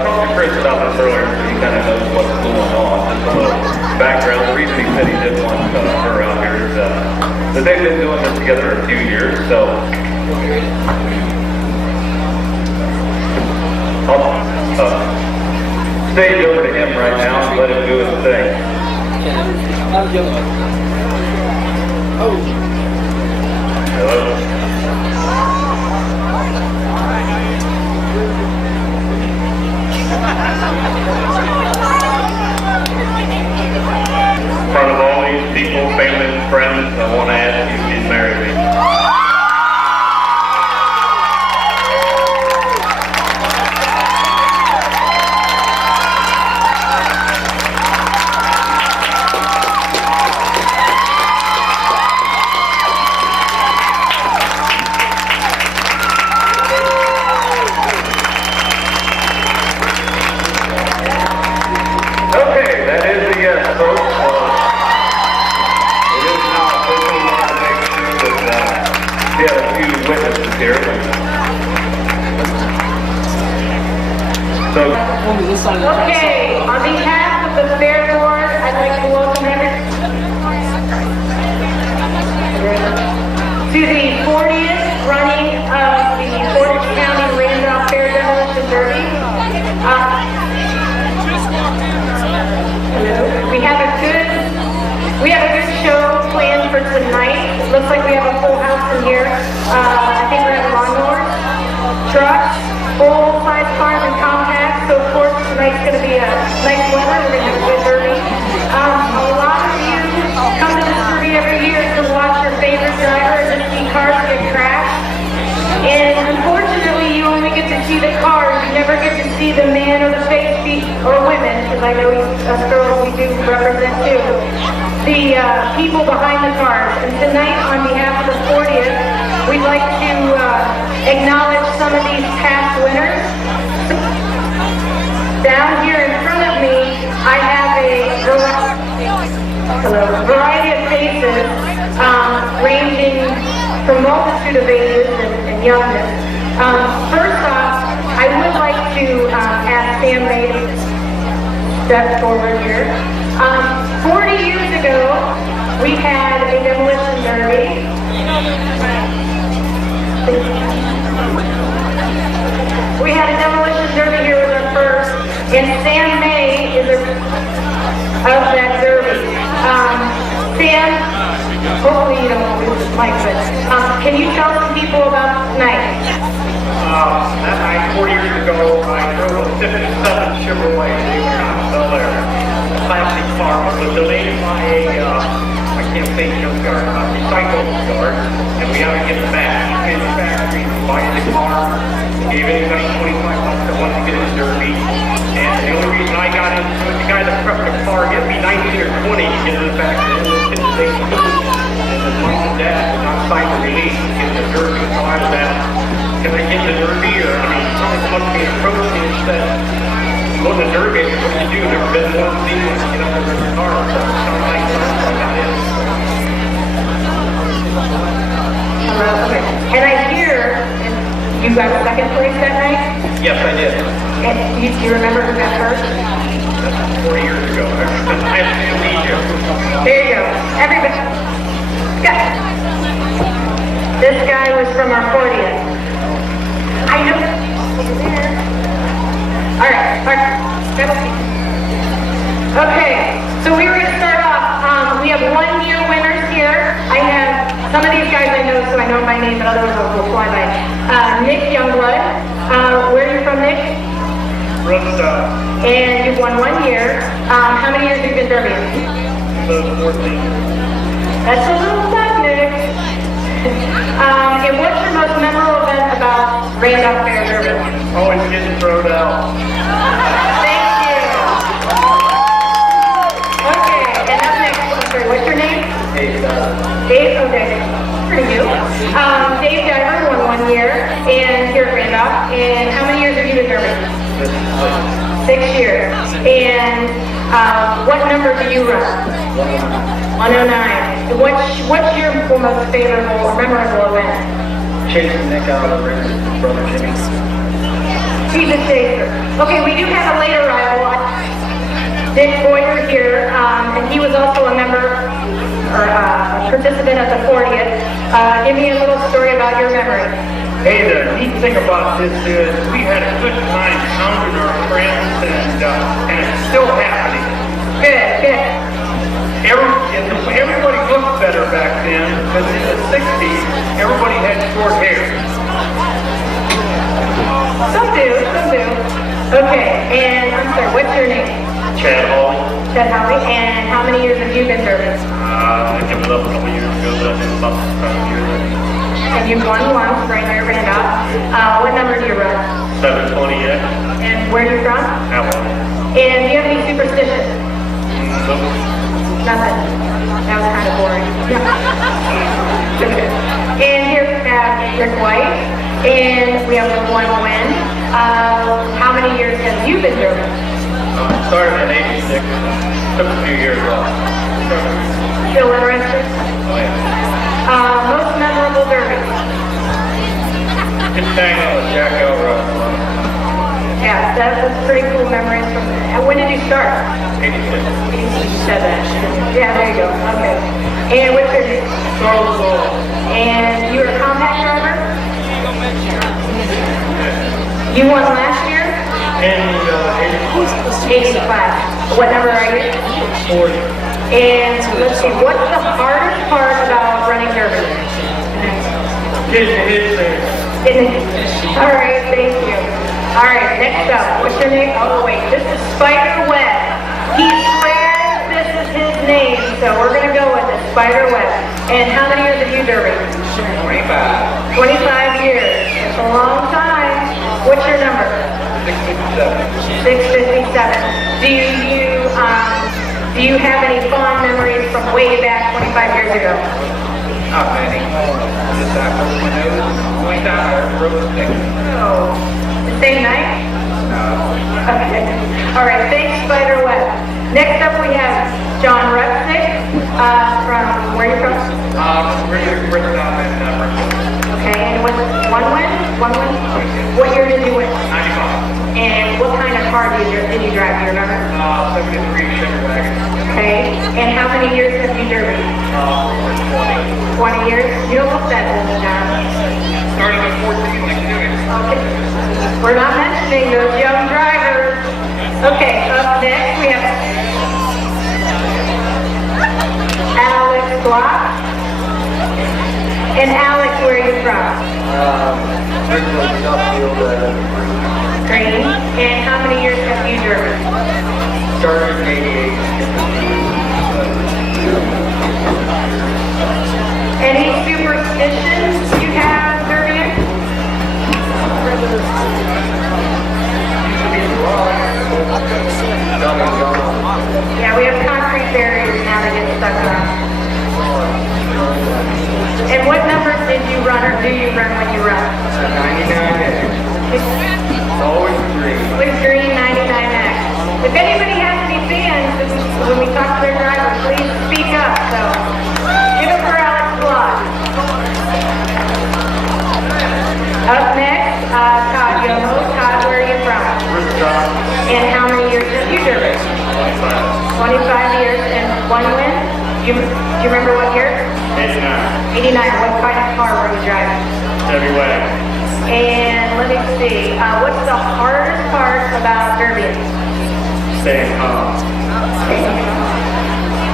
Talked to Chris about this earlier, so he kind of knows what's going on. Just a little background. The reason he said he did want her out here is that they've been doing this together a few years, so I'll stage over to him right now and let him do his thing. Hello. In front of all these people, family and friends, I want to ask you if you'd marry me. Okay, that is a yes, folks. It is now official. We want to make sure that we have a few witnesses here. So, okay, on behalf of the Fair Board, I'd like to welcome everyone to the 40th running of the Portage County Randolph Fair Demolition Derby. We have a good show planned for tonight. Looks like we have a full house in here. I think we're having lawnmowers, trucks, full-size cars and compacts. So of course tonight's going to be a nice weather. We're going to have a good derby. A lot of you come to this derby every year to watch your favorite driver and see cars get crashed. And unfortunately, you only get to see the cars. You never get to see the man or the face or women, because I know us girls, we do represent too, the people behind the cars. And tonight, on behalf of the 40th, we'd like to acknowledge some of these past winners. Down here in front of me, I have a variety of faces, ranging from multitude of ages and youngness. First off, I would like to ask Sam May to step forward here. 40 years ago, we had a demolition derby. We had a demolition derby here with our first, and Sam May is of that derby. Sam, hopefully you don't lose the mic, but can you tell some people about tonight? That night, 4 years ago, I drove a 57 Chevrolet, believe it or not, still there. A classic car. It was donated by I can't say junkyard, recycle yard, and we had to get it back. We paid the factory, buy the car, gave anybody $25 that wanted to get in the derby. And the only reason I got into it, the guy that prepped the car gave me 19 or 20 to get in the factory. And his mom and dad would not sign the release to get in the derby, so I was asked, can I get the derby? Or, I mean, someone come up to me and approached me and said, go to the derby, what do you do? Never been to one of these, get up in the car. So I got in. And I hear you got second place that night? Yes, I did. And do you remember who got first? That's 4 years ago. I have amnesia. There you go. Everybody. Go. This guy was from our 40th. I know. All right. Okay, so we were going to start off. We have 1 year winners here. I have some of these guys I know, so I know my name, but others will fly by. Nick Youngblood. Where are you from, Nick? Rust, And you've won 1 year. How many years have you been derbying? 14. That's a little tough, Nick. And what's your most memorable event about Randolph Fair Derby? Always getting thrown out. Thank you. Okay, and up next, I'm sorry, what's your name? Dave. Dave, okay. Pretty new. Dave Diver won 1 year, and here at Randolph. And how many years have you been derbying? 6 years. And what number do do you run? 109. What's your most favorable or memorable event? Chasing Nick out of the ring with brother Jimmy. He's a chaser. Okay, we do have a late arrival. Dick Boyer here, and he was also a member or a participant at the 40th. Give me a little story about your memory. Hey, the neat thing about this is we had a good time counting our friends, and it's still happening. Good. Everybody looked better back then, because in the 60s, everybody had short hair. Some do. Okay, and I'm sorry, what's your name? Chad Hall. Chad Howie, and how many years have you been serving? I gave it up a couple years ago, but I've been about 5 years. And you've won once, right there, ran out. What number do you run? 720, yeah. And where are you from? Avalon. And do you have any superstitions? Nothing. That was kind of boring. And here we have Rick White, and we have one win. How many years have you been serving? Started in 86. Took a few years off. Still interested? Oh, yeah. Most memorable derby? Just hanging out with Jack Elrod. Yeah, that was pretty cool memories from. When did you start? 86. You said that. Yeah, there you go. Okay. And what's your name? Charles Law. And you were a compact driver? You won last year? And 85. What number are you? 40. And let's see, what's the hardest part about running derby? Getting hit there. All right, thank you. All right, next up, what's your name? Oh wait, this is Spider Web. He swears this is his name, so we're gonna go with it, Spider Web. And how many years have you derby? 25. 25 years. It's a long time. What's your number? 657. 657. Do you have any fond memories from way back 25 years ago? Not many. Just I broke my nose, went down, I broke a stick. Oh, the same night? No. Okay. All right, thanks, Spider Web. Next up, we have John Rupsick, from where are you from? We're down in Okay, and what's one win? One win? What year did you win? 95. And what kind of car did you drive? Do you remember? 73 Chevy wagon. Okay, and how many years have you driven? 20. 20 years? You don't look that old, John. Started at 14, like you did. Okay. We're not mentioning those young drivers. Okay, up next we have Alex Block. And Alex, where are you from? Originally Southfield, Green. And how many years have you driven? started in 88. Any superstitions you have, Derby? Yeah, we have concrete barriers now that get stuck on. And what numbers did you run or do you run when you run? 99. Always green. With green 99X. If anybody has any fans, when we talk to their drivers, please speak up. So, give it for Alex Block. Up next, Todd Yomo. Todd, where are you from? And how many years have you driven? 25 years and one win? Do you remember what year? 89. 89. What kind of car were you driving? Chevy wagon. And let me see, what's the hardest part about derby? Staying calm.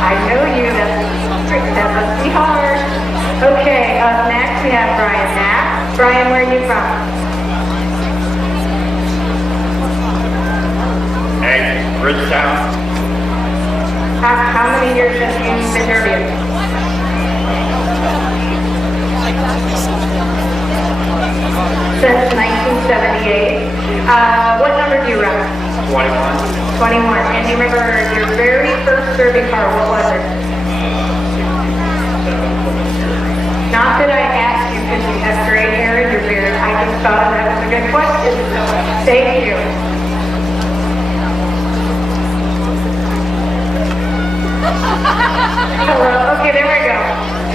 I know you, that must be hard. Okay, up next we have Brian Knapp. Brian, where are you from? Hey, Bridgetown. How many years have you been derbying? Since 1978. What number do you run? 21. 21. And do you remember your very first derby car? What was it? Not that I asked you because you have gray hair in your beard. I just thought that was a good question. So thank you.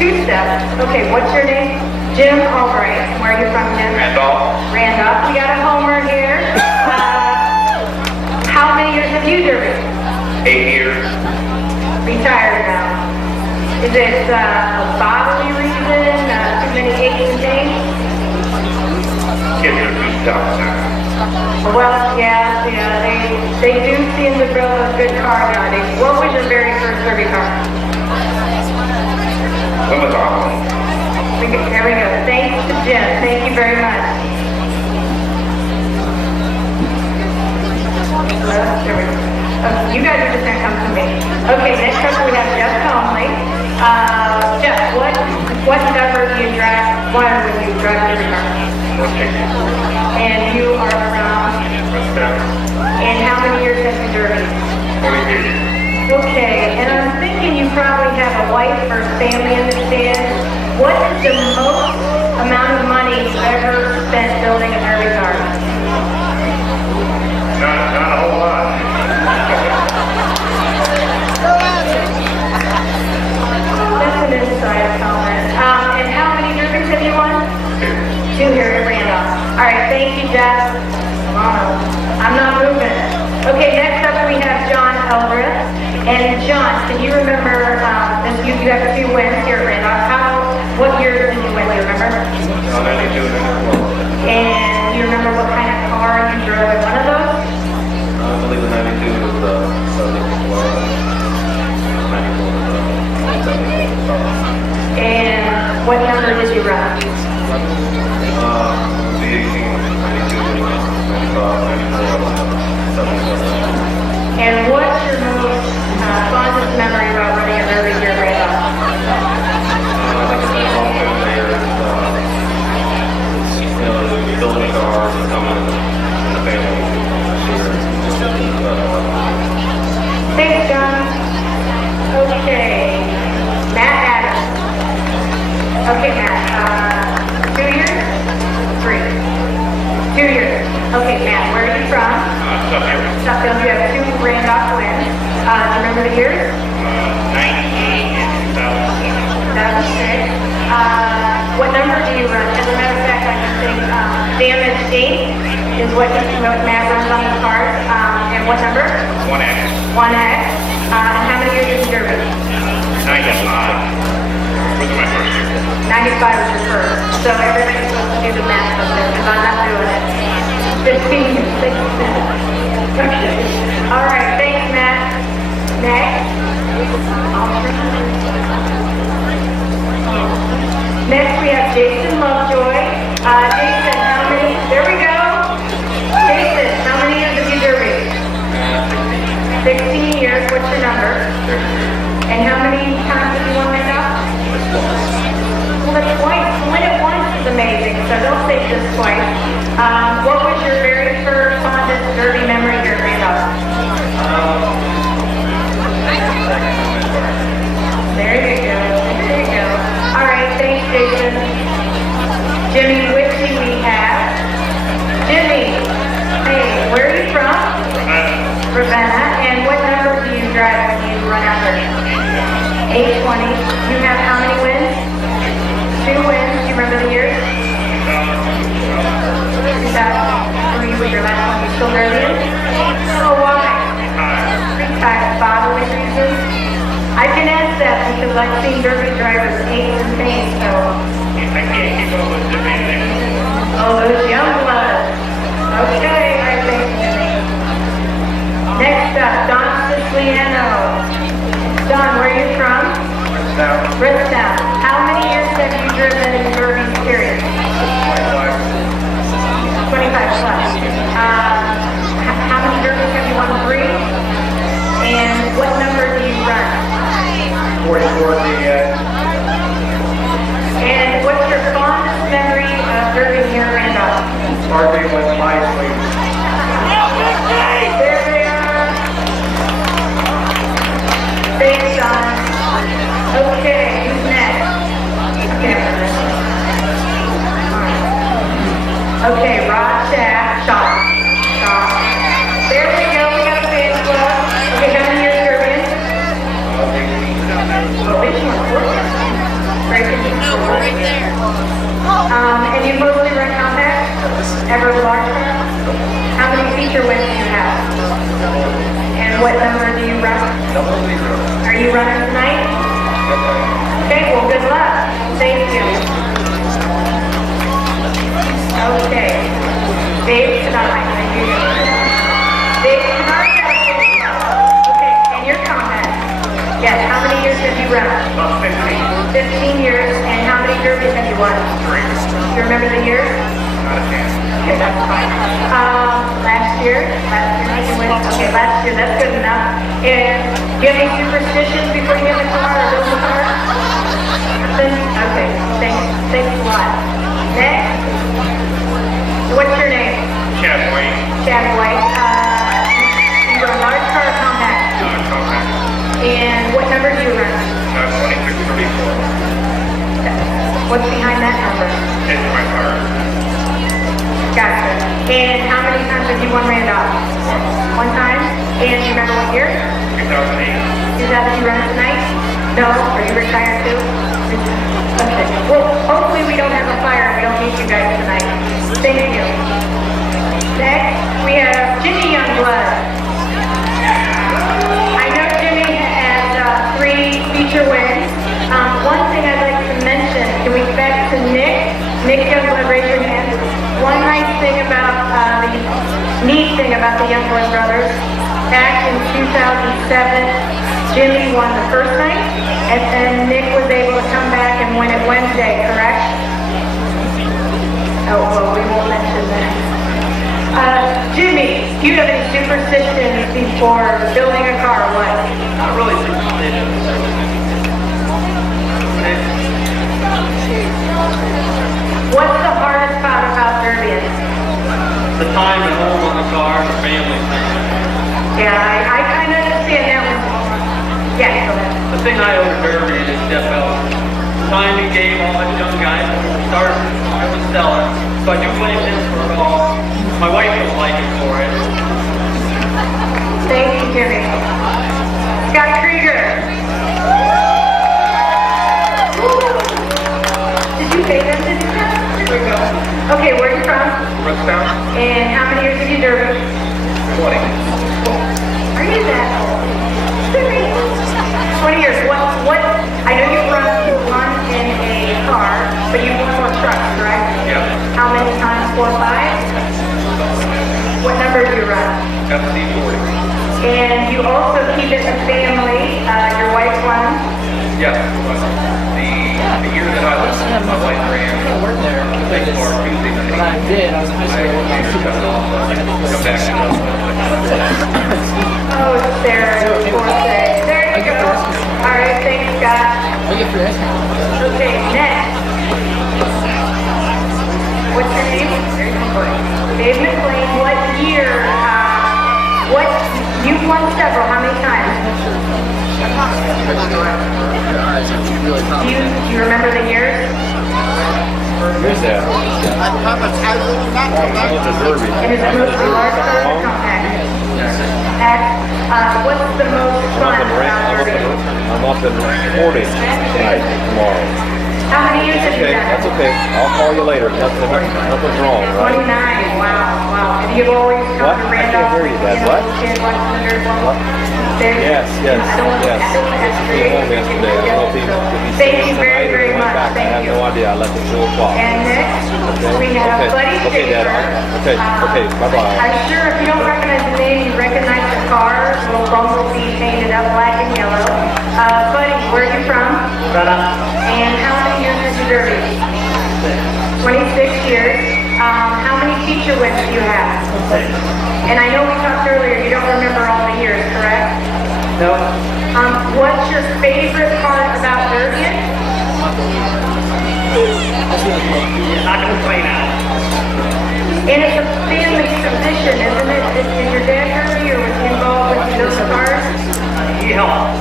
two steps. Okay, what's your name? Jim Albright. Where are you from, Jim? Randolph. Randolph. We got a homer here. How many years have you derbied? 8 years. Retired now. Is it a bodily reason? Too many aches and pains? Kids are too tough now. Well, yeah, they do seem to build a good car nowadays. What was your very first derby car? Plymouth Rock. There we go. Thanks to Jim. Thank you very much. There we go. Okay, you guys are just going to come to me. Okay, next up we have Jeff Conley. Jeff, what number do you drive? One when you drive your car? And you are from? And how many years have you driven? 40 years. Okay, and I'm thinking you probably have a wife or family in the stand. What is the most amount of money you've ever spent building a derby car? Not a whole lot. That's an inside comment. And how many derbies have you won? Two here at Randolph. All right, thank you, Jeff. I'm not moving. Okay, next up we have John Eldred. And John, can you remember, you have 2 wins here at Randolph. What year did you win, do you remember? 92 And you remember what kind of car you drove in one of those? I believe the 92 was the 74. 94 was the 74. And what number did you run? The 18, 92, 95, 94, 77. And what's your most fondest memory about running a derby here at Randolph? Building cars and coming in the family. Thanks, John. Okay. Matt Adams. Okay, Matt. 2 years? 3. 2 years. Okay, Matt, where are you from? Suffield. You have 2 Randolph wins. Do you remember the years? 98 and 2006. 2006. What number do you run? As a matter of fact, I can think damage 8 is what Matt runs on the cars. And what number? 1X. 1X. And how many years did you derby? 95. Was my first year. 95 was your first. So everybody's supposed to do the math up there because I'm not doing it. 15 and 6. Okay. All right. Thanks, Matt. Next. Next we have Jason Lovejoy. Jason, how many? There we go. Jason, how many years have you derby? 16 years. What's your number? And how many times have you won Randolph? Well, that's twice. To win it once is amazing, so don't say just twice. What was your very first fondest derby memory here at Randolph? There you go. There you go. All right, thanks, Jason. Jimmy Whitney we have. Jimmy, hey, where are you from? Ravenna. And what number do you drive when you run out there? 820. You have how many wins? 2 wins. Do you remember the years? 2003 was your last one. You still derbying? Oh, why? Retired. Bodily reasons? I can ask that because I've seen derby drivers ache and pain, so. I can't keep up with Jimmy anymore. Oh, those young bloods. Okay, I think. Next up, Don Siciliano. Don, where are you from? Bristown. How many years have you driven in derby period? 25 plus. How many derbies have you won? 3? And what number do you run? 44 And what's your fondest memory of derby here at Randolph? Party with my sleep. There they are. Thanks, Don. Okay, who's next? Okay, Rod Shaw. There we go, we got a fan club. Okay, how many years you're in? Oh, this one, 4 years. what number do you run? 00. Are you running tonight? Okay, well, good luck. Thank you. Okay. Dave tonight. Dave tonight. Okay, and your comment. Yes, how many years have you run? About 15. 15 years, and how many derbies have you won? 3. Do you remember the years? Not a chance. Okay, that's fine. Last year you went, okay, last year, that's good enough. And do you have any superstitions before you get in the car or build the car? Nothing? Okay, thanks a lot. Next, what's your name? Chad White. Chad White. You run large car or compact? Compact. And what number do you run? 2634. What's behind that number? It's my car. Gotcha. And how many times have you won Randolph? One time? And you remember what year? 2008. Is that what you run tonight? No? Are you retired too? Okay. Well, hopefully we don't have a fire. We don't need you guys tonight. Thank you. Next, we have Jimmy Youngblood. I know Jimmy has 3 feature wins. One thing I'd like to mention, can we back to Nick? Nick Youngblood, raise your hand. One nice thing about, the neat thing about the Youngblood brothers, back in 2007, Jimmy won the first night, and then Nick was able to come back and win it Wednesday, correct? Oh, well, we won't mention that. Jimmy, do you have any superstitions before building a car, or what? Not really superstitious. What's the hardest part about derbying? The time at home on the car, the family. Yeah, I kind of understand that one. Yeah, go ahead. The thing I owe to Derby is Jeff Ellis. The time he gave all us young guys when we started, I was stellar. So I do blame him for it all. My wife was like it for it. Thank you, Jimmy. Scott Krieger. Did you pay them? Did you? Okay, where are you from? Brookstown? And how many years have you derby? 20. Are you that old? 20 years. What? I know you won in a car, but you won more trucks, correct? Yeah. How many times? 4 or 5? What number do you run? FC40. And you also keep it in the family. Your wife won. Yeah. The year that I was, my wife ran. I worked there. When I did, I was in high school. come back to Oh, Sarah, poor thing. There you go. All right, thanks, Scott. I get free ice cream. Okay, next. What's your name? Dave McLean. What year? You've won several. How many times? Do you remember the years? Where's that? And is it mostly large cars or compact? What's the most fun about derby? I'm up in portage tonight, tomorrow. How many years have you Okay, done? that's okay. I'll call you later. Nothing's wrong, right? 29. Wow. And you've always come What? to I can't Randolph. hear you, Dad. What? Kid 100. What? Yes. I don't want to He came home yesterday. I don't know if he Thank you stayed very, tonight or very went much. back. I Thank have you. no idea. I left at 2 o'clock. And next, we have Buddy Okay, Dad. Shaver. Okay, bye-bye. I'm sure if you don't recognize the name, you recognize the car. Little bumblebee painted up black and yellow. Buddy, where are you from? And how many years has you derby? 26 years. How many feature wins do you have? And I know we talked earlier, you don't remember all the years, correct? No. What's your favorite part about derbying? Not gonna play now. And it's a family tradition, isn't it? Is your dad derby or was he involved with those cars? He helped.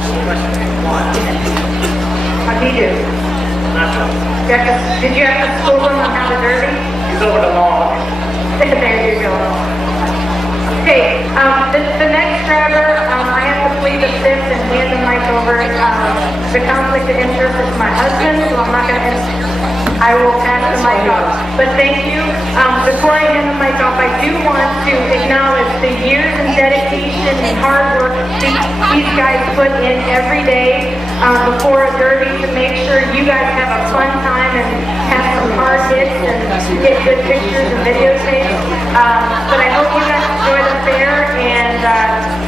How'd he do? Not so. Did you have to school him on how to derby? He's over the law. There you go. Okay, the next driver, I have to plead the fifth and hand the mic over. The conflict of interest is my husband, so I'm not going to I will pass the mic off. But thank you. Before I hand the mic off, I do want to acknowledge the years and dedication and hard work these guys put in every day before a derby to make sure you guys have a fun time and have some hard hits and get good pictures and videotapes. But I hope you guys enjoy the fair, and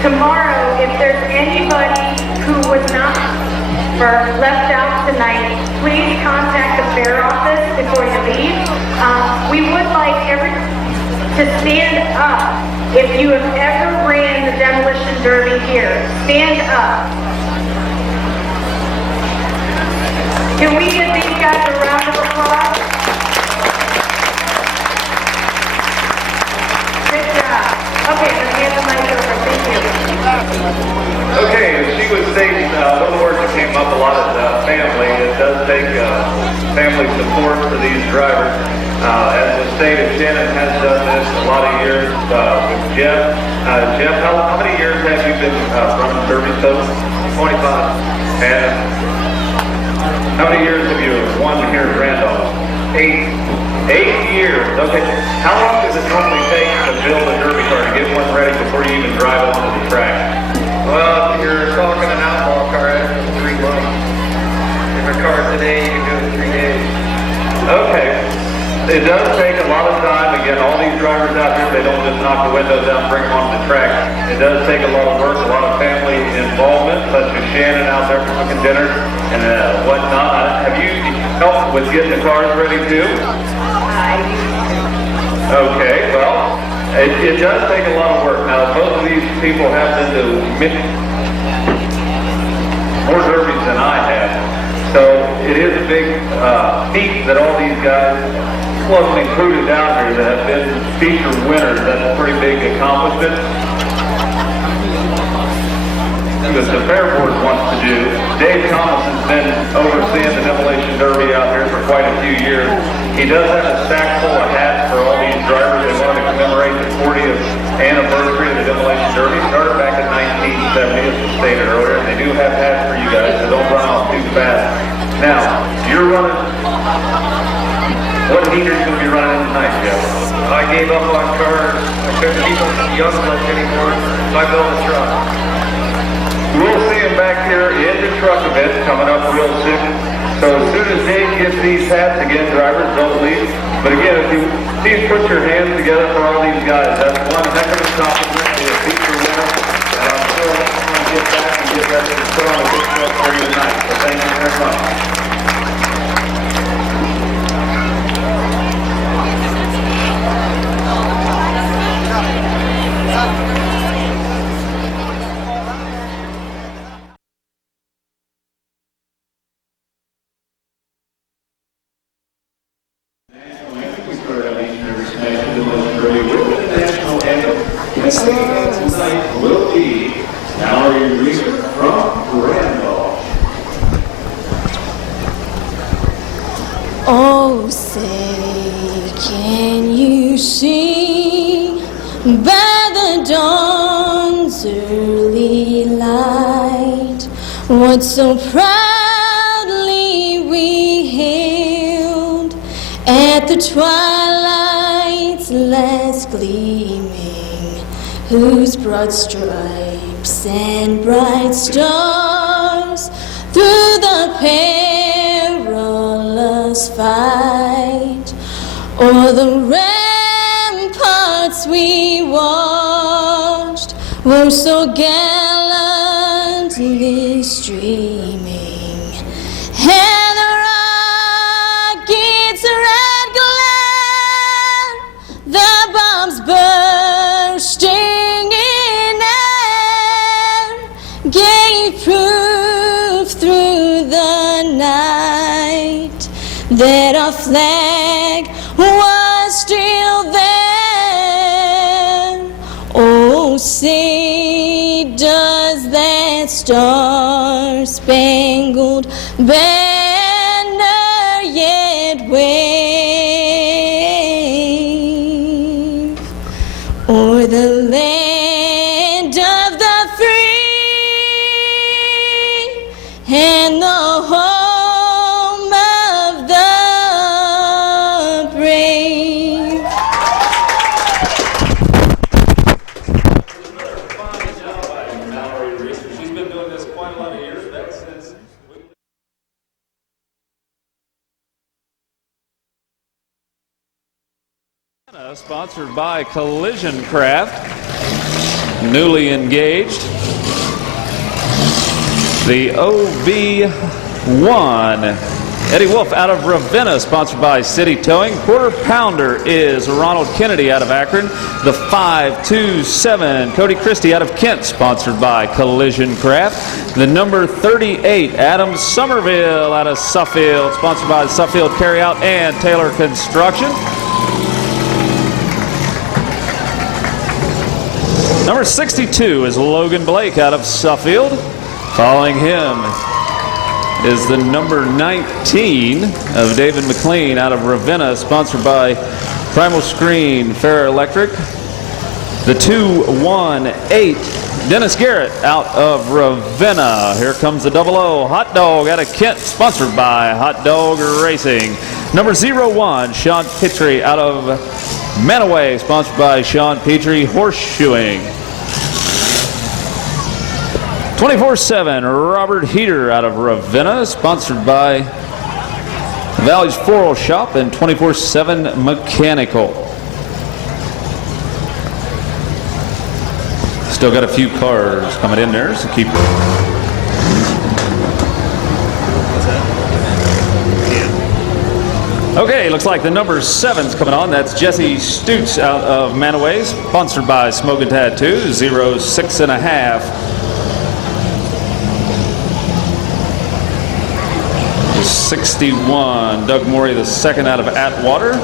tomorrow, if there's anybody who was not or left out tonight, please contact the fair office before you leave. We would like to stand up. If you have ever ran the demolition derby here, stand up. Can we give these guys a round of applause? Good job. Okay, let's hand the mic over. Thank you. Okay, she was stating one word that came up a lot is family. It does take family support for these drivers. As was stated, Shannon has done this a lot of years with Jeff. Jeff, how many years have you been running derby total? 25. And how many years have you won here at Randolph? 8 years. Okay. How long does it normally take to build a derby car to get one ready before you even drive onto the track? Well, if you're talking an outlaw car, that's 3 months. If a car today, you can do it in 3 days. Okay. It does take a lot of time. Again, all these drivers out here, they don't just knock the windows out and bring them onto the track. It does take a lot of work, a lot of family involvement, such as Shannon out there cooking dinner and whatnot. Have you helped with getting the cars ready too? Okay, well, it does take a lot of work. Now, most of these people have been to more derbies than I have. So it is a big feat that all these guys, wasn't included down here, that have been featured winners. That's a pretty big accomplishment. That the Fair Board wants to do. Dave Thomas has been overseeing the demolition derby out here for quite a few years. He does have a stack full of hats for all these drivers. They wanted to commemorate the 40th anniversary of the demolition derby. Started back in 1970, as was stated earlier, and they do have hats for you guys, so don't run off too fast. Now, you're running. What heater's going to be running tonight, Jeff? I gave up on cars. I couldn't keep them young left anymore, so I built a truck. We'll see him back here in the truck event coming up real soon. So as soon as Dave gets these hats, again, drivers don't leave. But again, if you please put your hands together for all these guys. That's one heck of a compliment to a feature winner. And I'm sure I'm going to get back and get ready to put on a good show for you tonight. So thank you very much. Will be now your reason from Randolph. Oh, say, can you see by the dawn's early light what so proudly we hailed at the twilight's last gleaming, whose broad stripes and bright stars through the perilous fight o'er the ramparts we watched were so gallantly streaming, and the rockets' red glare, the bombs bursting in air, gave proof through the night that our flag was still there. Oh, say, does that star-spangled banner yet wave o'er the land of the free and the home of the Sponsored by Collision Craft, newly engaged. The OV1, Eddie Wolf out of Ravenna, sponsored by City Towing. Quarter pounder is Ronald Kennedy out of Akron. The 527, Cody Christie out of Kent, sponsored by Collision Craft. The number 38, Adam Somerville out of Suffield, sponsored by Suffield Carryout and Taylor Construction. Number 62 is Logan Blake out of Suffield. Following him is the number 19 of David McLean out of Ravenna, sponsored by Primal Screen, Fair Electric. The 218, Dennis Garrett out of Ravenna. Here comes the 00, Hot Dog out of Kent, sponsored by Hot Dog Racing. Number 01, Sean Petrie out of Manaway, sponsored by Sean Petrie Horseshoeing. 24/7, Robert Heater out of Ravenna, sponsored by Valley's Floral Shop and 24/7 Mechanical. Still got a few cars coming in there, so keep. Okay, looks like the number 7's coming on. That's Jesse Stutz out of Manaway, sponsored by Smoke and Tattoo, 06.5. 61, Doug Morey the second out of Atwater.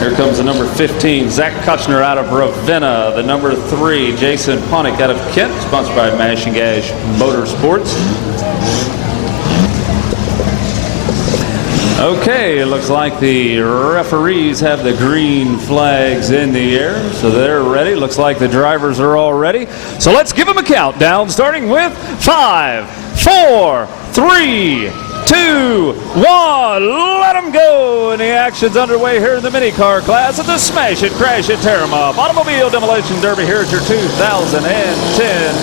Here comes the number 15, Zach Kutchner out of Ravenna. The number 3, Jason Ponick out of Kent, sponsored by Mash and Gash Motorsports. Okay, it looks like the referees have the green flags in the air, so they're ready. Looks like the drivers are all ready. So let's give them a countdown, starting with 5, 4, 3, 2, 1. Let them go. And the action's underway here in the mini car class of the Smash It, Crash It, Tear 'em Up Automobile Demolition Derby. Here at your 2010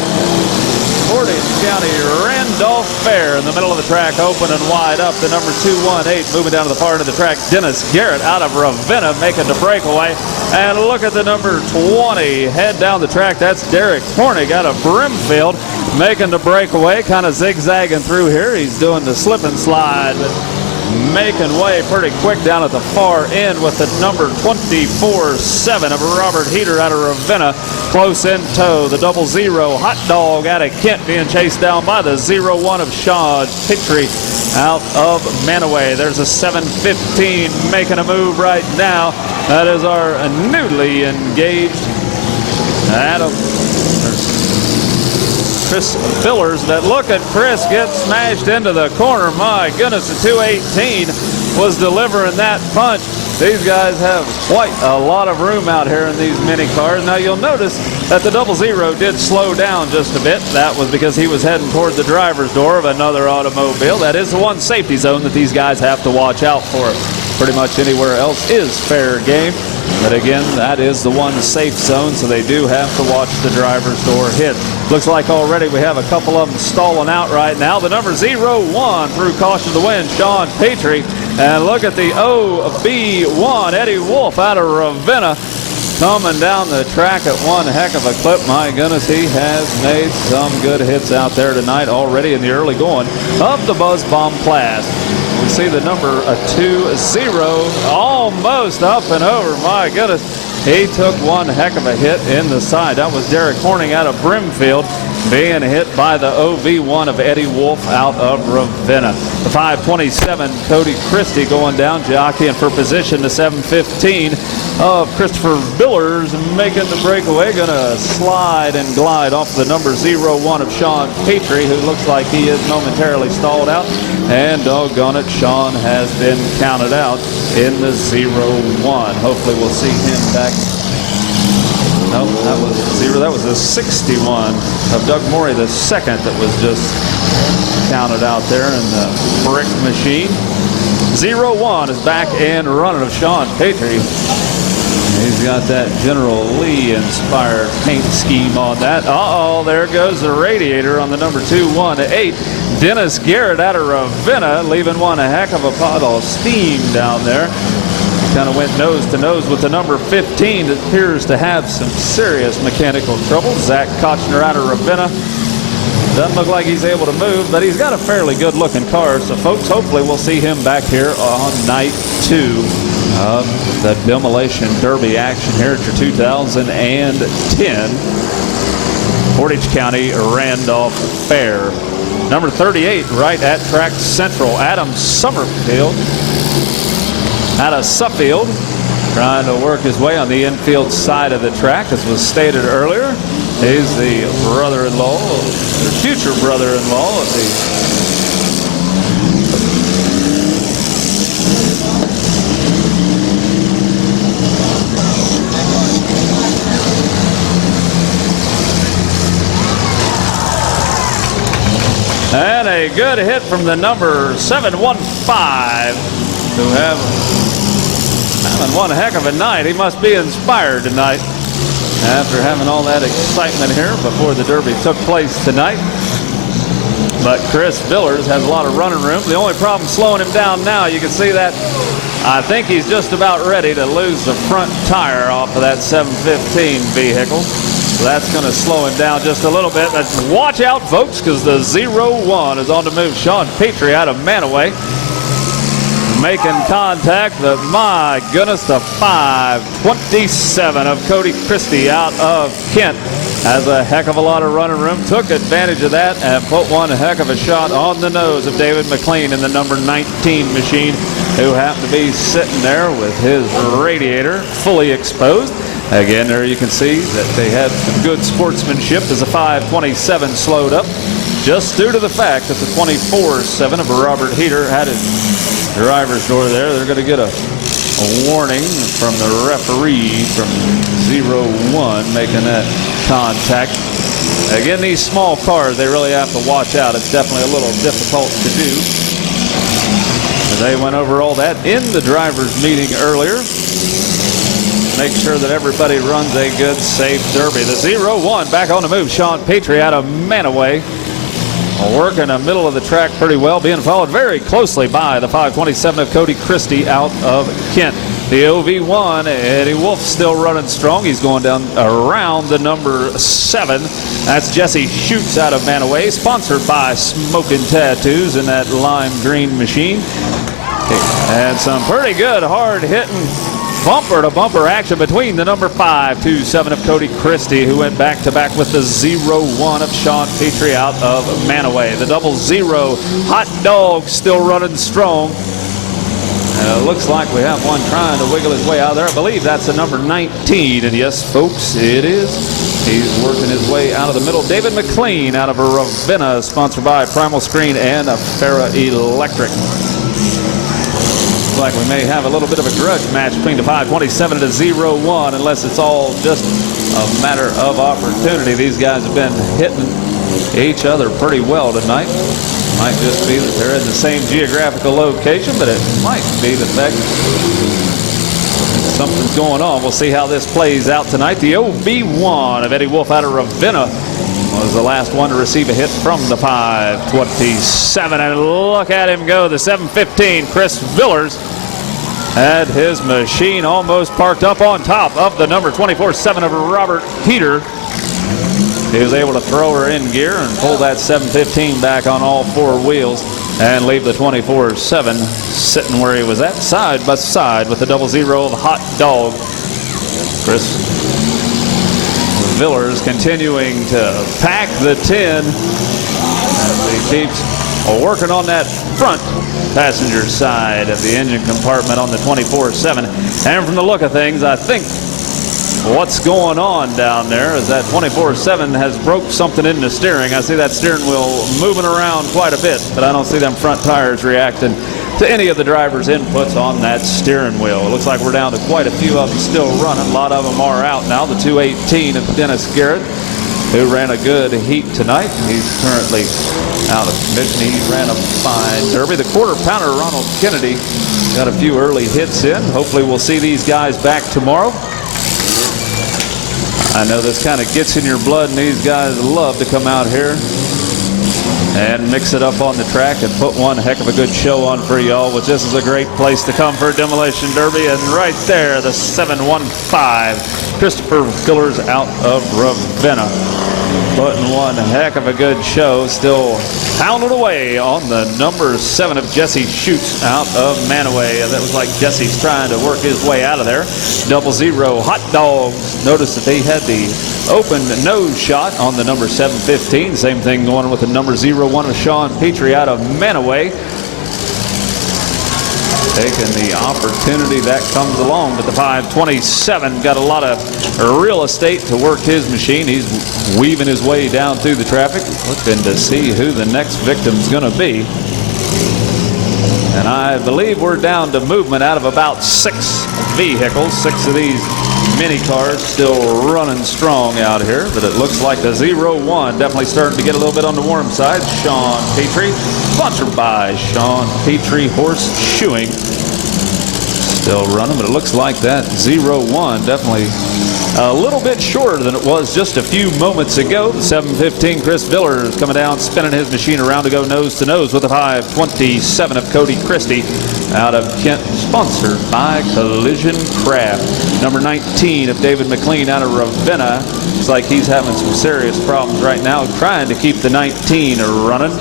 Portage County Randolph Fair. In the middle of the track, open and wide up, the number 218 moving down to the far end of the track, Dennis Garrett out of Ravenna making the breakaway. And look at the number 20 head down the track. That's Derek Hornig out of Brimfield making the breakaway, kind of zigzagging through here. He's doing the slip and slide, making way pretty quick down at the far end with the number 24/7 of Robert Heater out of Ravenna close in tow. The 00, Hot Dog out of Kent being chased down by the 01 of Sean Petrie out of Manaway. There's a 715 making a move right now. That is our newly engaged Chris Fillers. That look at Chris get smashed into the corner. My goodness, the 218 was delivering that punch. These guys have quite a lot of room out here in these mini cars. Now you'll notice that the 00 did slow down just a bit. That was because he was heading toward the driver's door of another automobile. That is the one safety zone that these guys have to watch out for. Pretty much anywhere else is fair game. But again, that is the one safe zone, so they do have to watch the driver's door hit. Looks like already we have a couple of them stalling out right now. The number 01 through caution to the wind, Sean Petrie. And look at the OB1, Eddie Wolf out of Ravenna, coming down the track at one heck of a clip. My goodness, he has made some good hits out there tonight already in the early going of the Buzz Bomb class. We see the number 20 almost up and over. My goodness, he took one heck of a hit in the side. That was Derek Horning out of Brimfield being hit by the OV1 of Eddie Wolf out of Ravenna. The 527, Cody Christie going down, jockeying for position. The 715 of Christopher Billers making the breakaway. Going to slide and glide off the number 01 of Sean Petrie, who looks like he is momentarily stalled out. And doggone it, Sean has been counted out in the 01. Hopefully we'll see him back. No, that was 0. That was the 61 of Doug Morey, the second that was just counted out there in the brick machine. 01 is back and running of Sean Petrie. He's He's got that General Lee inspired paint scheme on that. Uh-oh, there goes the radiator on the number 218. Dennis Garrett out of Ravenna, leaving one a heck of a pot of steam down there. Kind of went nose to nose with the number 15 that appears to have some serious mechanical trouble. Zach Kochner out of Ravenna. Doesn't look like he's able to move, but he's got a fairly good looking car. So folks, hopefully we'll see him back here on night 2 of the Demolition Derby action here at your 2010 Portage County Randolph Fair. Number 38 right at track central, Adam Summerfield out of Suffield, trying to work his way on the infield side of the track. As was stated earlier, he's the brother-in-law, the future brother-in-law of the and a good hit from the number 715, who having one heck of a night. He must be inspired tonight after having all that excitement here before the Derby took place tonight. But Chris Villers has a lot of running room. The only problem slowing him down now, you can see that I think he's just about ready to lose the front tire off of that 715 vehicle. So that's going to slow him down just a little bit. But watch out, folks, because the 0-1 is on the move. Sean Petrie out of Manaway making contact, but my goodness, the 527 of Cody Christie out of Kent has a heck of a lot of running room. Took advantage of that and put one heck of a shot on the nose of David McLean in the number 19 machine, who happened to be sitting there with his radiator fully exposed. Again, there you can see that they had some good sportsmanship as the 527 slowed up, just due to the fact that the 24-7 of Robert Heater had his driver's door there. They're going to get a warning from the referee from 0-1 making that contact. Again, these small cars, they really have to watch out. It's definitely a little difficult to do. They went over all that in the driver's meeting earlier. Make sure that everybody runs a good, safe Derby. The 0-1 back on the move. Sean Petrie out of Manaway, working the middle of the track pretty well, being followed very closely by the 527 of Cody Christie out of Kent. The OV1, Eddie Wolf still running strong. He's going down around the number 7. That's Jesse Schutz out of Manaway, sponsored by Smoking Tattoos in that lime green machine. And some pretty good hard-hitting bumper-to-bumper action between the number 527 of Cody Christie, who went back-to-back with the 0-1 of Sean Petrie out of Manaway. The 0-0 Hot Dog still running strong. And it looks like we have one trying to wiggle his way out there. I believe that's the number 19. And yes, folks, it is. He's working his way out of the middle. David McLean out of Ravenna, sponsored by Primal Screen and Farah Electric. Looks like we may have a little bit of a grudge match between the 527 and the 0-1, unless it's all just a matter of opportunity. These guys have been hitting each other pretty well tonight. Might just be that they're in the same geographical location, but it might be the fact that something's going on. We'll see how this plays out tonight. The OB1 of Eddie Wolf out of Ravenna was the last one to receive a hit from the 527. And look at him go. The 715, Chris Villers, had his machine almost parked up on top of the number 24-7 of Robert Heater. He was able to throw her in gear and pull that 715 back on all 4 wheels and leave the 24-7 sitting where he was at, side by side with the 0-0 of Hot Dog. Chris Villers continuing to pack the 10 as he keeps working on that front passenger side of the engine compartment on the 24-7. And from the look of things, I think what's going on down there is that 24-7 has broke something in the steering. I see that steering wheel moving around quite a bit, but I don't see them front tires reacting to any of the driver's inputs on that steering wheel. It looks like we're down to quite a few of them still running. A lot of them are out now. The 218 of Dennis Garrett, who ran a good heat tonight. He's currently out of commission. He ran a fine Derby. The quarter pounder, Ronald Kennedy, got a few early hits in. Hopefully we'll see these guys back tomorrow. I know this kind of gets in your blood, and these guys love to come out here and mix it up on the track and put one heck of a good show on for y'all, which this is a great place to come for a demolition derby. And right there, the 715, Christopher Fillers out of Ravenna, putting one heck of a good show, still pounding away on the number 7 of Jesse Schutz out of Manaway. That was like Jesse's trying to work his way out of there. 00 Hot Dogs. Notice that they had the open nose shot on the number 715. Same thing going with the number 01 of Sean Petrie out of Manaway. Taking the opportunity that comes along, but the 527 got a lot of real estate to work his machine. He's weaving his way down through the traffic, looking to see who the next victim's going to be. And I believe we're down to movement out of about 6 vehicles. 6 of these mini cars still running strong out here, but it looks like the 01 definitely starting to get a little bit on the warm side. Sean Petrie, sponsored by Sean Petrie Horse Shoeing, still running, but it looks like that 01 definitely a little bit shorter than it was just a few moments ago. The 715 Chris Villers coming down, spinning his machine around to go nose to nose with the 527 of Cody Christie out of Kent, sponsored by Collision Craft. Number 19 of David McLean out of Ravenna. Looks like he's having some serious problems right now, trying to keep the 19 running.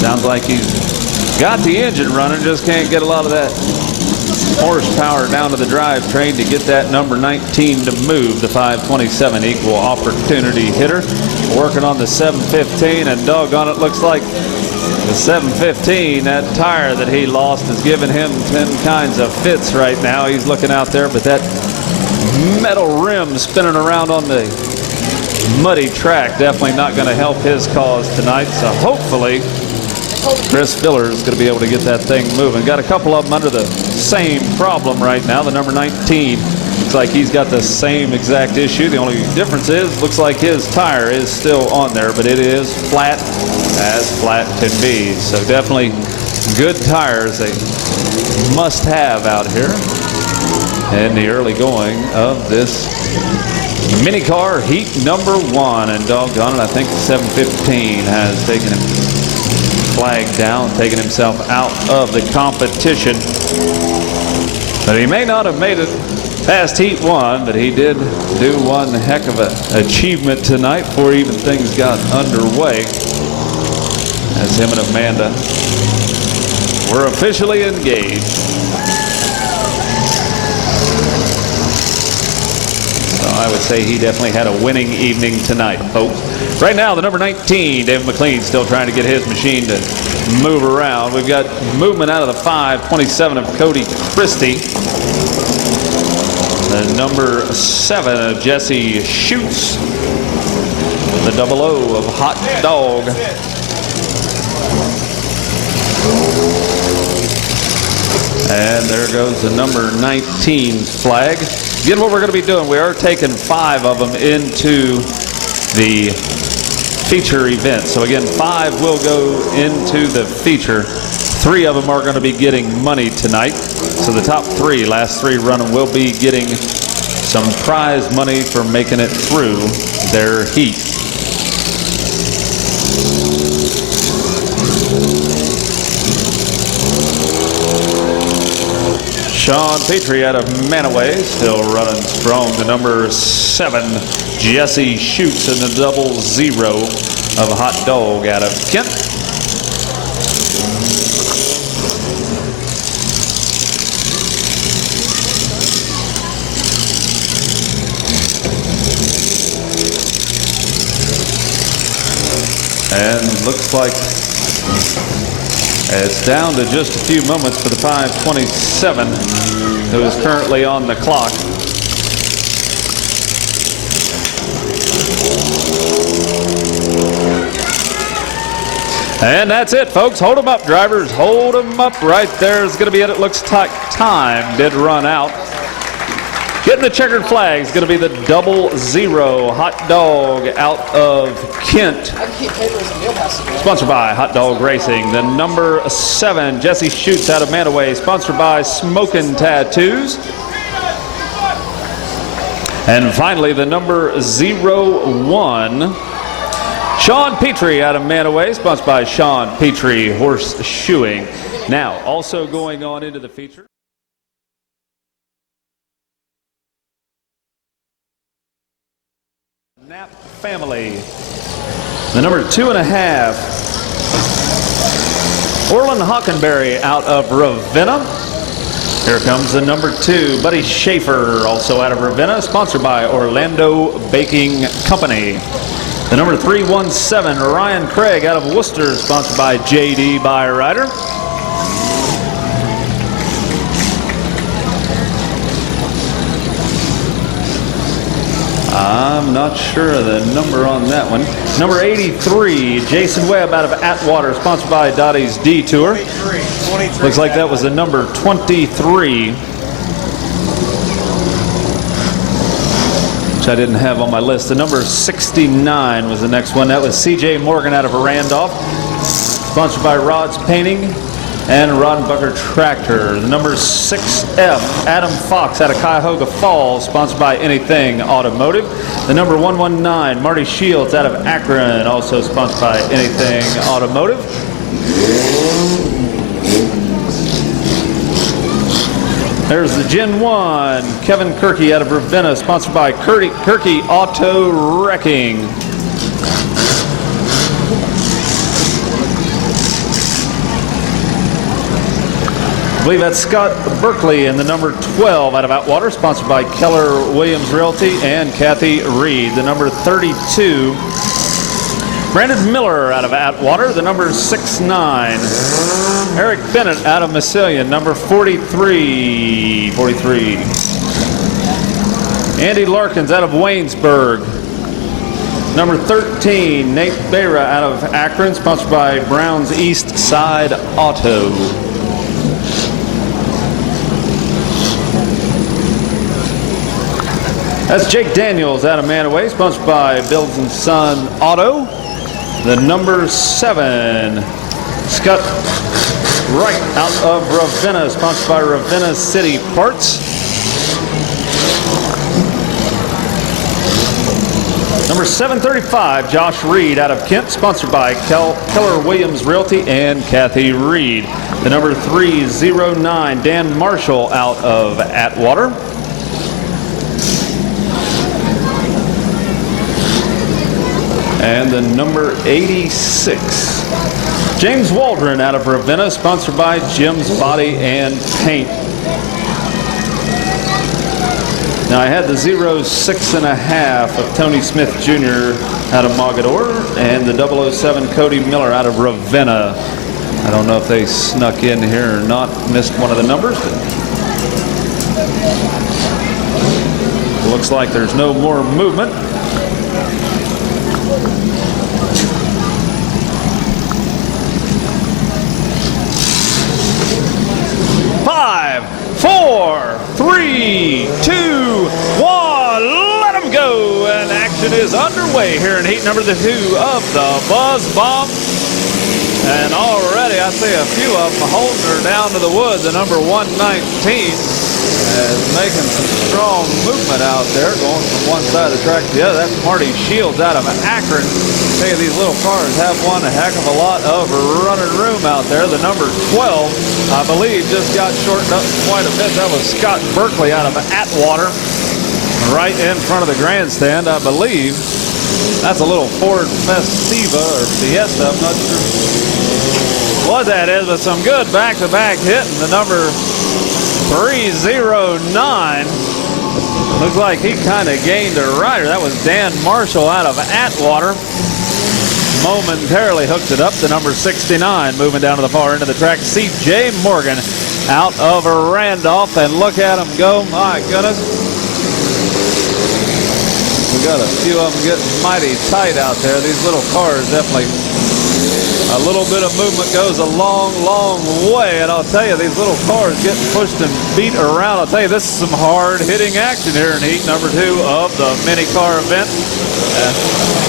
Sounds like he's got the engine running, just can't get a lot of that horsepower down to the drivetrain to get that number 19 to move. The 527 equal opportunity hitter working on the 715, and doggone it, looks like the 715, that tire that he lost is giving him 10 kinds of fits right now. He's looking out there, but that metal rim spinning around on the muddy track definitely not going to help his cause tonight. So hopefully Chris Fillers is going to be able to get that thing moving. Got a couple of them under the same problem right now. The number 19 looks like he's got the same exact issue. The only difference is, looks like his tire is still on there, but it is flat as flat can be. So definitely good tires, a must have out here in the early going of this mini car heat number 1. And doggone it, I think the 715 has taken him flag down, taking himself out of the competition. But he may not have made it past heat 1, but he did do one heck of an achievement tonight before even things got underway, as him and Amanda were officially engaged. So I would say he definitely had a winning evening tonight, folks. Right now, the number 19, David McLean, still trying to get his machine to move around. We've got movement out of the 527 of Cody Christie. The number 7 of Jesse Schutz. The 00 of Hot Dog. And there goes the number 19 flag. Again, what we're going to be doing, we are taking 5 of them into the feature event. So again, 5 will go into the feature. 3 of them are going to be getting money tonight. So the top 3, last 3 running, will be getting some prize money for making it through their heat. Sean Petrie out of Manaway, still running strong. The number 7, Jesse Schutz, and the 00 of Hot Dog out of Kent. And looks like it's down to just a few moments for the 527, who is currently on the clock. And that's it, folks. Hold them up, drivers. Hold them up. Right there is going to be it. It looks like time did run out. Getting the checkered flag is going to be the 00 Hot Dog out of Kent. Sponsored by Hot Dog Racing. The number 7, Jesse Schutz out of Manaway. Sponsored by Smokin' Tattoos. And finally, the number 01, Sean Petrie out of Manaway, sponsored by Sean Petrie Horse Shoeing. Now, also going on into the feature. Knapp family. The number 2.5, Orland Hockenberry out of Ravenna. Here comes the number 2, Buddy Schaefer, also out of Ravenna, sponsored by Orlando Baking Company. The number 317, Ryan Craig out of Worcester, sponsored by JD Byrider. I'm not sure of the number on that one. Number 83, Jason Webb out of Atwater, sponsored by Dottie's Detour. 23. Looks like that was the number 23, which I didn't have on my list. The number 69 was the next one. That was CJ Morgan out of Randolph, sponsored by Rod's Painting and Rodenbucker Tractor. The number 6F, Adam Fox out of Cuyahoga Falls, sponsored by Anything Automotive. The number 119, Marty Shields out of Akron, also sponsored by Anything Automotive. There's the Gen 1, Kevin Kirky out of Ravenna, sponsored by Kirky Auto Wrecking. I believe that's Scott Berkeley in the number 12 out of Atwater, sponsored by Keller Williams Realty and Kathy Reed. The number 32, Brandon Miller out of Atwater. The number 69, Eric Bennett out of Massillon. Number 43. Andy Larkins out of Waynesburg. Number 13, Nate Beira out of Akron, sponsored by Brown's East Side Auto. That's Jake Daniels out of Manaway, sponsored by Bills & Son Auto. The number 7, Scott Wright out of Ravenna, sponsored by Ravenna City Parts. Number 735, Josh Reed out of Kent, sponsored by Keller Williams Realty and Kathy Reed. The number 309, Dan Marshall out of Atwater. And the number 86, James Waldron out of Ravenna, sponsored by Jim's Body and Paint. Now I had the 06.5 of Tony Smith Jr. out of Mogador and the 007 Cody Miller out of Ravenna. I don't know if they snuck in here or not, missed one of the numbers. But looks like there's no more movement. Five, 4, 3, 2, 1, let them go. And action is underway here in heat number 2 of the Buzz Bomb. And already I see a few of them holding her down to the wood. The number 119 is making some strong movement out there, going from one side of the track to the other. That's Marty Shields out of Akron. Tell you, these little cars have one heck of a lot of running room out there. The number 12, I believe, just got shortened up quite a bit. That was Scott Berkeley out of Atwater, right in front of the grandstand, I believe. That's a little Ford Festiva or Fiesta, I'm not sure what that is, but some good back-to-back hitting. The number 309. Looks like he kind of gained a rider. That was Dan Marshall out of Atwater. Momentarily hooked it up. The number 69 moving down to the far end of the track. C.J. Morgan out of Randolph, and look at him go. My goodness. We got a few of them getting mighty tight out there. These little cars definitely, a little bit of movement goes a long, long way. And I'll tell you, these little cars getting pushed and beat around. I'll tell you, this is some hard-hitting action here in heat number 2 of the mini car event.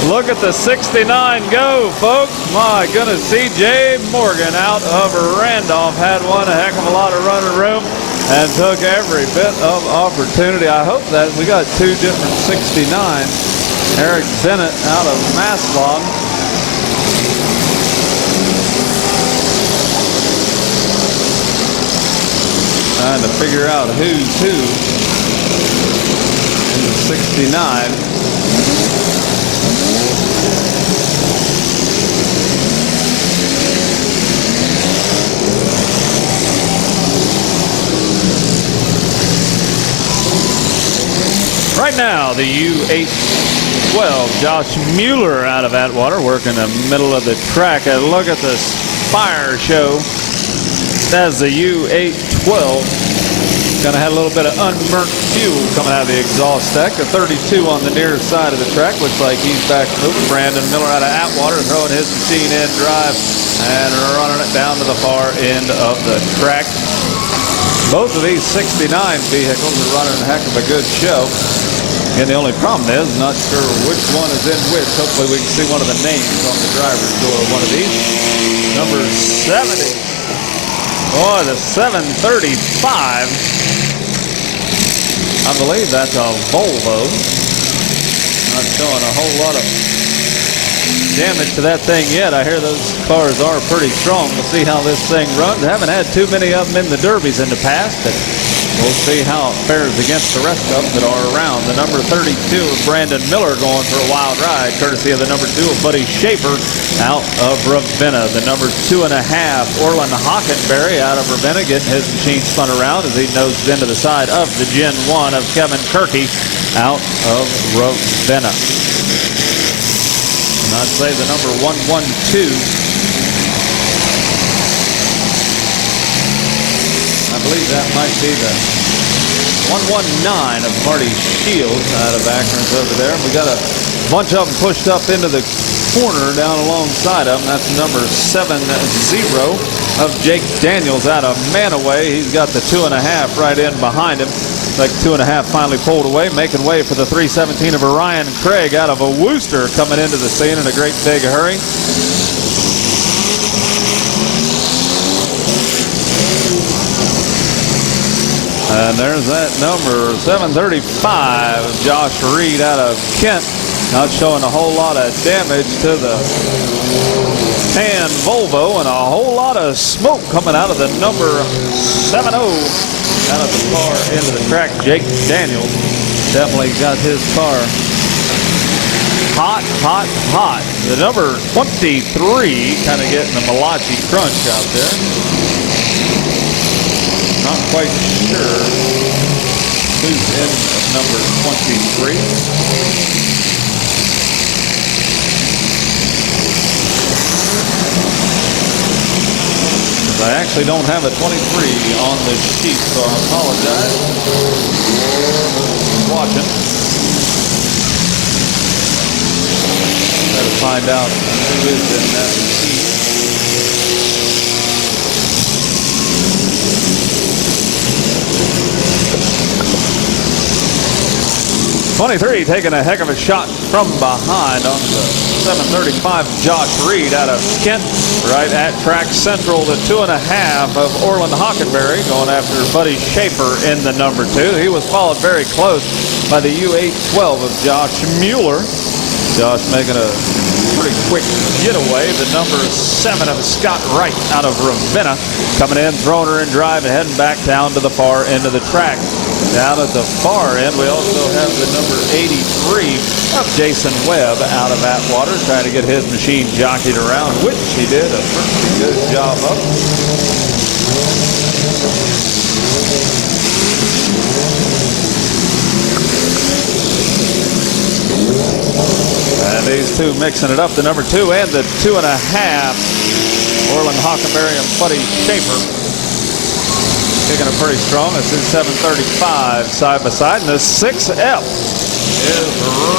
Look at the 69 go, folks. My goodness, C.J. Morgan out of Randolph had one heck of a lot of running room. and took every bit of opportunity. I hope that we got two different 69s. Eric Bennett out of Maslon. Trying to figure out who's who in the 69. Right now, the U812, Josh Mueller out of Atwater, working the middle of the track. And look at this fire show. That's the U812. Gonna have a little bit of unburnt fuel coming out of the exhaust stack. The 32 on the near side of the track. Looks like he's back moving. Brandon Miller out of Atwater throwing his machine in drive and running it down to the far end of the track. Both of these 69 vehicles are running a heck of a good show. And the only problem is, not sure which one is in which. Hopefully we can see one of the names on the driver's door of one of these. Number 70. Boy, the 735. I believe that's a Volvo. Not showing a whole lot of damage to that thing yet. I hear those cars are pretty strong. We'll see how this thing runs. I haven't had too many of them in the derbies in the past, but we'll see how it fares against the rest of them that are around. The number 32 of Brandon Miller going for a wild ride, courtesy of the number 2 of Buddy Schaefer out of Ravenna. The number 2.5, Orland Hockenberry out of Ravenna, getting his machine spun around as he nosed into the side of the Gen 1 of Kevin Kirky out of Ravenna. And I'd say the number 112, I believe that might be the 119 of Marty Shields out of Akron's over there. We got a bunch of them pushed up into the corner down alongside of them. That's number 70 of Jake Daniels out of Manaway. He's got the 2.5 right in behind him. Like 2.5 finally pulled away, making way for the 317 of Orion Craig out of a Wooster coming into the scene in a great big hurry. And there's that number 735 of Josh Reed out of Kent. Not showing a whole lot of damage to the tan Volvo, and a whole lot of smoke coming out of the number 70 out of the far end of the track. Jake Daniels definitely got his car hot, hot, hot. The number 23 kind of getting the Malachi crunch out there. Not quite sure who's in number 23. I actually don't have a 23 on the sheet, so I apologize. Watching. Better find out who is in that sheet. 23 taking a heck of a shot from behind on the 735 Josh Reed out of Kent. Right at track central, the 2.5 of Orland Hockenberry going after Buddy Schaefer in the number 2. He was followed very close by the U812 of Josh Mueller. Josh making a pretty quick getaway. The number 7 of Scott Wright out of Ravenna coming in, throwing her in drive and heading back down to the far end of the track. Down at the far end, we also have the number 83 of Jason Webb out of Atwater, trying to get his machine jockeyed around, which he did a pretty good job of. And these two mixing it up, the number 2 and the 2.5, Orland Hockenberry and Buddy Schaefer. Taking it pretty strong. This is 735 side by side. And the 6F is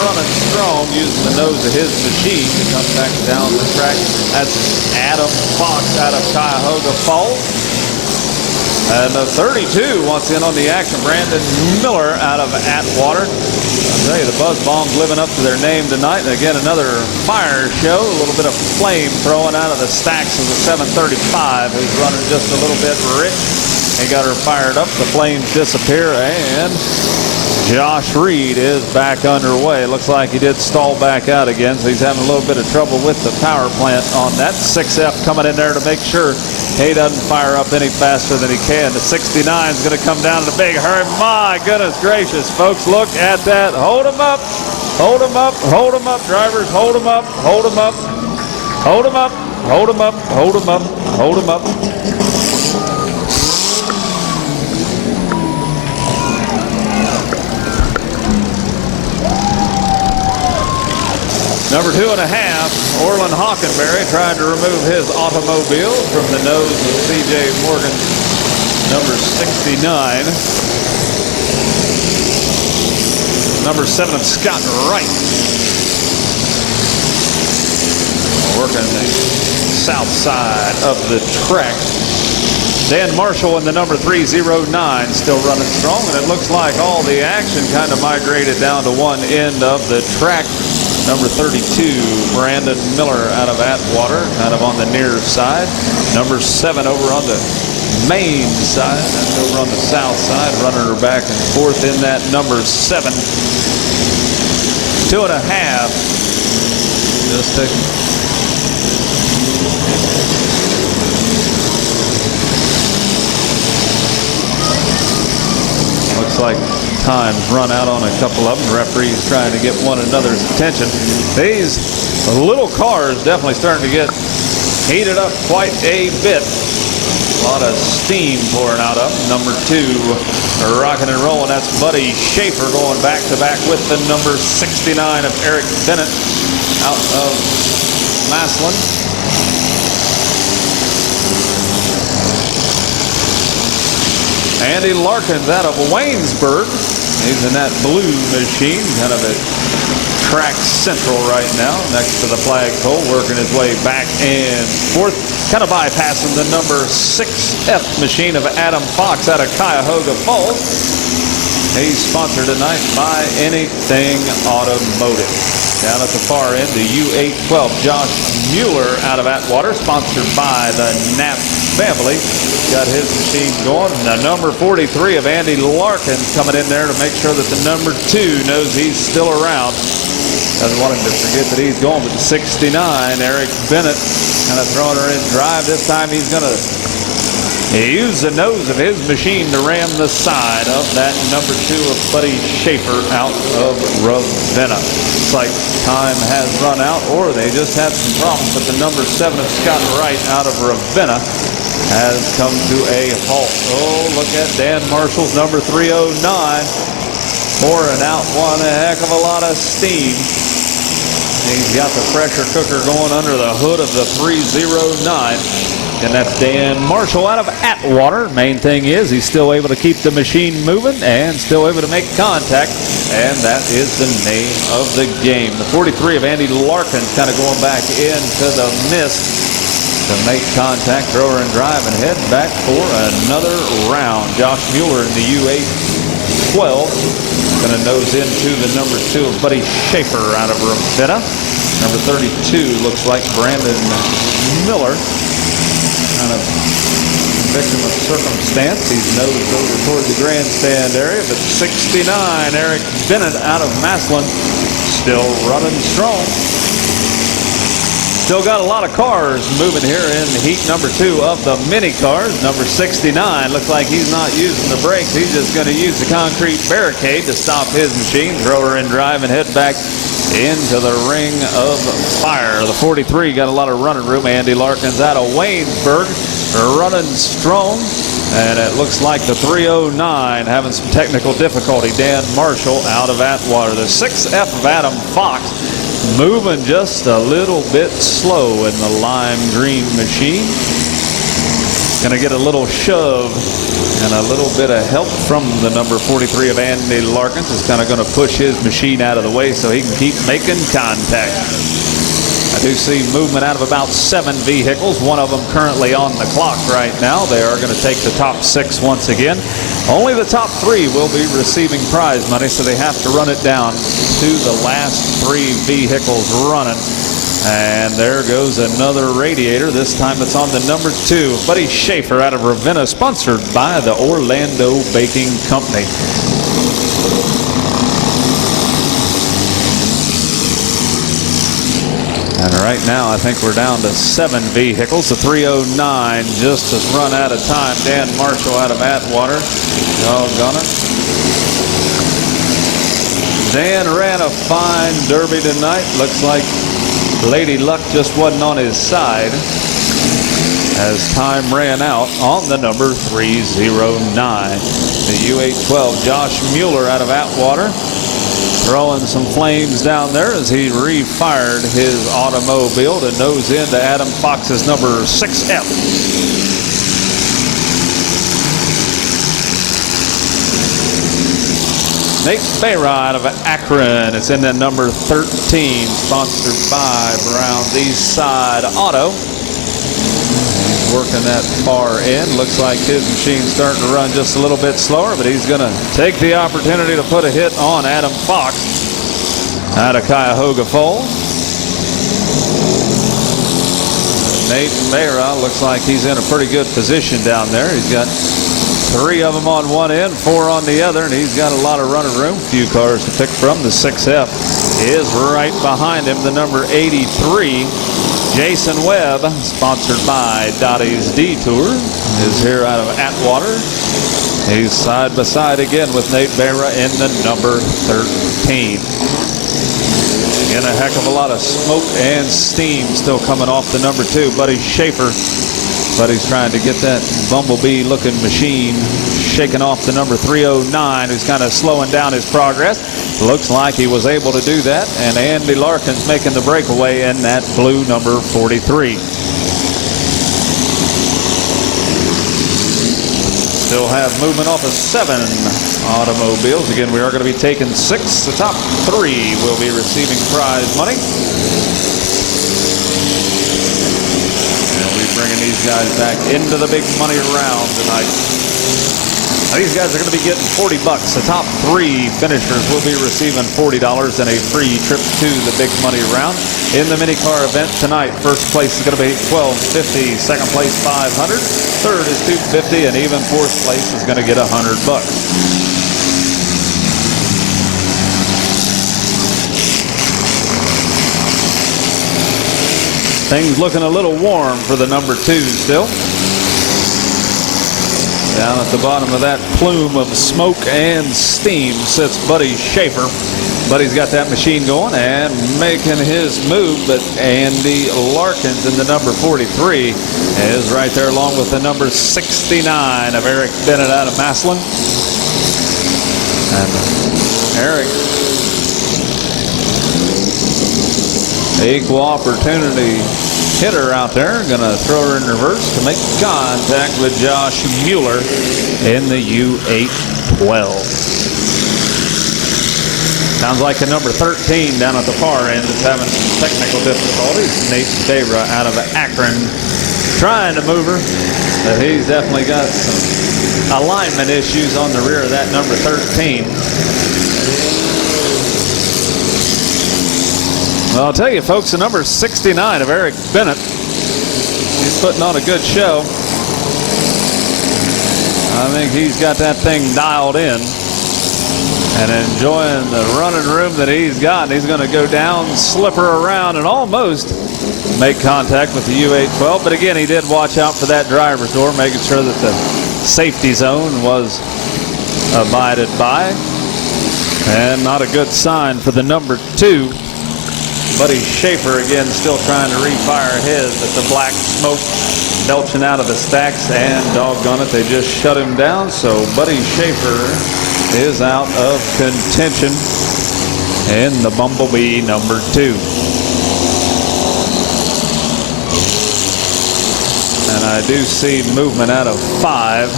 running strong, using the nose of his machine to come back down the track. That's Adam Fox out of Cuyahoga Falls. And the 32 once in on the action, Brandon Miller out of Atwater. I'll tell you, the Buzz Bombs living up to their name tonight. And again, another fire show, a little bit of flame throwing out of the stacks of the 735, who's running just a little bit rich He got her fired up. The flames disappear, and Josh Reed is back underway. Looks like he did stall back out again, so he's having a little bit of trouble with the power plant on that. 6F coming in there to make sure he doesn't fire up any faster than he can. The 69 is going to come down in a big hurry. My goodness gracious, folks, look at that. Hold him up. Hold him up. Hold him up, drivers. Hold him up. Hold him up. Hold him up. Hold him up. Hold him up. Hold him up. Number 2.5, Orland Hockenberry trying to remove his automobile from the nose of C.J. Morgan, number 69. Number 7 of Scott Wright. Working the south side of the track. Dan Marshall in the number 309 still running strong, and it looks like all the action kind of migrated down to one end of the track. Number 32, Brandon Miller out of Atwater, kind of on the near side. Number 7 over on the main side, that's over on the south side, running her back and forth in that number 7. 2.5. Just taking. Looks like time's run out on a couple of them. Referees trying to get one another's attention. These little cars definitely starting to get heated up quite a bit. A lot of steam pouring out of number 2, rocking and rolling. That's Buddy Schaefer going back to back with the number 69 of Eric Bennett out of Maslin. Andy Larkins out of Waynesburg. He's in that blue machine, kind of at track central right now, next to the flagpole, working his way back and forth, kind of bypassing the number 6F machine of Adam Fox out of Cuyahoga Falls. He's sponsored tonight by Anything Automotive. Down at the far end, the U812, Josh Mueller out of Atwater, sponsored by the Knapp family. Got his machine going. The number 43 of Andy Larkin coming in there to make sure that the number 2 knows he's still around. Doesn't want him to forget that he's going. But the 69, Eric Bennett, kind of throwing her in drive. This time he's going to use the nose of his machine to ram the side of that number 2 of Buddy Schaefer out of Ravenna. Looks like time has run out, or they just had some problems. But the number 7 of Scott Wright out of Ravenna has come to a halt. Oh, look at Dan Marshall's number 309 pouring out one heck of a lot of steam. He's got the pressure cooker going under the hood of the 309. And that's Dan Marshall out of Atwater. Main thing is he's still able to keep the machine moving and still able to make contact. And that is the name of the game. The 43 of Andy Larkin kind of going back into the mist to make contact, thrower and drive, and head back for another round. Josh Mueller in the U812 going to nose into the number 2 of Buddy Schaefer out of Ravenna. Number 32 looks like Brandon Miller. Kind of victim of circumstance. He's nosed over toward the grandstand area, but 69, Eric Bennett out of Maslin, still running strong. Still got a lot of cars moving here in heat number 2 of the mini cars. Number 69 looks like he's not using the brakes. He's just going to use the concrete barricade to stop his machine, throw her in drive, and head back into the ring of fire. The 43 got a lot of running room. Andy Larkins out of Waynesburg running strong. And it looks like the 309 having some technical difficulty. Dan Marshall out of Atwater. The 6F of Adam Fox moving just a little bit slow in the lime green machine. Going to get a little shove and a little bit of help from the number 43 of Andy Larkins. Is kind of going to push his machine out of the way so he can keep making contact. I do see movement out of about 7 vehicles. One of them currently on the clock right now. They are going to take the top 6 once again. Only the top 3 will be receiving prize money, so they have to run it down to the last 3 vehicles running. And there goes another radiator. This time it's on the number 2. Buddy Schaefer out of Ravenna, sponsored by the Orlando Baking Company. And right now, I think we're down to 7 vehicles. The 309 just has run out of time. Dan Marshall out of Atwater. Doggone it. Dan ran a fine derby tonight. Looks like Lady Luck just wasn't on his side as time ran out on the number 309. The U812, Josh Mueller out of Atwater, throwing some flames down there as he refired his automobile to nose into Adam Fox's number 6F. Nate Bayra out of Akron. It's in the number 13, sponsored by Brown's East Side Auto. He's working that far end. Looks like his machine's starting to run just a little bit slower, but he's going to take the opportunity to put a hit on Adam Fox out of Cuyahoga Falls. Nate Bayra looks like he's in a pretty good position down there. He's got 3 of them on one end, 4 on the other, and he's got a lot of running room. Few cars to pick from. The 6F is right behind him. The number 83, Jason Webb, sponsored by Dottie's Detour, is here out of Atwater. He's side by side again with Nate Bayra in the number 13. And a heck of a lot of smoke and steam still coming off the number 2, Buddy Schaefer. Buddy's trying to get that bumblebee-looking machine shaking off the number 309, who's kind of slowing down his progress. Looks like he was able to do that, and Andy Larkin's making the breakaway in that blue number 43. Still have movement off of 7 automobiles. Again, we are going to be taking 6. The top 3 will be receiving prize money. Bringing these guys back into the big money round tonight. Now, these guys are going to be getting $40. The top 3 finishers will be receiving $40 and a free trip to the big money round. In the mini car event tonight, first place is going to be $12.50, second place $500, third is $250, and even fourth place is going to get $100. Things looking a little warm for the number 2 still. Down at the bottom of that plume of smoke and steam sits Buddy Schaefer. Buddy's got that machine going and making his move, but Andy Larkins in the number 43 is right there along with the number 69 of Eric Bennett out of Maslin. And Eric, equal opportunity hitter out there, gonna throw her in reverse to make contact with Josh Mueller in the U812. Sounds like the number 13 down at the far end is having some technical difficulties. Nate Bayra out of Akron trying to move her, but he's definitely got some alignment issues on the rear of that number 13. Well, I'll tell you, folks, the number 69 of Eric Bennett, he's putting on a good show. I think he's got that thing dialed in and enjoying the running room that he's got. And he's going to go down, slip her around, and almost make contact with the U812. But again, he did watch out for that driver's door, making sure that the safety zone was abided by. And not a good sign for the number 2. Buddy Schaefer again still trying to refire his, but the black smoke belching out of the stacks, and doggone it, they just shut him down. So Buddy Schaefer is out of contention in the Bumblebee number 2. And I do see movement out of 5.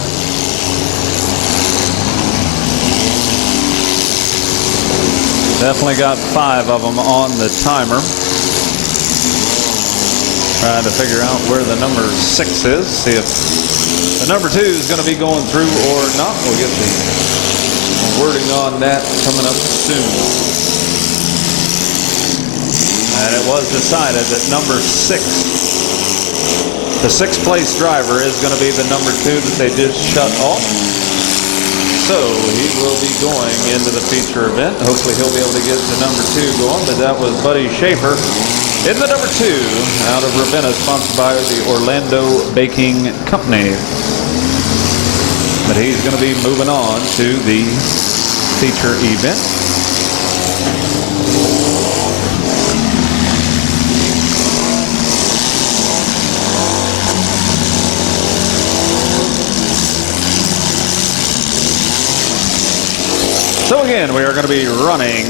Definitely got 5 of them on the timer. Trying to figure out where the number 6 is. See if the number 2 is going to be going through or not. We'll get the wording on that coming up soon. And it was decided that number 6, the 6th place driver, is going to be the number 2 that they just shut off. So he will be going into the feature event. Hopefully he'll be able to get the number 2 going, but that was Buddy Schaefer in the number 2 out of Ravenna, sponsored by the Orlando Baking Company. But he's going to be moving on to the feature event. So again, we are going to be running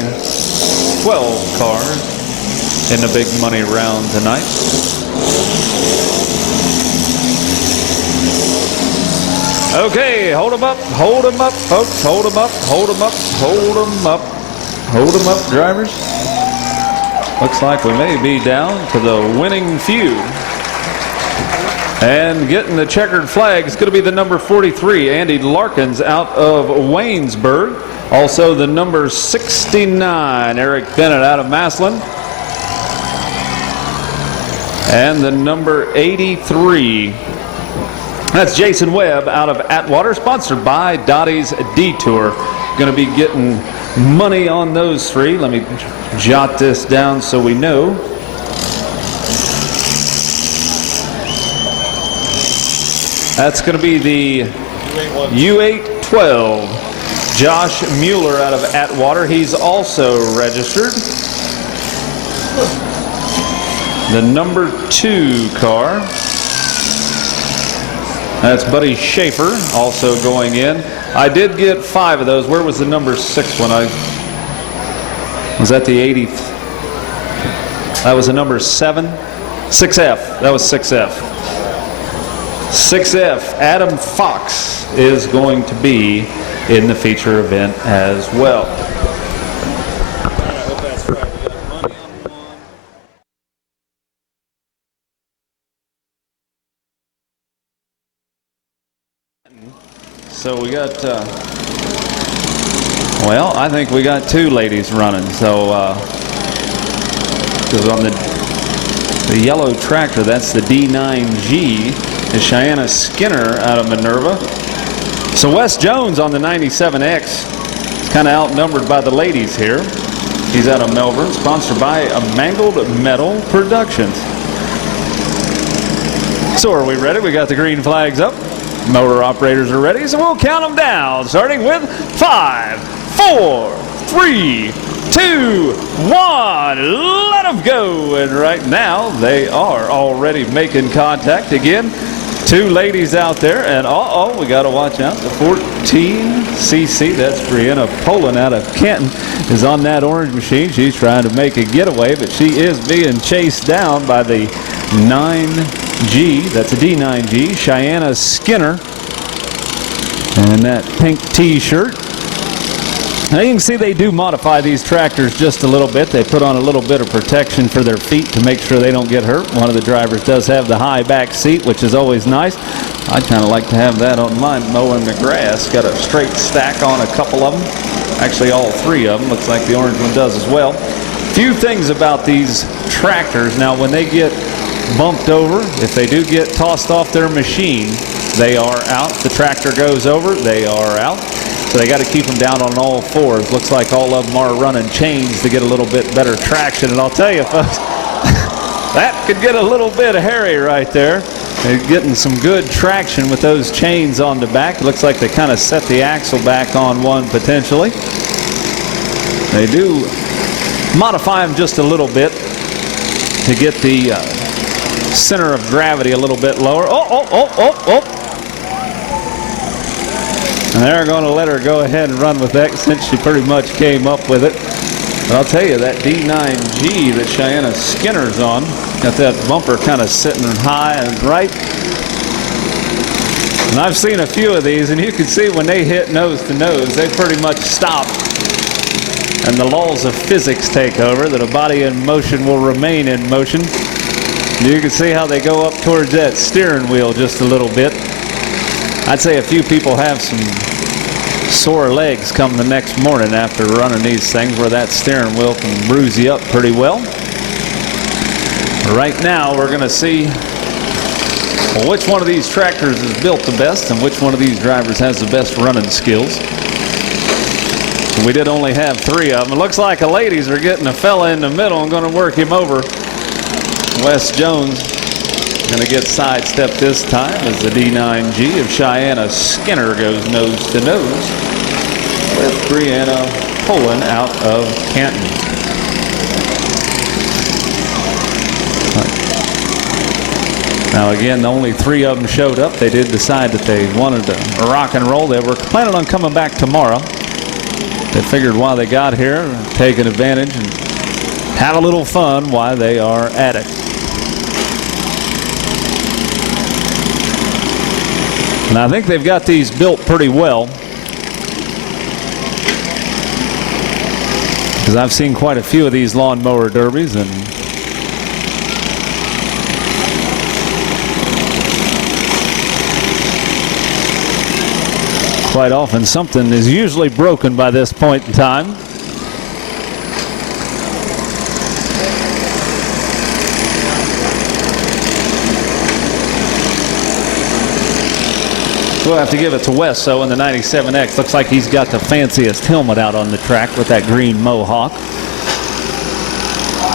12 cars in the big money round tonight. Okay, hold them up, folks, hold them up, hold them up, hold them up, hold them up, drivers. Looks like we may be down to the winning few. And getting the checkered flag is going to be the number 43, Andy Larkins out of Waynesburg. Also the number 69, Eric Bennett out of Maslin. And the number 83, that's Jason Webb out of Atwater, sponsored by Dottie's Detour. Going to be getting money on those 3. Let me jot this down so we know. That's going to be the U812. Josh Mueller out of Atwater. He's also registered. The number 2 car. That's Buddy Schaefer also going in. I did get 5 of those. Where was the number 6 one? Was that the 80th? That was the number 7? 6F. That was 6F. 6F. Adam Fox is going to be in the feature event as well. I hope that's right. We got money on one. So we got, well, I think we got 2 ladies running. So, because on the yellow tractor, that's the D9G, is Cheyenne Skinner out of Minerva. So Wes Jones on the 97X is kind of outnumbered by the ladies here. He's out of Melbourne, sponsored by Mangled Metal Productions. So are we ready? We got the green flags up. Motor operators are ready, so we'll count them down, starting with 5, 4, 3, 2, 1. Let them go. And right now, they are already making contact again. 2 ladies out there, and we got to watch out. The 14cc, that's Brianna Poland out of Canton, is on that orange machine. She's trying to make a getaway, but she is being chased down by the 9G. That's a D9G, Cheyenne Skinner, and that pink t-shirt. Now you can see they do modify these tractors just a little bit. They put on a little bit of protection for their feet to make sure they don't get hurt. One of the drivers does have the high back seat, which is always nice. I'd kind of like to have that on mine mowing the grass. Got a straight stack on a couple of them. Actually, all 3 of them. Looks like the orange one does as well. Few things about these tractors. Now, when they get bumped over, if they do get tossed off their machine, they are out. The tractor goes over, they are out. So they got to keep them down on all 4s. Looks like all of them are running chains to get a little bit better traction. And I'll tell you, folks, that could get a little bit hairy right there. They're getting some good traction with those chains on the back. It looks like they kind of set the axle back on one potentially. They do modify them just a little bit to get the center of gravity a little bit lower. And they're going to let her go ahead and run with that since she pretty much came up with it. But I'll tell you, that D9G that Cheyenne Skinner's on, got that bumper kind of sitting high and right. And I've seen a few of these, and you can see when they hit nose to nose, they pretty much stop. And the laws of physics take over, that a body in motion will remain in motion. And you can see how they go up towards that steering wheel just a little bit. I'd say a few people have some sore legs come the next morning after running these things, where that steering wheel can bruise you up pretty well. Right now, we're going to see which one of these tractors is built the best and which one of these drivers has the best running skills. We did only have 3 of them. It looks like the ladies are getting a fella in the middle and going to work him over. Wes Jones going to get sidestepped this time as the D9G of Cheyenne Skinner goes nose to nose with Brianna Poland out of Canton. Now again, only 3 of them showed up. They did decide that they wanted to rock and roll. They were planning on coming back tomorrow. They figured while they got here, take an advantage and have a little fun while they are at it. And I think they've got these built pretty well, because I've seen quite a few of these lawnmower derbies, and quite often something is usually broken by this point in time. We'll have to give it to Wes, so in the 97X. Looks like he's got the fanciest helmet out on the track with that green mohawk.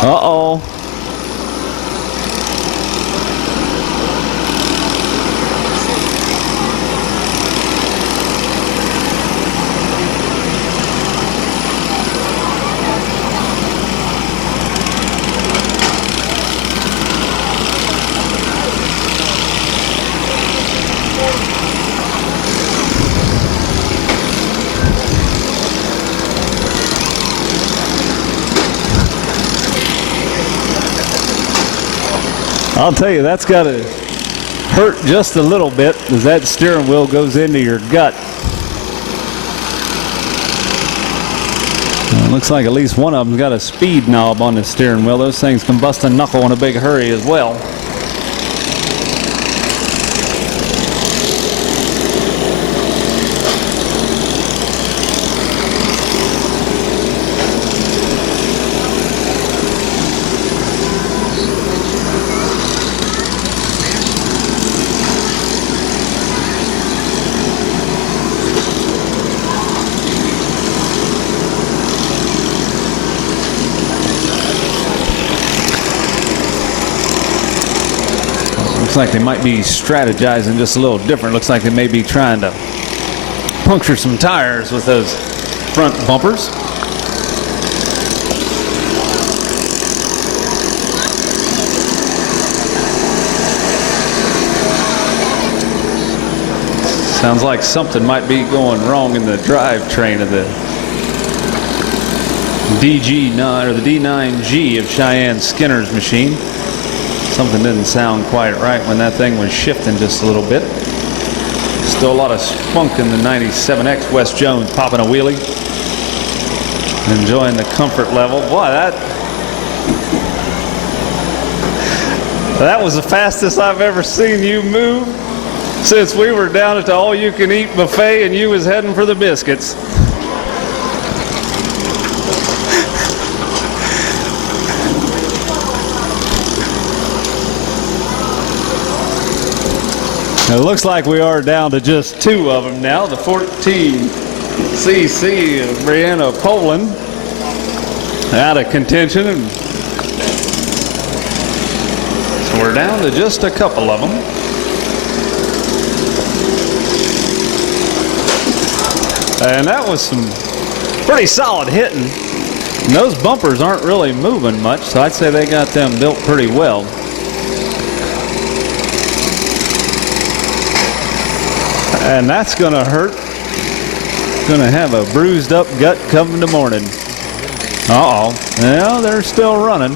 Uh-oh. I'll tell you, that's got to hurt just a little bit as that steering wheel goes into your gut. It looks like at least one of them's got a speed knob on the steering wheel. Those things can bust a knuckle in a big hurry as well. Looks like they might be strategizing just a little different. Looks like they may be trying to puncture some tires with those front bumpers. Sounds like something might be going wrong in the drivetrain of the DG9 or the D9G of Cheyenne Skinner's machine. Something didn't sound quite right when that thing was shifting just a little bit. Still a lot of spunk in the 97X. Wes Jones popping a wheelie. Enjoying the comfort level. Boy, that was the fastest I've ever seen you move since we were down at the all-you-can-eat buffet and you was heading for the biscuits. It looks like we are down to just 2 of them now. The 14cc of Brianna Poland out of contention. And so we're down to just a couple of them. And that was some pretty solid hitting. And those bumpers aren't really moving much, so I'd say they got them built pretty well. And that's going to hurt. Going to have a bruised up gut come the morning. Uh-oh. Well, they're still running.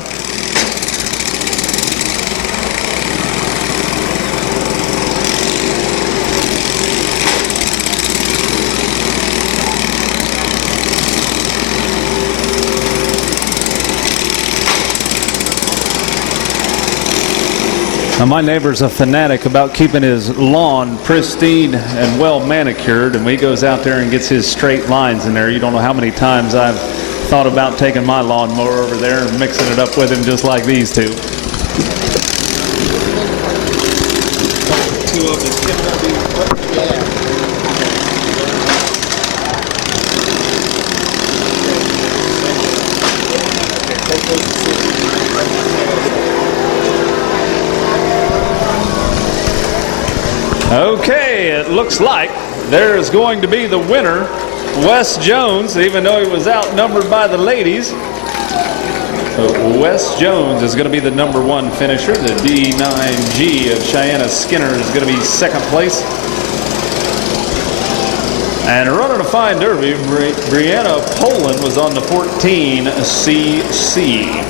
Now, my neighbor's a fanatic about keeping his lawn pristine and well manicured, and when he goes out there and gets his straight lines in there, you don't know how many times I've thought about taking my lawnmower over there and mixing it up with him just like these two. Two of the skip will be put. Yeah. Okay, it looks like there is going to be the winner, Wes Jones, even though he was outnumbered by the ladies. So Wes Jones is going to be the number one finisher. The D9G of Cheyenne Skinner is going to be second place. And running a fine derby, Brianna Poland was on the 14cc.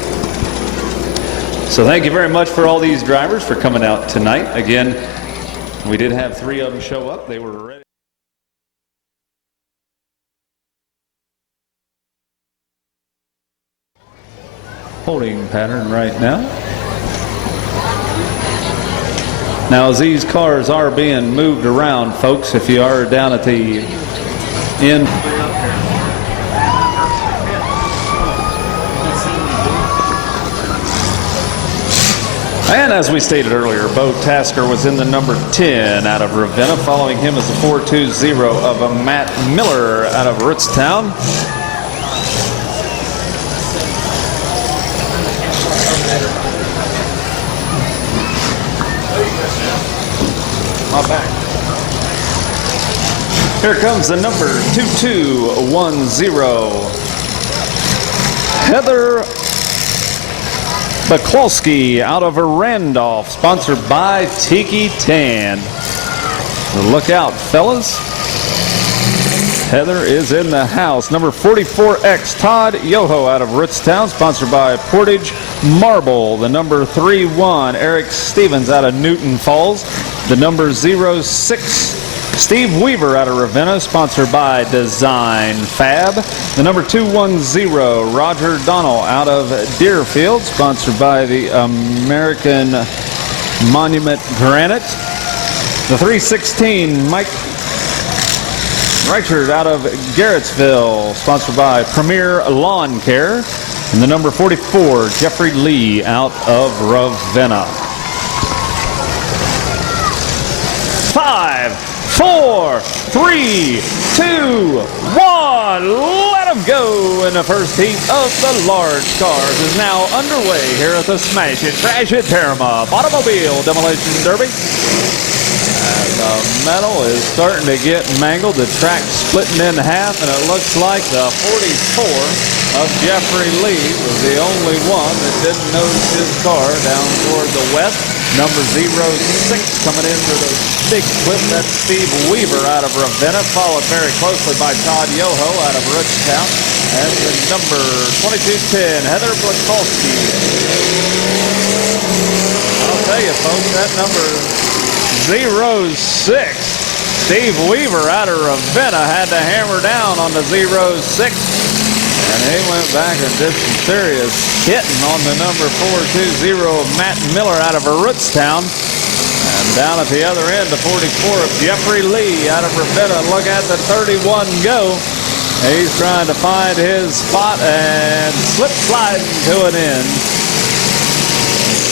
So thank you very much for all these drivers for coming out tonight. Again, we did have 3 of them show up. They were ready. Holding pattern right now. Now, as these cars are being moved around, folks, if you are down at the end. And as we stated earlier, Bo Tasker was in the number 10 out of Ravenna. Following him is the 420 of Matt Miller out of Ritztown. My back. Here comes the number 2210. Heather Baklowski out of Randolph, sponsored by Tiki Tan. Look out, fellas. Heather is in the house. Number 44X, Todd Yoho out of Ritztown, sponsored by Portage Marble. The number 31, Eric Stevens out of Newton Falls. The number 06, Steve Weaver out of Ravenna, sponsored by Design Fab. The number 210, Roger Donnell out of Deerfield, sponsored by the American Monument Granite. The 316, Mike Reichard out of Garrettsville, sponsored by Premier Lawn Care. And the number 44, Jeffrey Lee out of Ravenna. 5, 4, 3, 2, 1. Let them go. And the first heat of the large cars is now underway here at the Smash It, Trash It, Parama Automobile Demolition Derby. And the metal is starting to get mangled. The track splitting in half, and it looks like the 44 of Jeffrey Lee was the only one that didn't nose his car down toward the west. Number 06 coming into the big clip, that's Steve Weaver out of Ravenna, followed very closely by Todd Yoho out of Ritztown. And the number 2210, Heather Blakolski. I'll tell you, folks, that number 06, Steve Weaver out of Ravenna had to hammer down on the 06. And he went back and did some serious hitting on the number 420 of Matt Miller out of Ritztown. And down at the other end, the 44 of Jeffrey Lee out of Ravenna. Look at the 31 go. He's trying to find his spot and slip sliding to an end.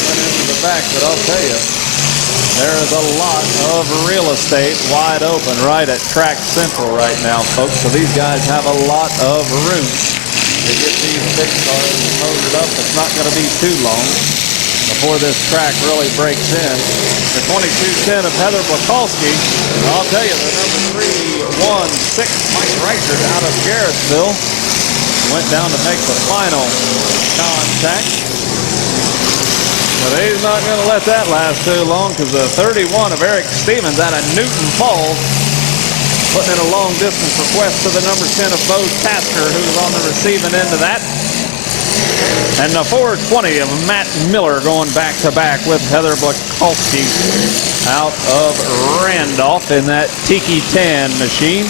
Went into the back, but I'll tell you, there is a lot of real estate wide open right at Track Central right now, folks. So these guys have a lot of room to get these big cars loaded up. It's not going to be too long before this track really breaks in. The 2210 of Heather Blakolski. I'll tell you, the number 316, Mike Reichard out of Garrettsville, went down to make the final contact. But he's not going to let that last too long, because the 31 of Eric Stevens out of Newton Falls putting in a long distance request to the number 10 of Bo Tasker, who's on the receiving end of that. And the 420 of Matt Miller going back to back with Heather Blakolski out of Randolph in that Tiki Tan machine.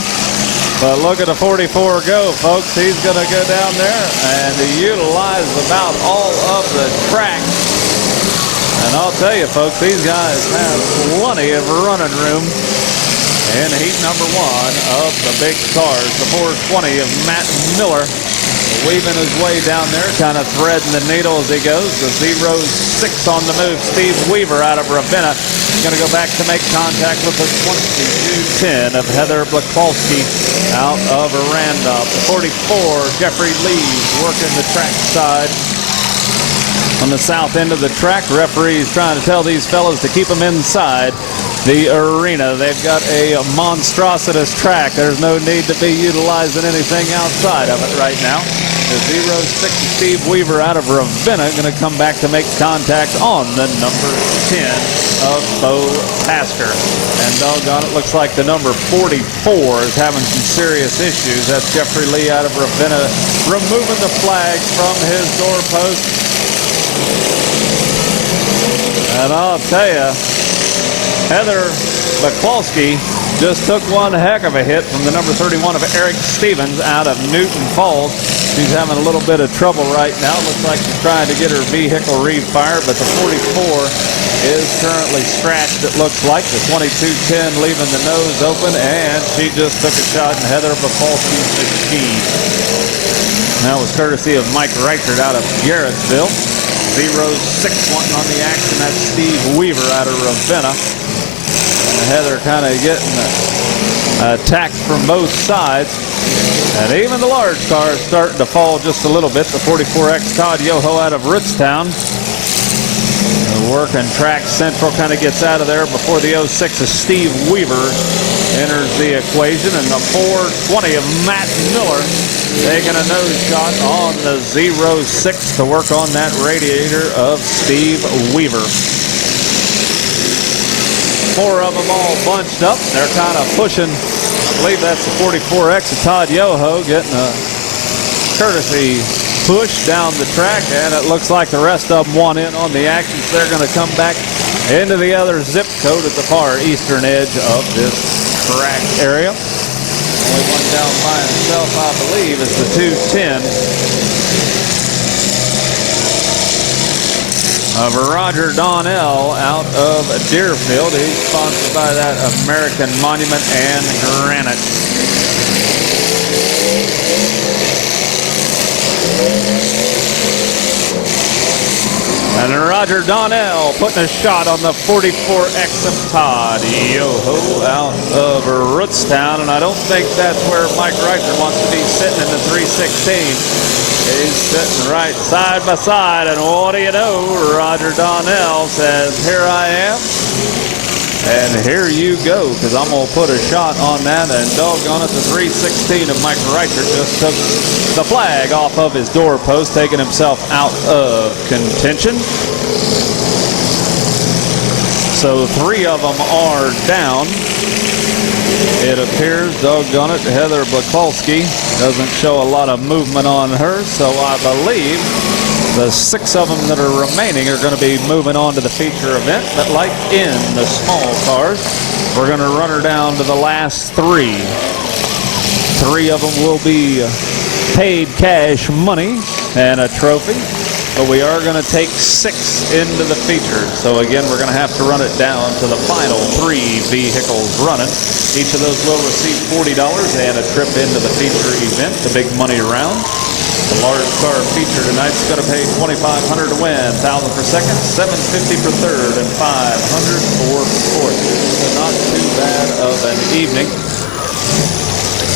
But look at the 44 go, folks. He's going to go down there and utilize about all of the track. And I'll tell you, folks, these guys have plenty of running room in heat number 1 of the big cars. The 420 of Matt Miller weaving his way down there, kind of threading the needle as he goes. The 06 on the move. Steve Weaver out of Ravenna. Going to go back to make contact with the 22-10 of Heather Blakowski out of Randolph. The 44, Jeffrey Lee working the track side. On the south end of the track, referees trying to tell these fellas to keep them inside the arena. They've got a monstrous track. There's no need to be utilizing anything outside of it right now. The 06 Steve Weaver out of Ravenna going to come back to make contact on the number 10 of Bo Tasker. And doggone it, looks like the number 44 is having some serious issues. That's Jeffrey Lee out of Ravenna removing the flag from his doorpost. And I'll tell you, Heather Blakowski just took one heck of a hit from the number 31 of Eric Stevens out of Newton Falls. She's having a little bit of trouble right now. Looks like she's trying to get her vehicle refired, but the 44 is currently scratched, it looks like. The 22-10 leaving the nose open, and she just took a shot in Heather Blakowski's machine. That was courtesy of Mike Reichert out of Garrettsville. 06 wanting on the action. That's Steve Weaver out of Ravenna. And Heather kind of getting attacked from both sides. And even the large car is starting to fall just a little bit. The 44X Todd Yoho out of Rootstown. Working track central, kind of gets out of there before the 06 of Steve Weaver enters the equation. And the 420 of Matt Miller taking a nose shot on the 06 to work on that radiator of Steve Weaver. Four of them all bunched up. They're kind of pushing. I believe that's the 44X of Todd Yoho getting a courtesy push down the track, and it looks like the rest of them want in on the action, so they're going to come back into the other zip code at the far eastern edge of this track area. Only one down by himself, I believe, is the 210 of Roger Donnell out of Deerfield. He's sponsored by that American Monument and Granite. And Roger Donnell putting a shot on the 44X of Todd Yoho out of Rootstown. And I don't think that's where Mike Reichert wants to be sitting in the 316. He's sitting right side by side. And what do you know? Roger Donnell says, here I am. And here you go, because I'm going to put a shot on that. And doggone it, the 316 of Mike Reichert just took the flag off of his doorpost, taking himself out of contention. So three of them are down. It appears, doggone it, Heather Blakowski doesn't show a lot of movement on her, so I believe the six of them that are remaining are going to be moving on to the feature event. But like in the small cars, we're going to run her down to the last three. Three of them will be paid cash money and a trophy. But we are going to take six into the feature. So again, we're going to have to run it down to the final three vehicles running. Each of those will receive $40 and a trip into the feature event, the big money round. The large car feature tonight's going to pay $2,500 to win, $1,000 for second, $750 for third, and $500 for fourth. So not too bad of an evening.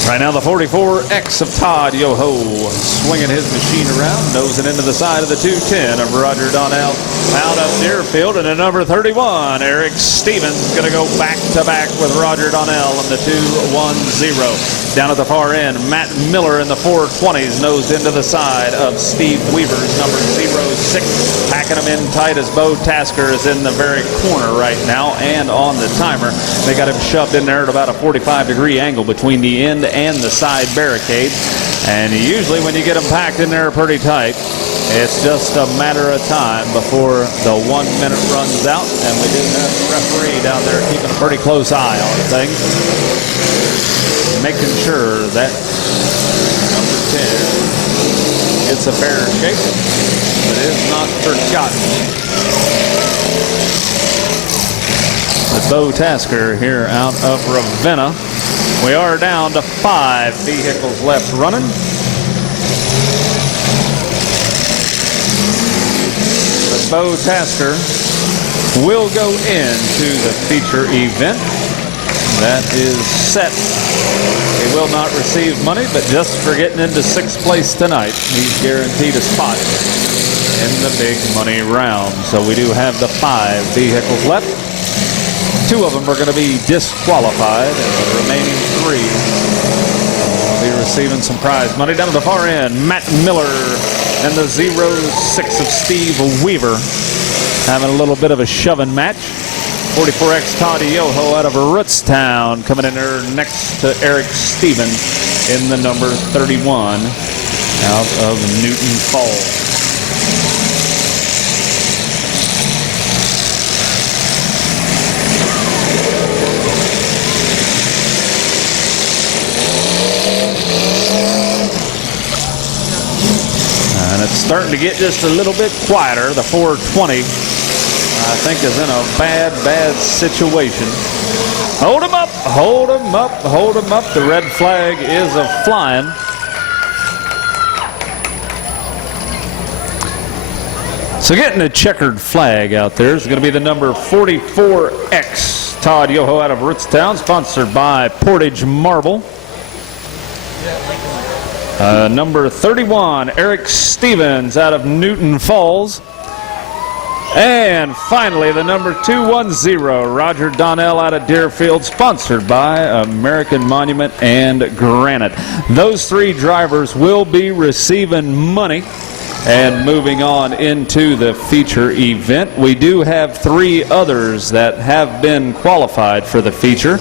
Right now, the 44X of Todd Yoho swinging his machine around, nosing into the side of the 210 of Roger Donnell out of Deerfield. And at number 31, Eric Stevens going to go back-to-back with Roger Donnell in the 210. Down at the far end, Matt Miller in the 420s nosed into the side of Steve Weaver's number 06. Packing them in tight as Bo Tasker is in the very corner right now and on the timer. They got him shoved in there at about a 45-degree angle between the end and the side barricade. And usually when you get them packed in there pretty tight, it's just a matter of time before the 1 minute runs out. And we do have the referee down there keeping a pretty close eye on things, making sure that number 10 gets a fair shake, but is not forgotten. With Bo Tasker here out of Ravenna. We are down to 5 vehicles left running. Bo Tasker will go into the feature event. That is set. He will not receive money, but just for getting into 6th place tonight, he's guaranteed a spot in the big money round. So we do have the 5 vehicles left. 2 of them are going to be disqualified, and the remaining 3 will be receiving some prize money. Down to the far end, Matt Miller and the 06 of Steve Weaver having a little bit of a shoving match. 44X Todd Yoho out of Rootstown coming in there next to Eric Steven in the number 31 out of Newton Falls. And it's starting to get just a little bit quieter. The 420 I think is in a bad situation. Hold him up, hold him up, hold him up. The red flag is a-flying. So getting a checkered flag out there is going to be the number 44X Todd Yoho out of Rootstown, sponsored by Portage Marble. Number 31, Eric Stevens out of Newton Falls. And finally, the number 210, Roger Donnell out of Deerfield, sponsored by American Monument and Granite. Those 3 drivers will be receiving money and moving on into the feature event. We do have 3 others that have been qualified for the feature,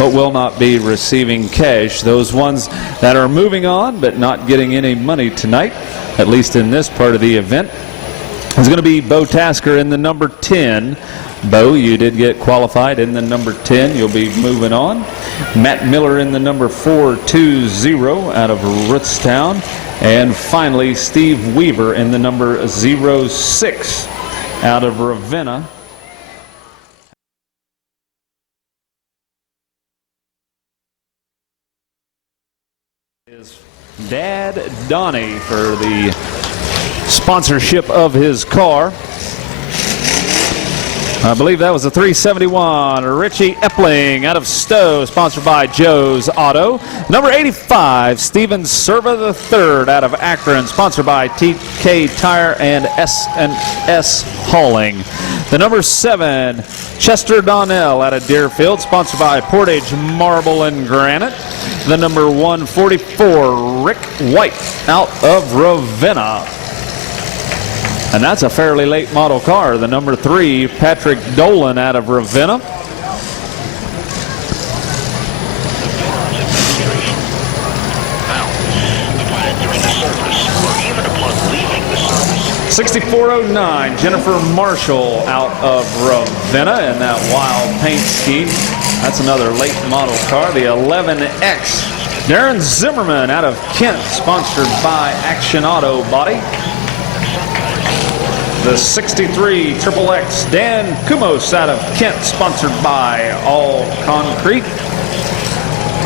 but will not be receiving cash. Those ones that are moving on but not getting any money tonight, at least in this part of the event, is going to be Bo Tasker in the number 10. Bo, you did get qualified in the number 10. You'll be moving on. Matt Miller in the number 420 out of Rootstown. And finally, Steve Weaver in the number 06 out of Ravenna. Is Dad Donnie for the sponsorship of his car. I believe that was a 371. Richie Epling out of Stowe, sponsored by Joe's Auto. Number 85, Steven Serva III out of Akron, sponsored by TK Tire and S&S Hauling. The number 7, Chester Donnell out of Deerfield, sponsored by Portage Marble and Granite. The number 144, Rick White out of Ravenna. And that's a fairly late model car. The number 3, Patrick Dolan out of Ravenna. During the service, or even upon leaving the service. 6409, Jennifer Marshall out of Ravenna in that wild paint scheme. That's another late model car. The 11X, Darren Zimmerman out of Kent, sponsored by Action Auto Body. The 63 XXX, Dan Kumos out of Kent, sponsored by All Concrete.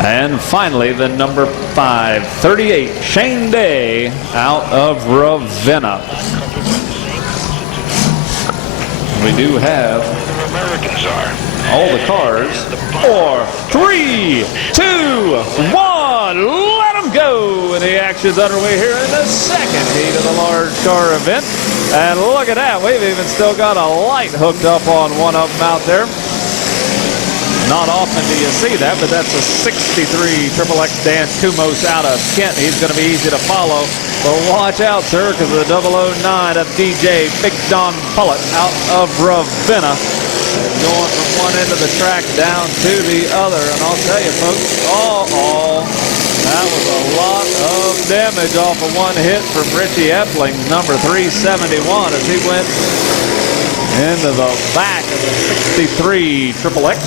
And finally, the number 5, 38, Shane Day out of Ravenna. We do have all the cars. 4, 3, 2, 1, let them go! And the action's underway here in the second heat of the large car event. And look at that, we've even still got a light hooked up on one of them out there. Not often do you see that, but that's a 63 XXX Dan Kumos out of Kent. He's going to be easy to follow. But watch out, sir, because the 009 of DJ Big Don Pullett out of Ravenna is going from one end of the track down to the other. And I'll tell you, folks, that was a lot of damage off of one hit from Richie Epling's number 371 as he went into the back of the 63 XXX.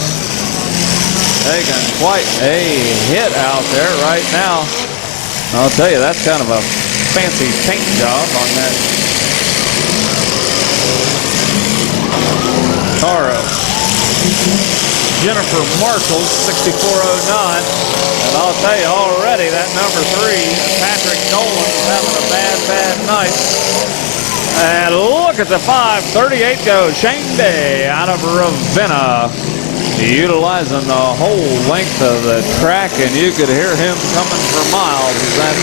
Taking quite a hit out there right now. I'll tell you, that's kind of a fancy paint job on that car of Jennifer Marshall's 6409. And I'll tell you already, that number 3, Patrick Nolan, is having a bad night. And look at the 5:38 go. Shane Day out of Ravenna, utilizing the whole length of the track, and you could hear him coming for miles as that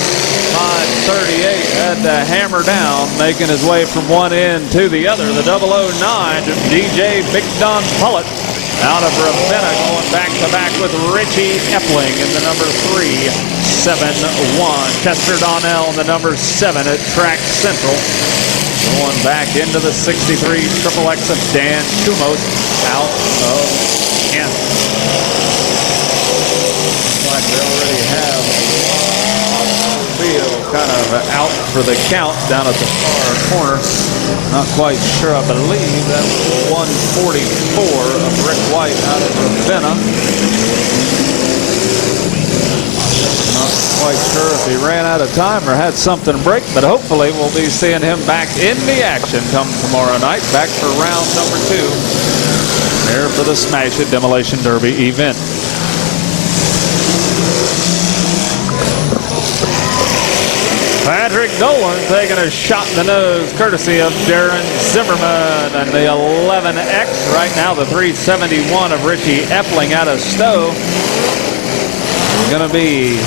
5:38 had to hammer down, making his way from one end to the other. The 009, DJ Big Don Pullett out of Ravenna, going back-to-back with Richie Epling in the number 371. Chester Donnell in the number 7 at Track Central. Going back into the 63 XXX of Dan Kumos out of Kent. Looks like they already have field kind of out for the count down at the far corner. Not quite sure. I believe that was 144 of Rick White out of Ravenna. Not quite sure if he ran out of time or had something break, but hopefully we'll be seeing him back in the action come tomorrow night, back for round number 2 here for the Smash It Demolition Derby event. Patrick Dolan taking a shot in the nose, courtesy of Darren Zimmerman, and the 11X. Right now, the 371 of Richie Epling out of Stowe. Going to be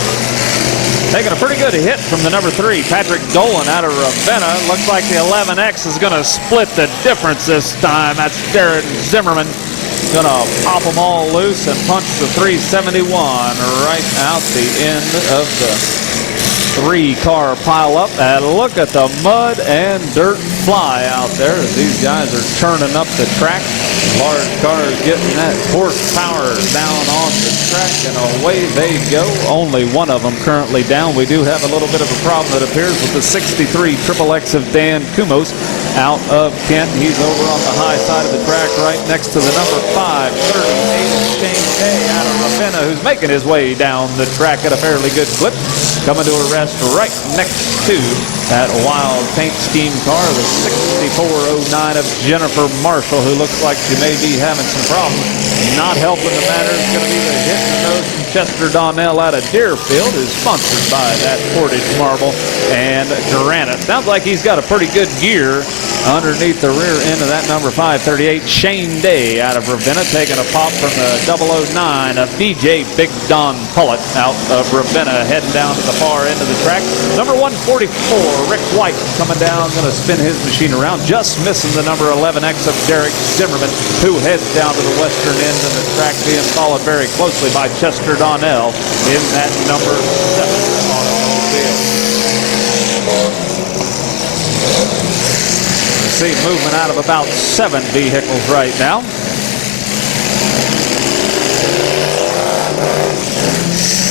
taking a pretty good hit from the number 3, Patrick Dolan out of Ravenna. Looks like the 11X is going to split the difference this time. That's Darren Zimmerman. Going to pop them all loose and punch the 371 right out the end of the 3-car pile up. And look at the mud and dirt fly out there as these guys are churning up the track. Large cars getting that horsepower down on the track, and away they go. Only one of them currently down. We do have a little bit of a problem, it appears, with the 63 XXX of Dan Kumos out of Kent. He's over on the high side of the track right next to the number 538 Shane Day out of Ravenna, who's making his way down the track at a fairly good clip. Coming to a rest right next to that wild paint scheme car, the 6409 of Jennifer Marshall, who looks like she may be having some problems. Not helping the matter is going to be the hit in the nose from Chester Donnell out of Deerfield, who's sponsored by that Portage Marble and Granite. Sounds like he's got a pretty good gear underneath the rear end of that number 538 Shane Day out of Ravenna, taking a pop from the 009 of DJ Big Don Pullett out of Ravenna, heading down to the far end of the track. Number 144 Rick White coming down, going to spin his machine around, just missing the number 11X of Derek Zimmerman, who heads down to the western end of the track, being followed very closely by Chester Donnell in that number 7 automobile. See movement out of about 7 vehicles right now.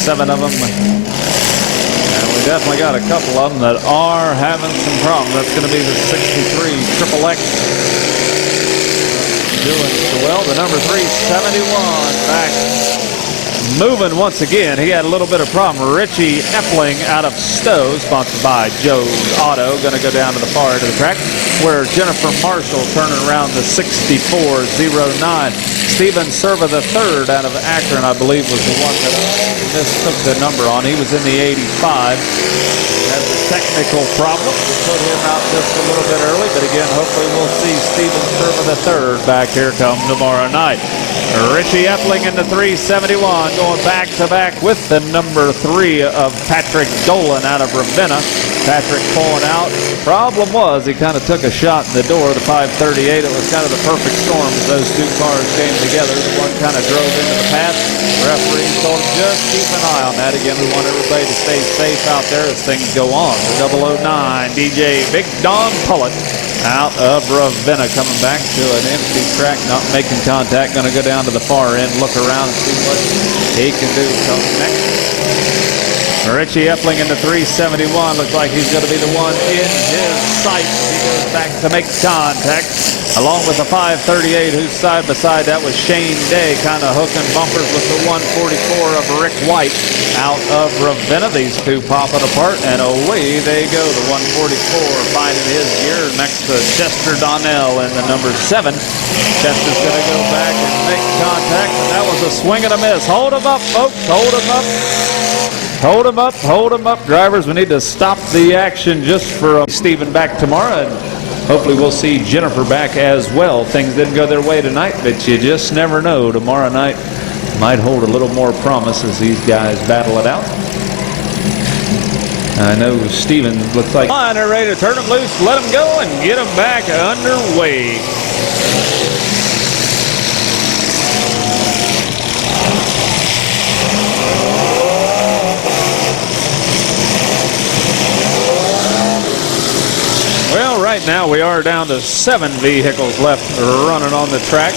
7 of them. And we definitely got a couple of them that are having some problems. That's going to be the 63 XXX. Doing so well. The number 371 back moving once again. He had a little bit of problem. Richie Epling out of Stowe, sponsored by Joe's Auto, going to go down to the far end of the track, where Jennifer Marshall turning around the 6409. Stephen Serva III out of Akron, I believe, was the one that mistook the number on. He was in the 85. Has a technical problem. Put him out just a little bit early, but again, hopefully we'll see Stephen Serva III back here come tomorrow night. Richie Epling in the 371, going back-to-back with the number 3 of Patrick Dolan out of Ravenna. Patrick pulling out. Problem was he kind of took a shot in the door of the 538. It was kind of the perfect storm as those two cars came together. The one kind of drove into the path. The referee told him just keep an eye on that. Again, we want everybody to stay safe out there as things go on. The 009 DJ Big Don Pullett out of Ravenna, coming back to an empty track, not making contact, going to go down to the far end, look around and see what he can do. Coming next, Richie Epling in the 371, looks like he's going to be the one in his sight. He goes back to make contact, along with the 538, who's side by side. That was Shane Day, kind of hooking bumpers with the 144 of Rick White out of Ravenna. These two popping apart, and away they go. The 144 finding his gear next to Chester Donnell in the number 7. Chester's going to go back and make contact, and that was a swing and a miss. Hold him up, folks. Hold him up. Hold him up, drivers. We need to stop the action just for Stephen back tomorrow. And hopefully we'll see Jennifer back as well. Things didn't go their way tonight, but you just never know. Tomorrow night might hold a little more promise as these guys battle it out. I know Steven looks like they're ready to turn them loose, let them go, and get them back underway. Well, right now we are down to 7 vehicles left running on the track.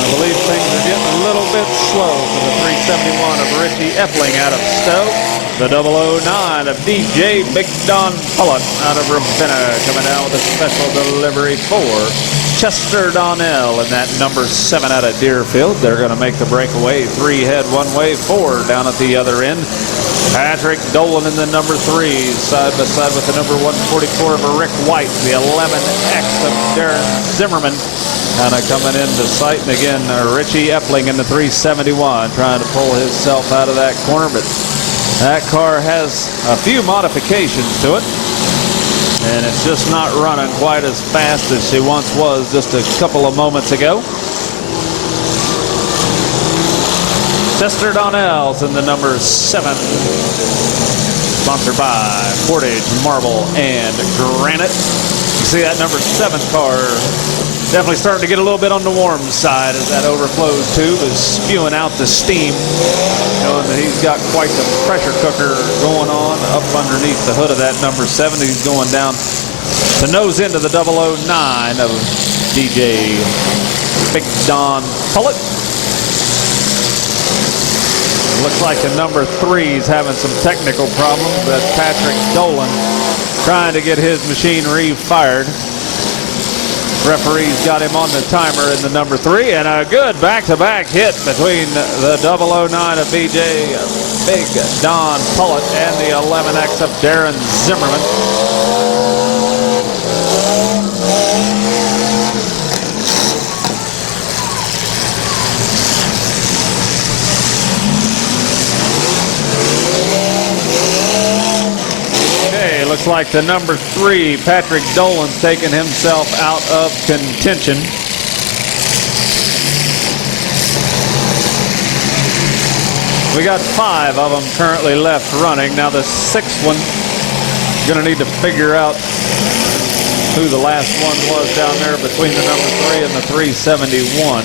I believe things are getting a little bit slow for the 371 of Richie Epling out of Stowe. The 009 of DJ Big Don Pullet out of Ravenna coming down with a special delivery for Chester Donnell in that number 7 out of Deerfield. They're going to make the breakaway. 3 head one way, 4 down at the other end. Patrick Dolan in the number 3, side by side with the number 144 of Rick White, the 11X of Darren Zimmerman. Kind of coming into sight, and again, Richie Epling in the 371 trying to pull himself out of that corner, but that car has a few modifications to it, and it's just not running quite as fast as she once was just a couple of moments ago. Chester Donnell's in the number 7, sponsored by Portage, Marble, and Granite. You see that number 7 car definitely starting to get a little bit on the warm side as that overflow tube is spewing out the steam, knowing that he's got quite the pressure cooker going on up underneath the hood of that number 7. He's going down to nose into the 009 of DJ Big Don Pullet. Looks like the number 3's having some technical problems. That's Patrick Dolan trying to get his machine refired. Referee's got him on the timer in the number 3, and a good back-to-back hit between the 009 of BJ Big Don Pullet and the 11X of Darren Zimmerman. Looks like the number 3, Patrick Dolan's taking himself out of contention. We got 5 of them currently left running. Now the 6th one, going to need to figure out who the last one was down there between the number 3 and the 371.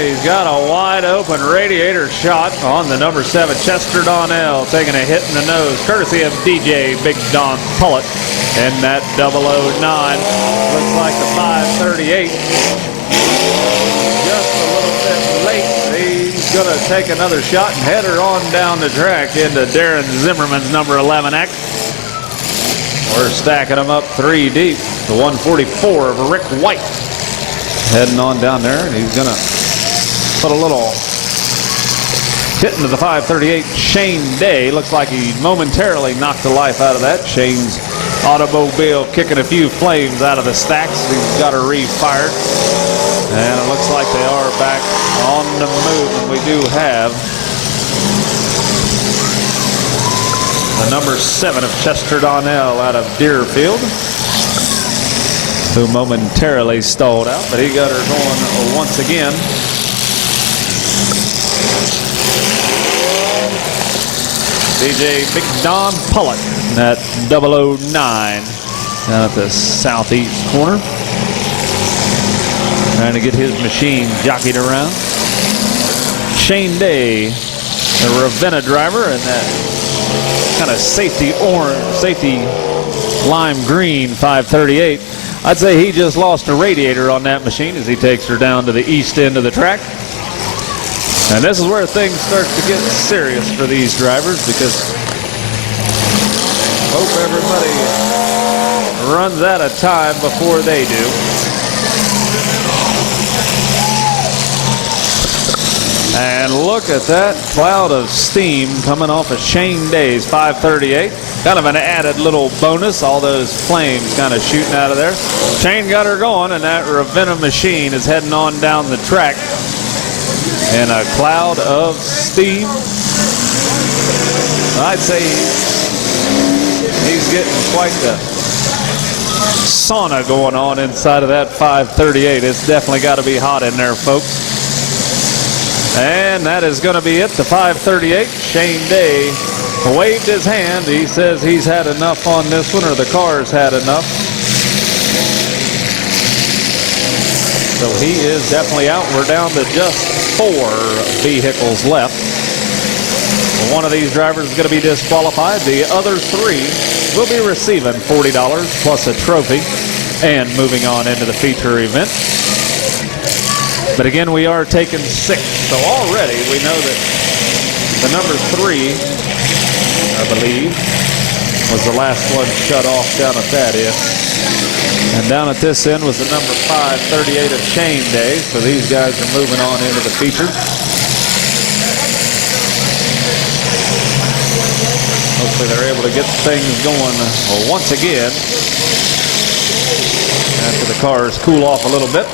He's got a wide open radiator shot on the number 7, Chester Donnell, taking a hit in the nose, courtesy of DJ Big Don Pullet. And that 009 looks like the 538. Just a little bit late. He's going to take another shot and head her on down the track into Darren Zimmerman's number 11X. We're stacking them up 3 deep. The 144 of Rick White heading on down there, and he's going to put a little hit into the 538. Shane Day, looks like he momentarily knocked the life out of that. Shane's automobile kicking a few flames out of the stacks. He's got her refired, and it looks like they are back on the move. And we do have the number 7 of Chester Donnell out of Deerfield, who momentarily stalled out, but he got her going once again. DJ Big Don Pullet, that 009 down at the southeast corner, trying to get his machine jockeyed around. Shane Day, the Ravenna driver, and that kind of safety lime green 538. I'd say he just lost a radiator on that machine as he takes her down to the east end of the track. And this is where things start to get serious for these drivers, because hope everybody runs out of time before they do. And look at that cloud of steam coming off of Shane Day's 538. Kind of an added little bonus, all those flames kind of shooting out of there. Shane got her going, and that Ravenna machine is heading on down the track in a cloud of steam. I'd say he's getting quite the sauna going on inside of that 538. It's definitely got to be hot in there, folks. And that is going to be it. The 538. Shane Day waved his hand. He says he's had enough on this one, or the car's had enough. So he is definitely out. We're down to just 4 vehicles left. One of these drivers is going to be disqualified. The other 3 will be receiving $40 plus a trophy and moving on into the feature event. But again, we are taking 6. So already we know that the number 3, I believe, was the last one shut off down at that end. And down at this end was the number 538 of Shane Day. So these guys are moving on into the feature. Hopefully they're able to get things going once again after the cars cool off a little bit.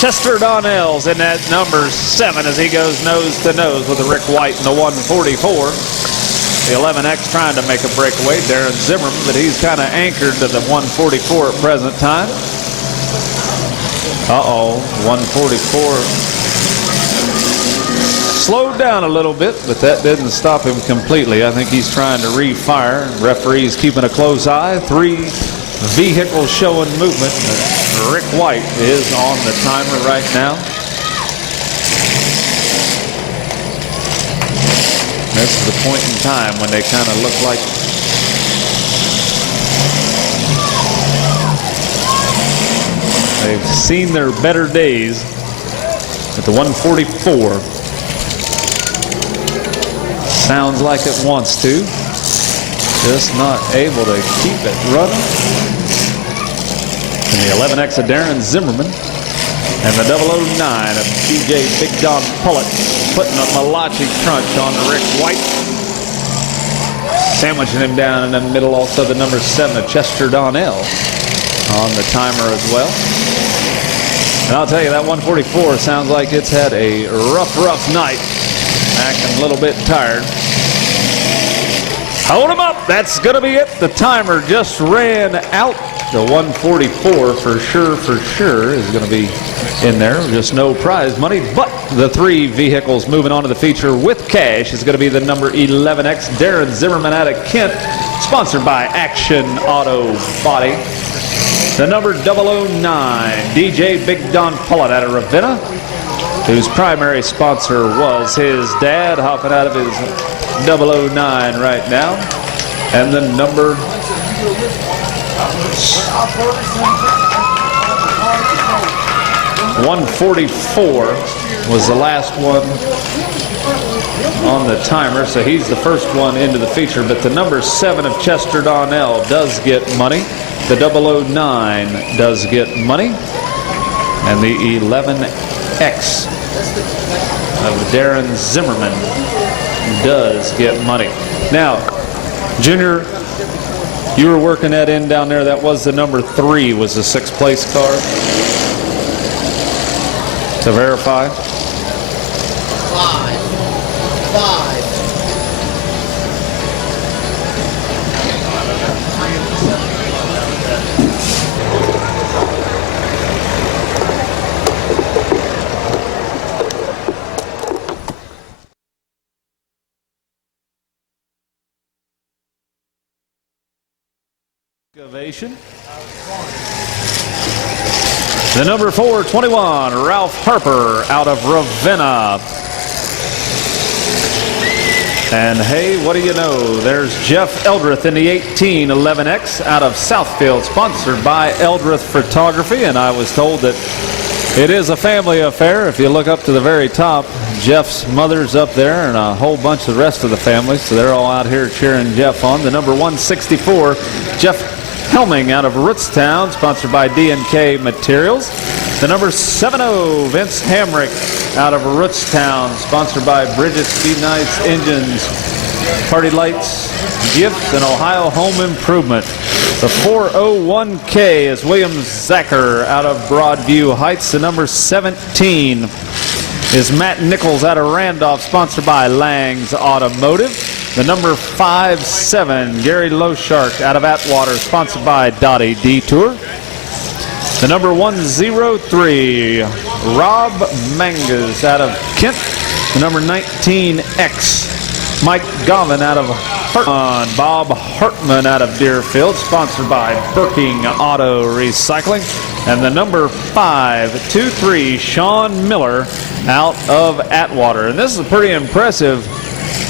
Chester Donnell's in that number 7 as he goes nose to nose with the Rick White in the 144. The 11X trying to make a breakaway. Darren Zimmerman, but he's kind of anchored to the 144 at present time. 144 slowed down a little bit, but that didn't stop him completely. I think he's trying to refire. Referee's keeping a close eye. 3 vehicles showing movement. Rick White is on the timer right now. This is the point in time when they kind of look like they've seen their better days. At the 144, sounds like it wants to, just not able to keep it running. And the 11X of Darren Zimmerman and the 009 of DJ Big Don Pullett putting a Malachi crunch on Rick White. Sandwiching him down in the middle. Also the number 7 of Chester Donnell on the timer as well. And I'll tell you, that 144 sounds like it's had a rough night. Acting a little bit tired. Hold him up. That's going to be it. The timer just ran out. The 144 for sure is going to be in there. Just no prize money. But the 3 vehicles moving on to the feature with cash is going to be the number 11X Darren Zimmerman out of Kent, sponsored by Action Auto Body. The number 009 DJ Big Don Pullett out of Ravenna, whose primary sponsor was his dad, hopping out of his 009 right now. And the number 144 was the last one on the timer, so he's the first one into the feature. But the number 7 of Chester Donnell does get money. The 009 does get money. And the 11X of Darren Zimmerman does get money. Now, Junior, you were working that in down there. That was the number 3, was the 6th place car. To verify. 5. Ovation. The number 421, Ralph Harper out of Ravenna. And hey, what do you know? There's Jeff Eldrith in the 1811X out of Southfield, sponsored by Eldrith Photography. And I was told that it is a family affair. If you look up to the very top, Jeff's mother's up there and a whole bunch of the rest of the family. So they're all out here cheering Jeff on. The number 164, Jeff Helming out of Rootstown, sponsored by D&K Materials. The number 70, Vince Hamrick out of Rootstown, sponsored by Bridget's Be Nice Engines, Party Lights, Gifts, and Ohio Home Improvement. The 401K is William Zacher out of Broadview Heights. The number 17 is Matt Nichols out of Randolph, sponsored by Lang's Automotive. The number 57, Gary Loshark out of Atwater, sponsored by Dottie Detour. The number 103, Rob Mangas out of Kent. The number 19X, Mike Govan out of Hartman. Bob Hartman out of Deerfield, sponsored by Birking Auto Recycling. And the number 523, Sean Miller out of Atwater. And this is a pretty impressive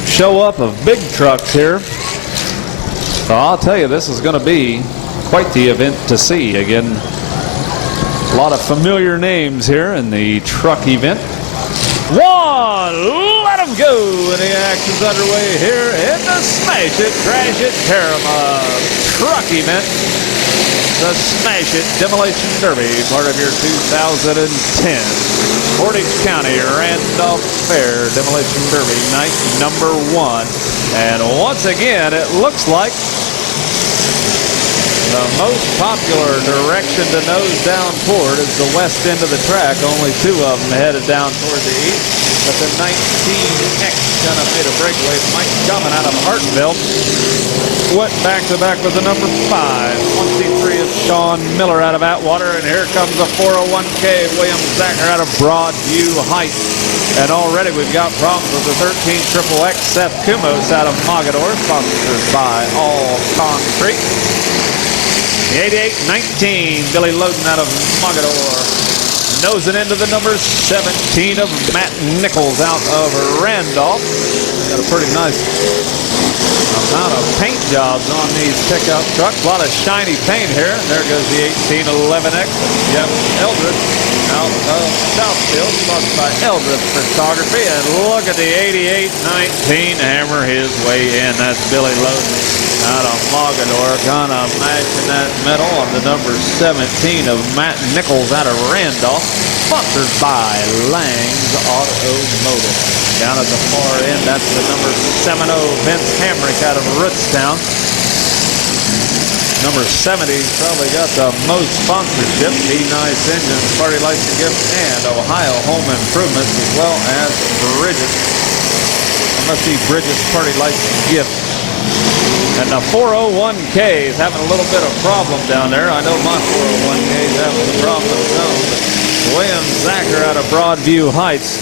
show up of big trucks here. So I'll tell you, this is going to be quite the event to see. Again, a lot of familiar names here in the truck event. Let them go, and the action's underway here in the Smash It, Crash It, Tear 'em Up truck event. The Smash It Demolition Derby, part of your 2010 Portage County Randolph Fair Demolition Derby, night number 1. And once again, it looks like the most popular direction to nose down toward is the west end of the track. Only 2 of them headed down toward the east. But the 19X kind of made a breakaway. Mike Gummon out of Hartville went back-to-back with the number 5. 1C3 is Sean Miller out of Atwater. And here comes the 401K, William Zacher out of Broadview Heights. And already we've got problems with the 13XXX, Seth Kumos out of Mogador, sponsored by All Concrete. The 88-19, Billy Loden out of Mogador. Nosing into the number 17 of Matt Nichols out of Randolph. Got a pretty nice amount of paint jobs on these pickup trucks. A lot of shiny paint here. There goes the 1811X. Jeff Eldrith out of Southfield, sponsored by Eldrith Photography. And look at the 88-19 hammer his way in. That's Billy Loden out of Mogador, kind of matching that metal on the number 17 of Matt Nichols out of Randolph, sponsored by Lang's Automotive. Down at the far end, that's the number 70, Vince Hamrick out of Rootstown. Number 70's probably got the most sponsorship. Be Nice Engines, Party Lights and Gifts, and Ohio Home Improvements, as well as Bridget. I must see Bridget's Party Lights and Gifts. And the 401K is having a little bit of problem down there. I know my 401K is having a problem of its own. William Zacher out of Broadview Heights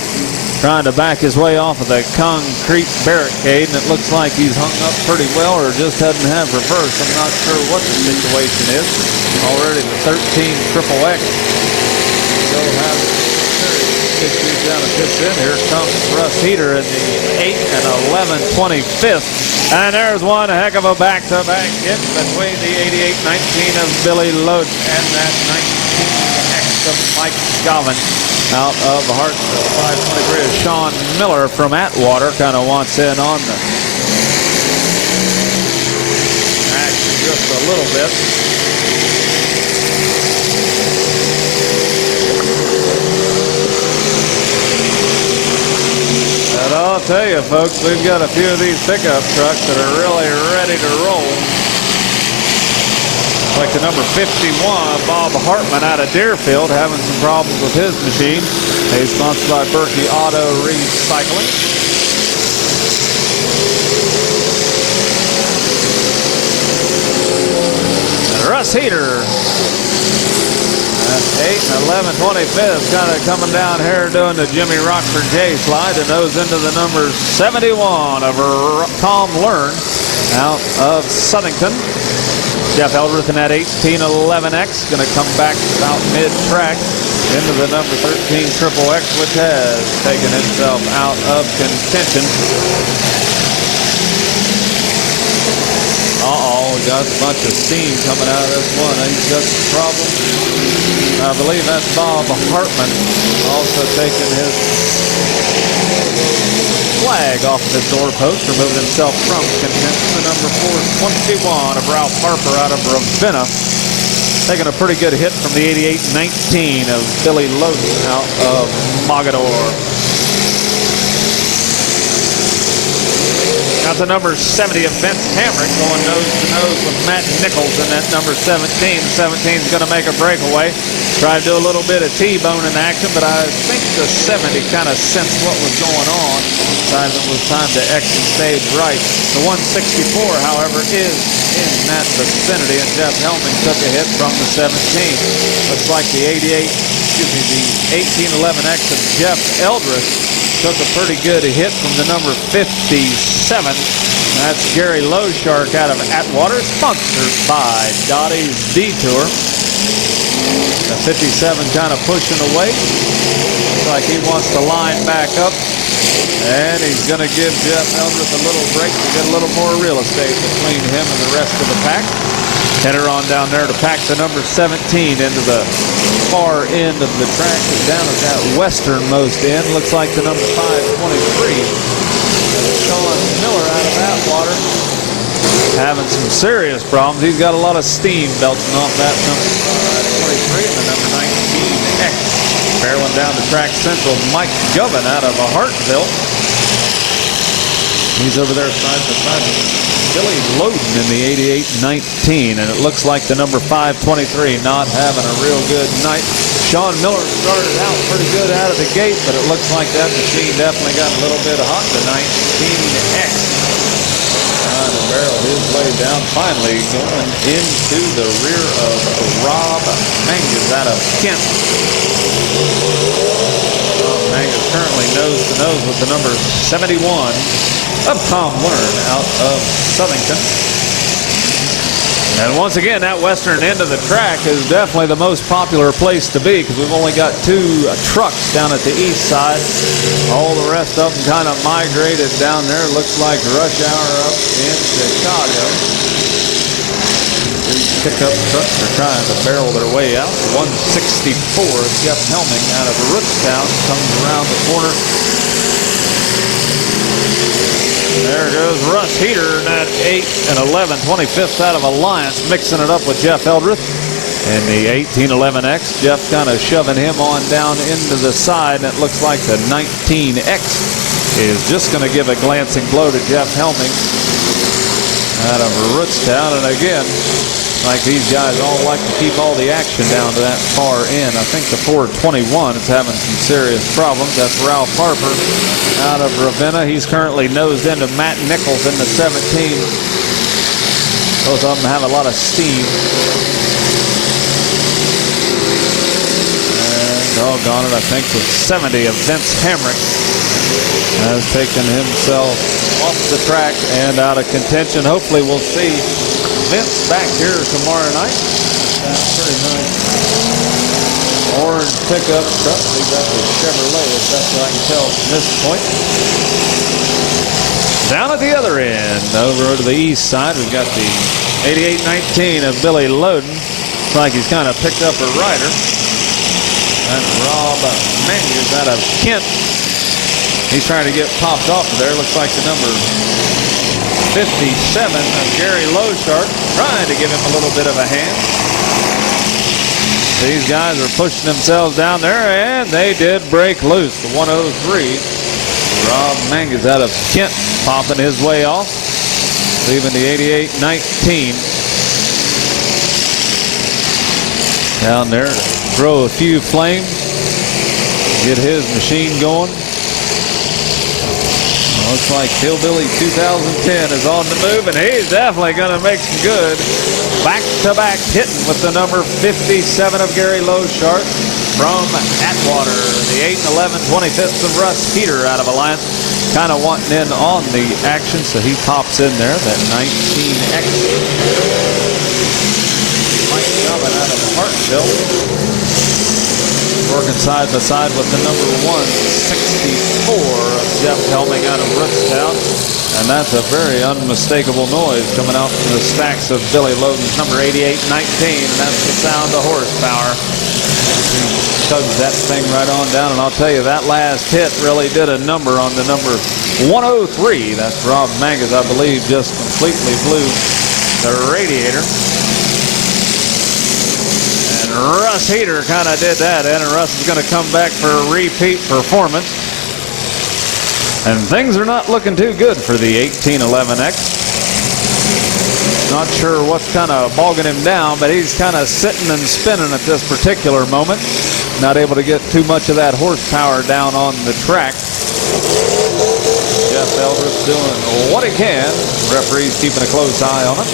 trying to back his way off of the concrete barricade, and it looks like he's hung up pretty well or just doesn't have reverse. I'm not sure what the situation is. Already the 13XXX still has issues down at this end. Here comes Russ Heater in the 8 and 11 25th. And there's one heck of a back-to-back hit between the 88-19 of Billy Loden and that 19X of Mike Govan out of Hartsville. 523 is Sean Miller from Atwater, kind of wants in on the action just a little bit. And I'll tell you, folks, we've got a few of these pickup trucks that are really ready to roll. Like the number 51, Bob Hartman out of Deerfield, having some problems with his machine. He's sponsored by Berkey Auto Recycling. And Russ Heater. 8 and 11 25th, kind of coming down here doing the Jimmy Rockford J slide, and those into the number 71 of Tom Learn out of Southington. Jeff Eldrith in that 1811X going to come back about mid-track into the number 13XXX, which has taken itself out of contention. got a bunch of steam coming out of this one. He's got some problems. I believe that's Bob Hartman also taking his flag off of his doorpost, removing himself from contention. The number 421 of Ralph Harper out of Ravenna, taking a pretty good hit from the 88-19 of Billy Loden out of Mogador. Got the number 70 of Vince Hamrick going nose to nose with Matt Nichols in that number 17. 17 is going to make a breakaway. Try to do a little bit of T-bone in action, but I think the 70 kind of sensed what was going on. Decided it was time to exit stage right. The 164, however, is in that vicinity, and Jeff Helming took a hit from the 17. Looks like the 1811X of Jeff Eldredge took a pretty good hit from the number 57. That's Gary Lowshark out of Atwater, sponsored by Dottie's Detour. The 57 kind of pushing away. Looks like he wants to line back up. And he's going to give Jeff Eldredge a little break to get a little more real estate between him and the rest of the pack. Header on down there to pack the number 17 into the far end of the track. Down at that westernmost end. Looks like the number 523. Sean Miller out of Atwater. Having some serious problems. He's got a lot of steam belching off that number 523 and the number 19X. Barreling down the track central, Mike Govan out of Hartville. He's over there side by side with Billy Loden in the 88-19, and it looks like the number 523 not having a real good night. Sean Miller started out pretty good out of the gate, but it looks like that machine definitely got a little bit hot. The 19X trying to barrel his way down, finally going into the rear of Rob Mangus out of Kent. Rob Mangus currently nose to nose with the number 71 of Tom Learn out of Southington. And once again, that western end of the track is definitely the most popular place to be because we've only got 2 trucks down at the east side. All the rest of them kind of migrated down there. Looks like rush hour up in Chicago. These pickup trucks are trying to barrel their way out. 164 of Jeff Helming out of Rootstown comes around the corner. There goes Russ Heater in that 8 and 11, 25th out of Alliance, mixing it up with Jeff Eldredge. And the 1811X, Jeff kind of shoving him on down into the side, and it looks like the 19X is just going to give a glancing blow to Jeff Helming out of Rootstown. And again, like these guys all like to keep all the action down to that far end. I think the 421 is having some serious problems. That's Ralph Harper out of Ravenna. He's currently nosed into Matt Nichols in the 17. Both of them have a lot of steam. And doggone it, I think with 70 of Vince Hamrick has taken himself off the track and out of contention. Hopefully we'll see Vince back here tomorrow night. That's pretty nice. Orange pickup truck. They got the Chevrolet, as best I can tell from this point. Down at the other end, over to the east side, we've got the 88-19 of Billy Loden. Looks like he's kind of picked up a rider. That's Rob Mangus out of Kent. He's trying to get popped off of there. Looks like the number 57 of Gary Lowshark, trying to give him a little bit of a hand. These guys are pushing themselves down there, and they did break loose. The 103, Rob Mangus out of Kent, popping his way off, leaving the 88-19 down there to throw a few flames, get his machine going. Looks like Hillbilly 2010 is on the move, and he's definitely going to make some good back-to-back hitting with the number 57 of Gary Lowshark from Atwater. The 8 and 11, 25th of Russ Heater out of Alliance, kind of wanting in on the action, so he pops in there. That 19X. Mike Govan out of Hartville, working side by side with the number 164 of Jeff Helming out of Britztown. And that's a very unmistakable noise coming out from the stacks of Billy Loden's number 8819. And that's the sound of horsepower. He tugs that thing right on down. And I'll tell you, that last hit really did a number on the number 103. That's Rob Mangas, I believe, just completely blew the radiator. And Russ Heater kind of did that, and Russ is going to come back for a repeat performance. And things are not looking too good for the 1811X. Not sure what's kind of bogging him down, but he's kind of sitting and spinning at this particular moment. Not able to get too much of that horsepower down on the track. Jeff Eldridge doing what he can. Referee's keeping a close eye on it.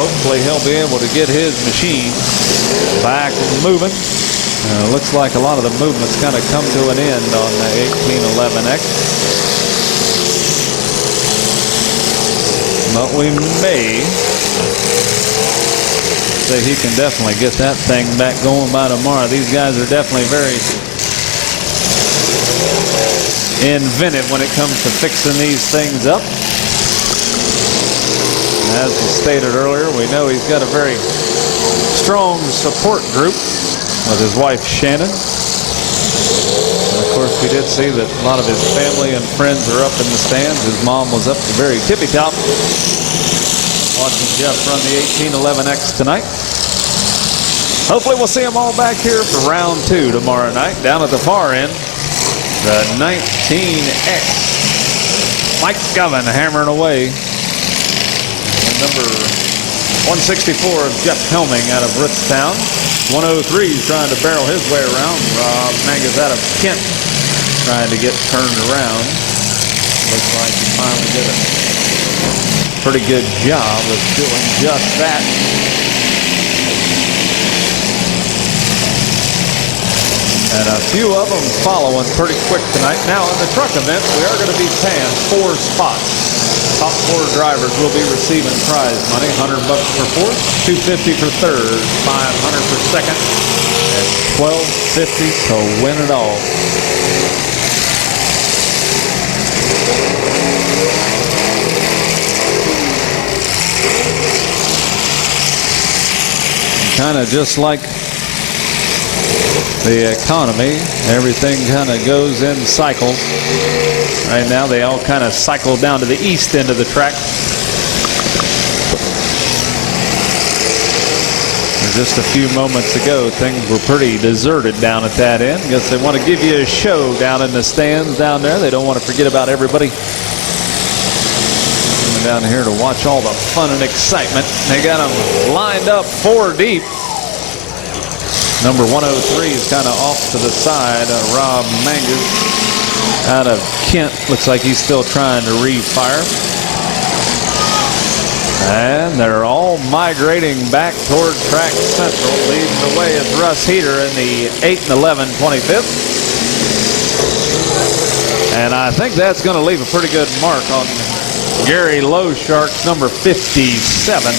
Hopefully he'll be able to get his machine back moving. Looks like a lot of the movement's kind of come to an end on the 1811X. But we may say he can definitely get that thing back going by tomorrow. These guys are definitely very inventive when it comes to fixing these things up. As was stated earlier, we know he's got a very strong support group with his wife Shannon. And of course, we did see that a lot of his family and friends are up in the stands. His mom was up the very tippy top watching Jeff run the 1811X tonight. Hopefully we'll see them all back here for round 2 tomorrow night. Down at the far end, the 19X. Mike Govan hammering away. Number 164 of Jeff Helming out of Britztown. 103 is trying to barrel his way around. Rob Mangas out of Kent trying to get turned around. Looks like he finally did a pretty good job of doing just that. And a few of them following pretty quick tonight. Now in the truck event, we are going to be paying 4 spots. Top 4 drivers will be receiving prize money. $100 for fourth, $250 for third, $500 for second, and $1250 to win it all. Kind of just like the economy, everything kind of goes in cycles. Right now, they all kind of cycle down to the east end of the track. Just a few moments ago, things were pretty deserted down at that end. Guess they want to give you a show down in the stands down there. They don't want to forget about everybody coming down here to watch all the fun and excitement. They got them lined up 4 deep. Number 103 is kind of off to the side. Rob Mangas out of Kent. Looks like he's still trying to refire. And they're all migrating back toward track central. Leading the way is Russ Heater in the 8 and 11 25th. And I think that's going to leave a pretty good mark on Gary Lowshark's number 57.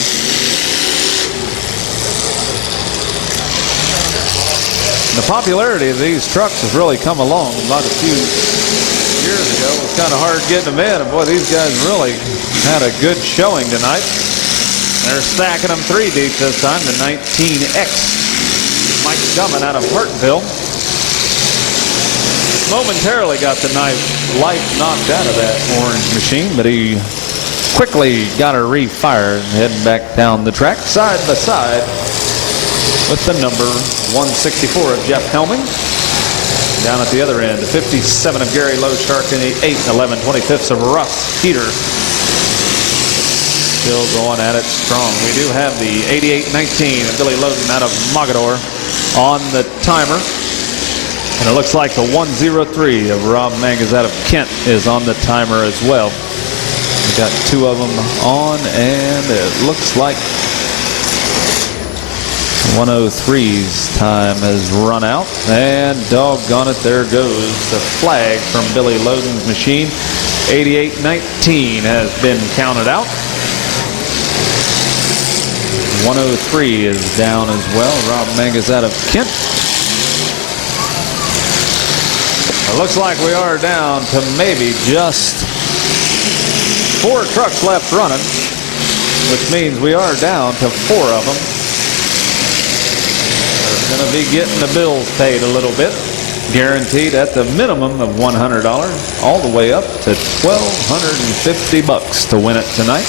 The popularity of these trucks has really come along. About a few years ago, it was kind of hard getting them in. And boy, these guys really had a good showing tonight. They're stacking them 3 deep this time. The 19X. Mike Gummon out of Hartville. Momentarily got the life knocked out of that orange machine, but he quickly got her refired and heading back down the track side by side with the number 164 of Jeff Helming. Down at the other end, the 57 of Gary Lowshark in the 8 and 11 25ths of Russ Heater. Still going at it strong. We do have the 88-19 of Billy Loden out of Mogador on the timer. And it looks like the 103 of Rob Mangas out of Kent is on the timer as well. We got 2 of them on, and it looks like 103's time has run out, and doggone it, there goes the flag from Billy Loden's machine. 88-19 has been counted out. 103 is down as well. Rob Mangas out of Kent. It looks like we are down to maybe just 4 trucks left running, which means we are down to 4 of them. We're going to be getting the bills paid a little bit. Guaranteed at the minimum of $100, all the way up to $1,250 to win it tonight.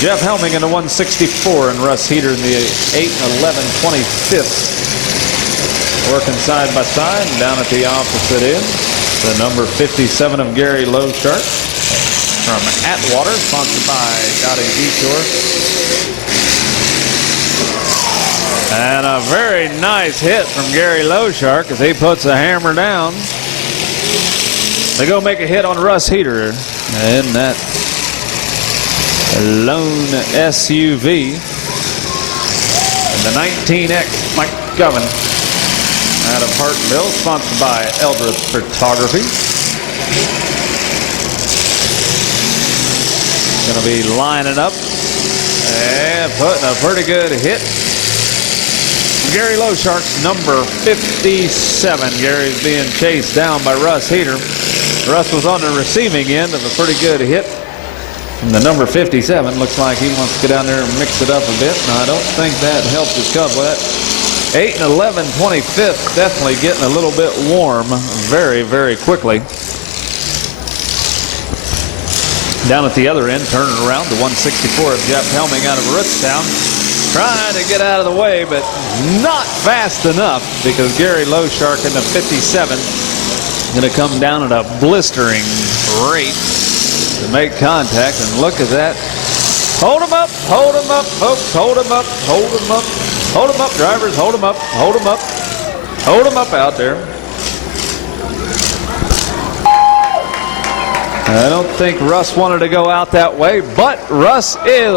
Jeff Helming in the 164 and Russ Heater in the 8 and 11 25th. Working side by side and down at the opposite end. The number 57 of Gary Lowshark from Atwater, sponsored by Gotti Detour. And a very nice hit from Gary Lowshark as he puts a hammer down. They go make a hit on Russ Heater in that lone SUV. And the 19X Mike Govan out of Hartville, sponsored by Eldredge Photography. Going to be lining up and putting a pretty good hit. Gary Lowshark's number 57. Gary's being chased down by Russ Heater. Russ was on the receiving end of a pretty good hit. And the number 57 looks like he wants to get down there and mix it up a bit. And I don't think that helped his cub with that. 8 and 11 25th, definitely getting a little bit warm very, very quickly. Down at the other end, turning around, the 164 of Jeff Helming out of Rootstown. Trying to get out of the way, but not fast enough because Gary Lowshark in the 57 going to come down at a blistering rate to make contact. And look at that. Hold him up, folks. Hold him up, hold him up. Hold him up, drivers. Hold him up, hold him up. Hold him up out there. I don't think Russ wanted to go out that way, but Russ is,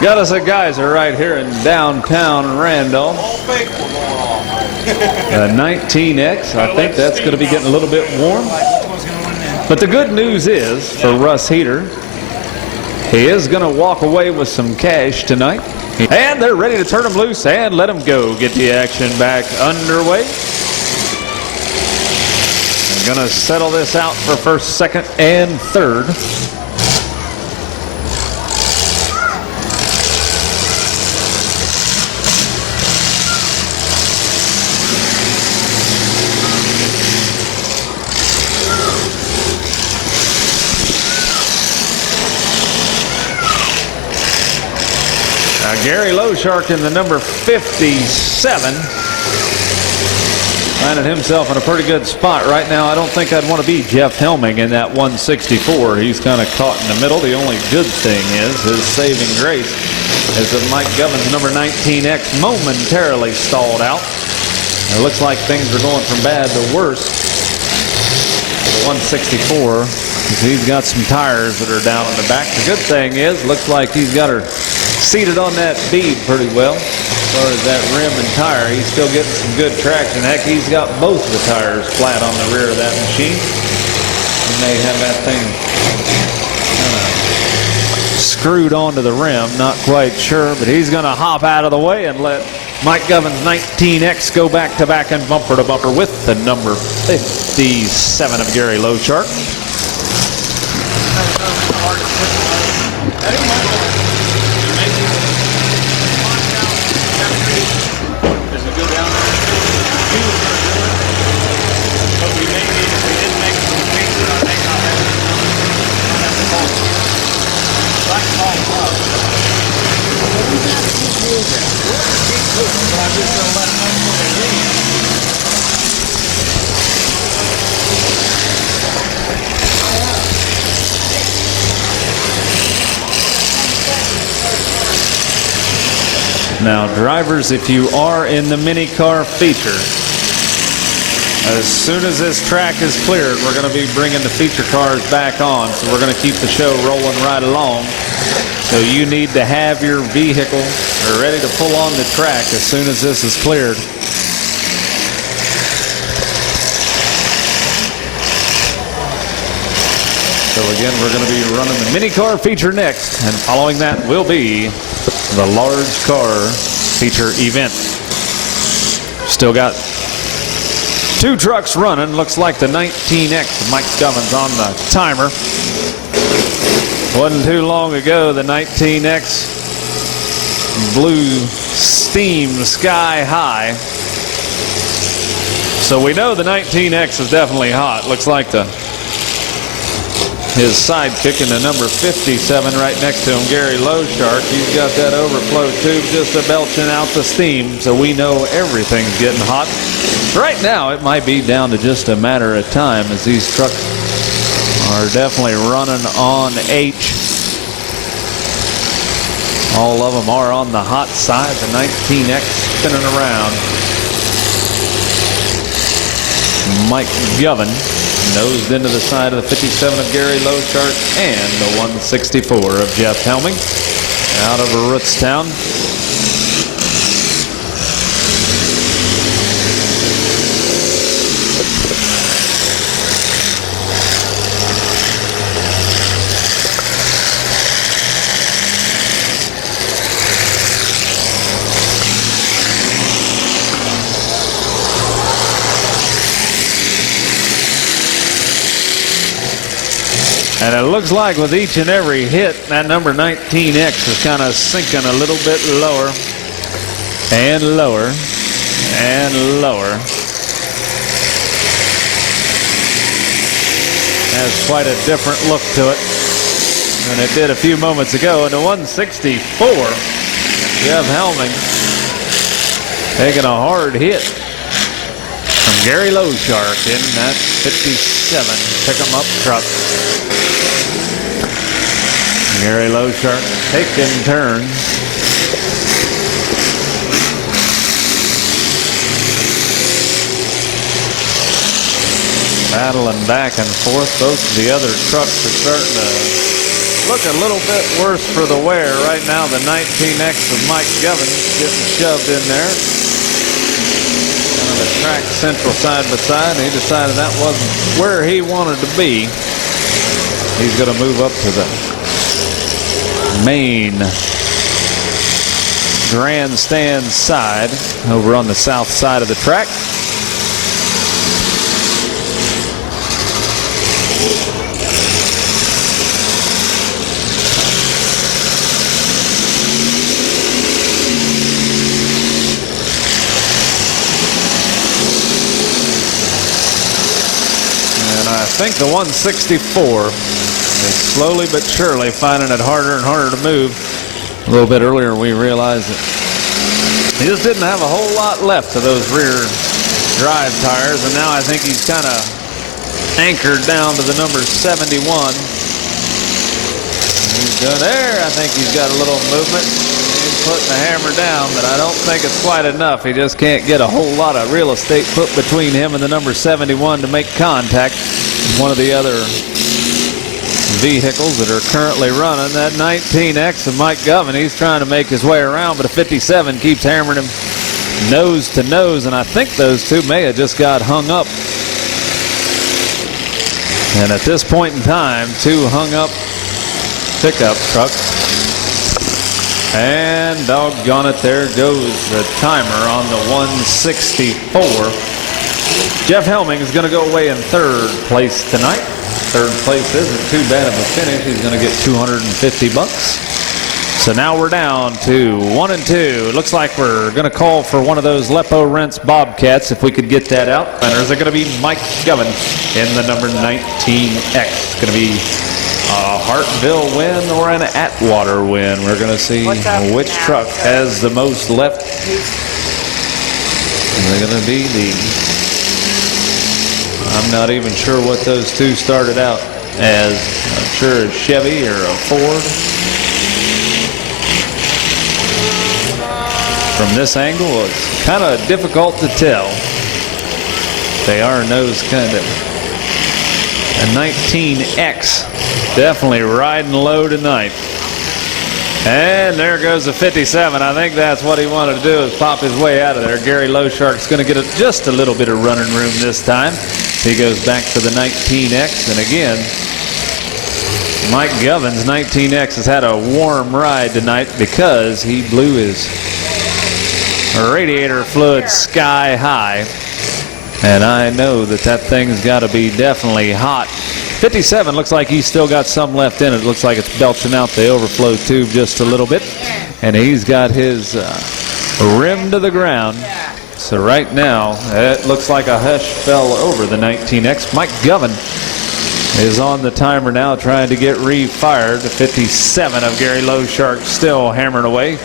got us a geyser right here in downtown Randolph. A 19X. I think that's going to be getting a little bit warm. But the good news is for Russ Heater, he is going to walk away with some cash tonight. And they're ready to turn him loose and let him go. Get the action back underway. They're going to settle this out for first, second, and third. Gary Lowshark in the number 57. Finding himself in a pretty good spot right now. I don't think I'd want to be Jeff Helming in that 164. He's kind of caught in the middle. The only good thing is his saving grace is that Mike Govan's number 19X momentarily stalled out. It looks like things are going from bad to worse. The 164, he's got some tires that are down in the back. The good thing is, looks like he's got her seated on that bead pretty well. As far as that rim and tire, he's still getting some good traction. Heck, he's got both the tires flat on the rear of that machine. He may have that thing kind of screwed onto the rim, not quite sure, but he's going to hop out of the way and let Mike Govan's 19X go back to back and bumper to bumper with the number 57 of Gary Lowshark. Now, drivers, if you are in the mini car feature, as soon as this track is cleared, we're going to be bringing the feature cars back on. So we're going to keep the show rolling right along. So you need to have your vehicle ready to pull on the track as soon as this is cleared. So again, we're going to be running the mini car feature next, and following that will be the large car feature event. Still got 2 trucks running. Looks like the 19X, Mike Govins on the timer. Wasn't too long ago, the 19X blew steam sky high. So we know the 19X is definitely hot. Looks like his sidekick in the number 57 right next to him, Gary Lowshark. He's got that overflow tube just belching out the steam, so we know everything's getting hot. Right now, it might be down to just a matter of time as these trucks are definitely running on H. All of them are on the hot side. The 19X spinning around. Mike Govin nosed into the side of the 57 of Gary Lowshark and the 164 of Jeff Helming out of Rootstown. And it looks like with each and every hit, that number 19X is kind of sinking a little bit lower and lower and lower. Has quite a different look to it than it did a few moments ago. And the 164, Jeff Helming taking a hard hit from Gary Lowshark in that 57 pick-em-up truck. Gary Lowshark taking turns. Battling back and forth. Both of the other trucks are starting to look a little bit worse for the wear. Right now, the 19X of Mike Govins getting shoved in there. On the track central side by side. He decided that wasn't where he wanted to be. He's going to move up to the main grandstand side over on the south side of the track. And I think the 164 is slowly but surely finding it harder and harder to move. A little bit earlier we realized that he just didn't have a whole lot left of those rear drive tires, and now I think he's kind of anchored down to the number 71. He's done there. I think he's got a little movement. He's putting the hammer down, but I don't think it's quite enough. He just can't get a whole lot of real estate put between him and the number 71 to make contact with one of the other vehicles that are currently running. That 19X of Mike Govin, he's trying to make his way around, but a 57 keeps hammering him nose to nose, and I think those two may have just got hung up. And at this point in time, 2 hung up pickup trucks. And doggone it, there goes the timer on the 164. Jeff Helming is going to go away in 3rd place tonight. 3rd place isn't too bad of a finish. He's going to get $250. So now we're down to 1 and 2. It looks like we're going to call for one of those Lepo Rents Bobcats if we could get that out. And is it going to be Mike Govin in the number 19X? It's going to be a Hartville win or an Atwater win. We're going to see which truck has the most left. And they're going to be the... I'm not even sure what those two started out as. I'm sure a Chevy or a Ford. From this angle, it's kind of difficult to tell. They are nose kind of. A 19X, definitely riding low tonight. And there goes the 57. I think that's what he wanted to do, is pop his way out of there. Gary Lowshark's going to get just a little bit of running room this time. He goes back to the 19X, and again, Mike Govins, 19X, has had a warm ride tonight because he blew his radiator fluid sky high. And I know that that thing's got to be definitely hot. 57 looks like he's still got some left in it. Looks like it's belching out the overflow tube just a little bit. And he's got his rim to the ground. So right now, it looks like a hush fell over the 19X. Mike Govin is on the timer now trying to get refired. 57 of Gary Lowshark still hammering away.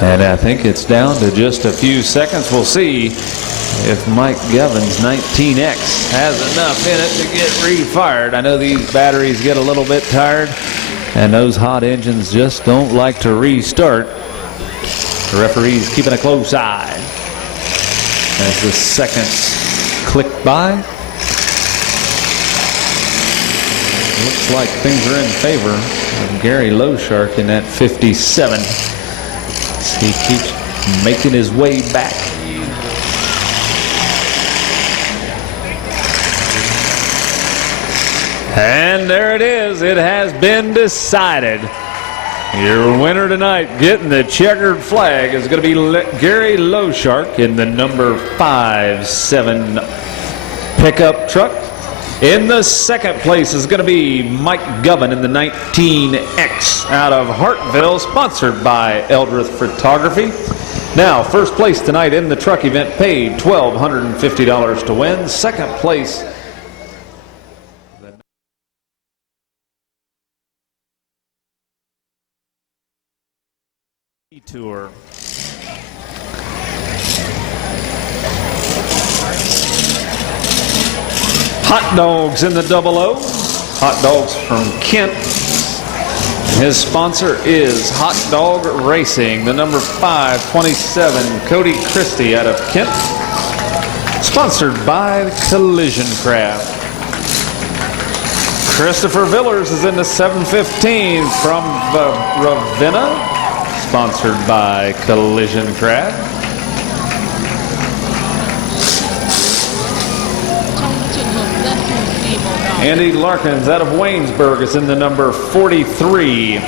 And I think it's down to just a few seconds. We'll see if Mike Govins' 19X has enough in it to get refired. I know these batteries get a little bit tired, and those hot engines just don't like to restart. The referee's keeping a close eye as the seconds click by. Looks like things are in favor of Gary Lowshark in that 57. He keeps making his way back. And there it is. It has been decided. Your winner tonight, getting the checkered flag, is going to be Gary Lowshark in the number 5-7 pickup truck. In the second place is going to be Mike Govin in the 19X out of Hartville, sponsored by Eldrith Photography. Now, first place tonight in the truck event paid $1,250 to win. Second place, Tour. Hot Dogs in the 00. Hot Dogs from Kent. His sponsor is Hot Dog Racing. The number 527, Cody Christie out of Kent. Sponsored by Collision Craft. Christopher Villers is in the 715 from Ravenna. Sponsored by Collision Craft. Andy Larkins out of Waynesburg is in the number 43.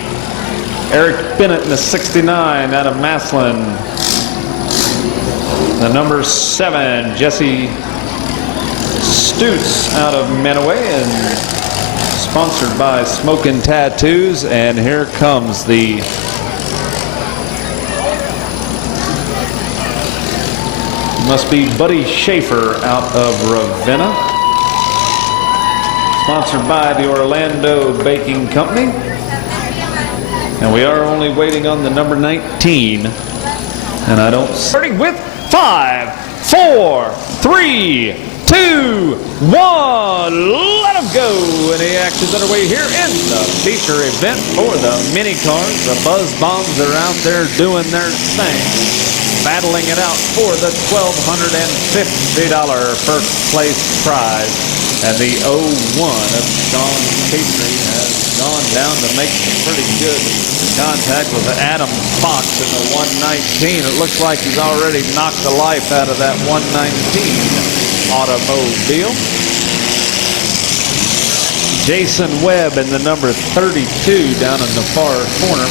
Eric Bennett in the 69 out of Maslin. The number 7, Jesse Stutz out of Manaway, and sponsored by Smokin' Tattoos. And here comes the must be Buddy Schaefer out of Ravenna. Sponsored by the Orlando Baking Company. And we are only waiting on the number 19. And I don't... Starting with 5, 4, 3, 2, 1. Let them go. And the action's underway here in the feature event for the mini cars. The Buzz Bombs are out there doing their thing, battling it out for the $1,250 first place prize. And the 01 of Sean Casey has gone down to make some pretty good contact with Adam Fox in the 119. It looks like he's already knocked the life out of that 119 automobile. Jason Webb in the number 32 down in the far corner.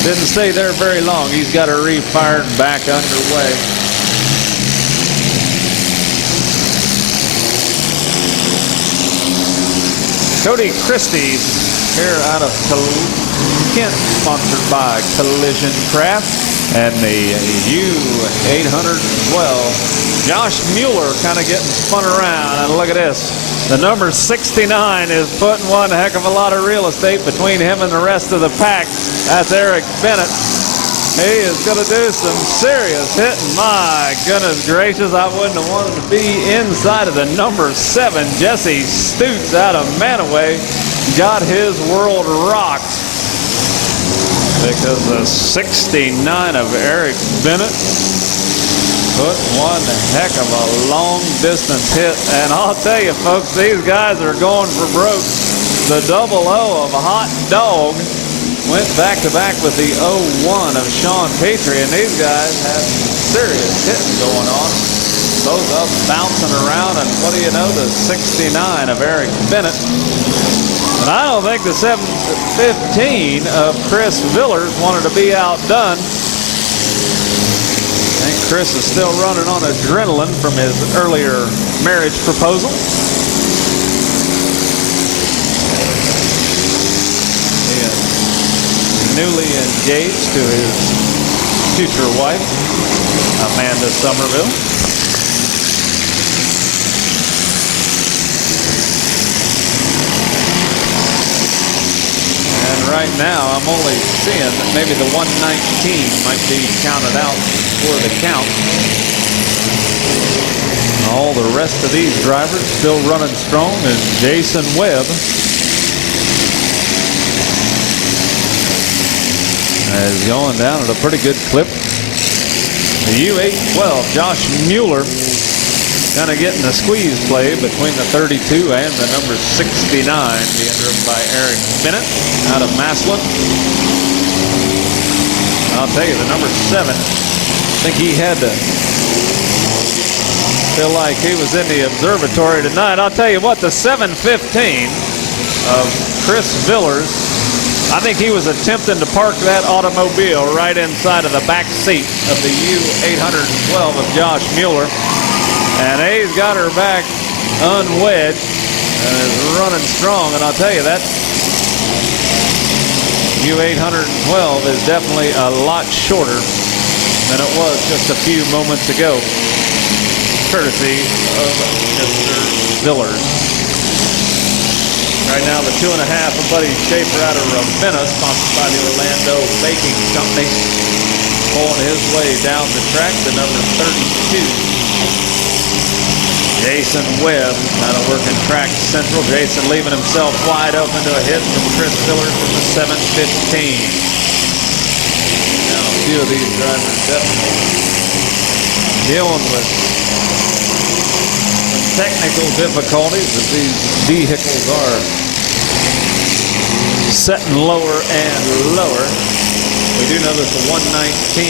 Didn't stay there very long. He's got a refired back underway. Cody Christie here out of Kent, sponsored by Collision Craft, and the U812. Josh Mueller kind of getting spun around, and look at this. The number 69 is putting one heck of a lot of real estate between him and the rest of the pack. That's Eric Bennett. He is going to do some serious hitting. My goodness gracious, I wouldn't have wanted to be inside of the number 7. Jesse Stutz out of Manaway got his world rocked because the 69 of Eric Bennett put one heck of a long distance hit. And I'll tell you folks, these guys are going for broke. The 00 of Hot Dog went back-to-back with the 01 of Sean Patry, and these guys have serious hitting going on. Both of them bouncing around, and what do you know, the 69 of Eric Bennett And I don't think the 715 of Chris Villers wanted to be outdone. I think Chris is still running on adrenaline from his earlier marriage proposal. He is newly engaged to his future wife, Amanda Somerville. And right now, I'm only seeing that maybe the 119 might be counted out for the count. All the rest of these drivers still running strong, and Jason Webb is going down at a pretty good clip. The U812, Josh Mueller, kind of getting the squeeze play between the 32 and the number 69, being driven by Eric Bennett out of Maslin. I'll tell you, the number 7, I think he had to feel like he was in the observatory tonight. I'll tell you what, the 715 of Chris Villers, I think he was attempting to park that automobile right inside of the back seat of the U812 of Josh Mueller. And A's got her back unwedged and is running strong. And I'll tell you, that U812 is definitely a lot shorter than it was just a few moments ago, courtesy of Mr. Villers. Right now, the 2.5 of Buddy Schaefer out of Ravenna, sponsored by the Orlando Baking Company, pulling his way down the track to number 32. Jason Webb kind of working track central. Jason leaving himself wide open to a hit from Chris Villers from the 715. Now, a few of these drivers definitely dealing with technical difficulties as these vehicles are setting lower and lower. We do know that the 119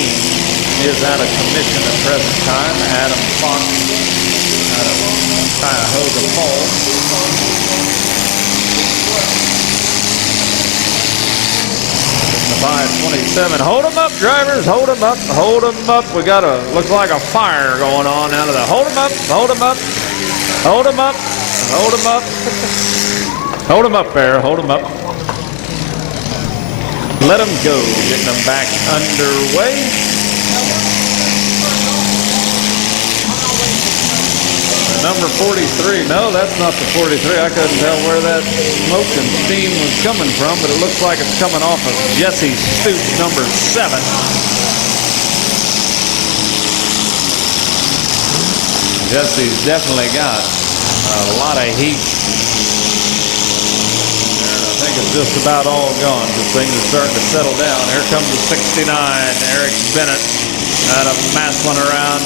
is out of commission at present time. Adam Fox out of Cuyahoga Falls. The 527. Hold them up, drivers. Hold them up. Hold them up. We got a, looks like a fire going on out of the. Hold them up. Hold them up. Hold them up. Hold them up. Hold them up there. Hold them up. Let them go. Getting them back underway. The number 43. No, that's not the 43. I couldn't tell where that smoke and steam was coming from, but it looks like it's coming off of Jesse Stoops, number 7. Jesse's definitely got a lot of heat. And I think it's just about all gone because things are starting to settle down. Here comes the 69, Eric Bennett out of Maslin around.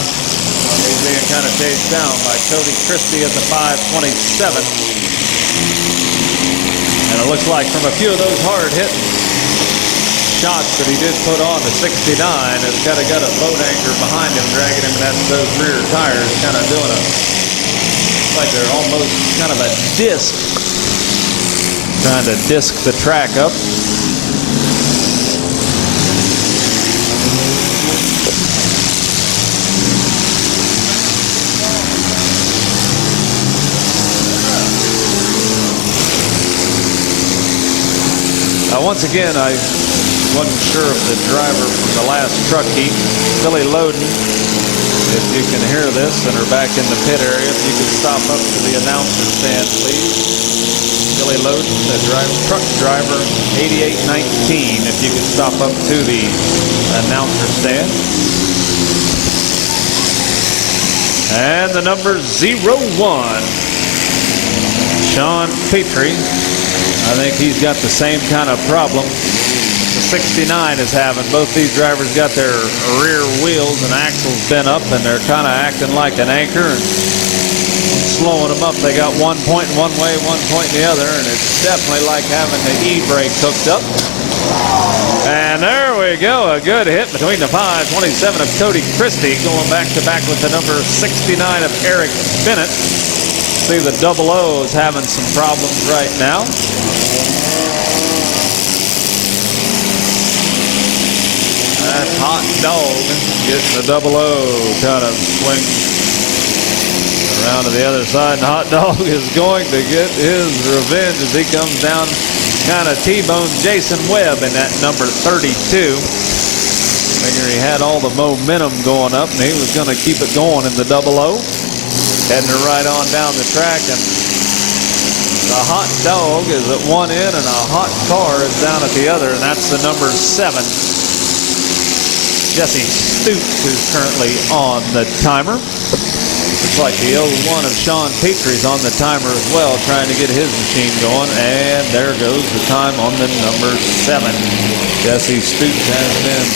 He's being kind of chased down by Cody Christie at the 527. And it looks like from a few of those hard-hitting shots that he did put on, the 69 has kind of got a boat anchor behind him, dragging him, and that's those rear tires kind of doing a, like they're almost kind of a disc, trying to disc the track up. Once again, I wasn't sure if the driver from the last truck heat, Billy Loden, if you can hear this and are back in the pit area, if you could stop up to the announcer stand, please. Billy Loden, the truck driver, 8819, if you could stop up to the announcer stand. And the number 01, Sean Petrie. I think he's got the same kind of problem the 69 is having. Both these drivers got their rear wheels and axles bent up, and they're kind of acting like an anchor and slowing them up. They got 1 point one way, 1 point the other, and it's definitely like having the e-brake hooked up. And there we go, a good hit between the 527 of Cody Christie, going back to back with the number 69 of Eric Bennett. See, the 00 is having some problems right now. That's Hot Dog getting the 00 kind of swing around to the other side. And Hot Dog is going to get his revenge as he comes down, kind of T-bones Jason Webb in that number 32. Figure he had all the momentum going up, and he was going to keep it going in the 00. Heading right on down the track, and the Hot Dog is at one end, and a Hot Car is down at the other, and that's the number 7. Jesse Stoops, who's currently on the timer. Looks like the 01 of Sean Petrie's on the timer as well, trying to get his machine going. And there goes the time on the number 7. Jesse Stoops has been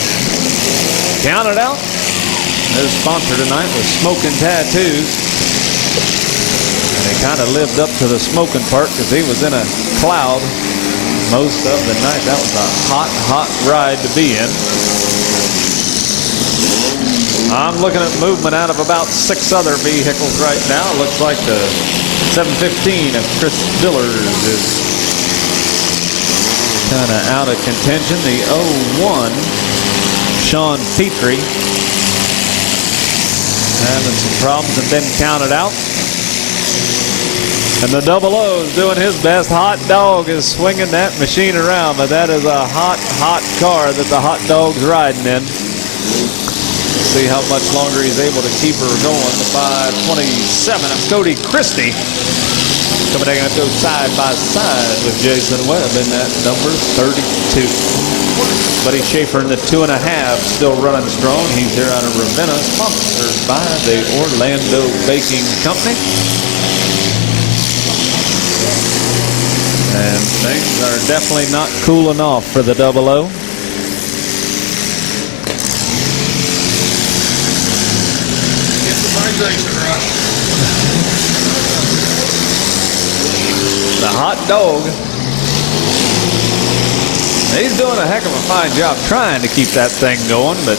counted out. His sponsor tonight was Smoking Tattoos. And he kind of lived up to the smoking part because he was in a cloud most of the night. That was a hot, hot ride to be in. I'm looking at movement out of about 6 other vehicles right now. Looks like the 715 of Chris Dillers is kind of out of contention. The 01, Sean Petrie, having some problems and been counted out. And the 00 is doing his best. Hot Dog is swinging that machine around, but that is a hot, hot car that the Hot Dog's riding in. See how much longer he's able to keep her going. The 527 of Cody Christie coming down to go side by side with Jason Webb in that number 32. Buddy Schaefer in the 2.5 still running strong. He's here out of Ravenna, sponsored by the Orlando Baking Company. And things are definitely not cooling off for the 00. The Hot Dog, he's doing a heck of a fine job trying to keep that thing going, but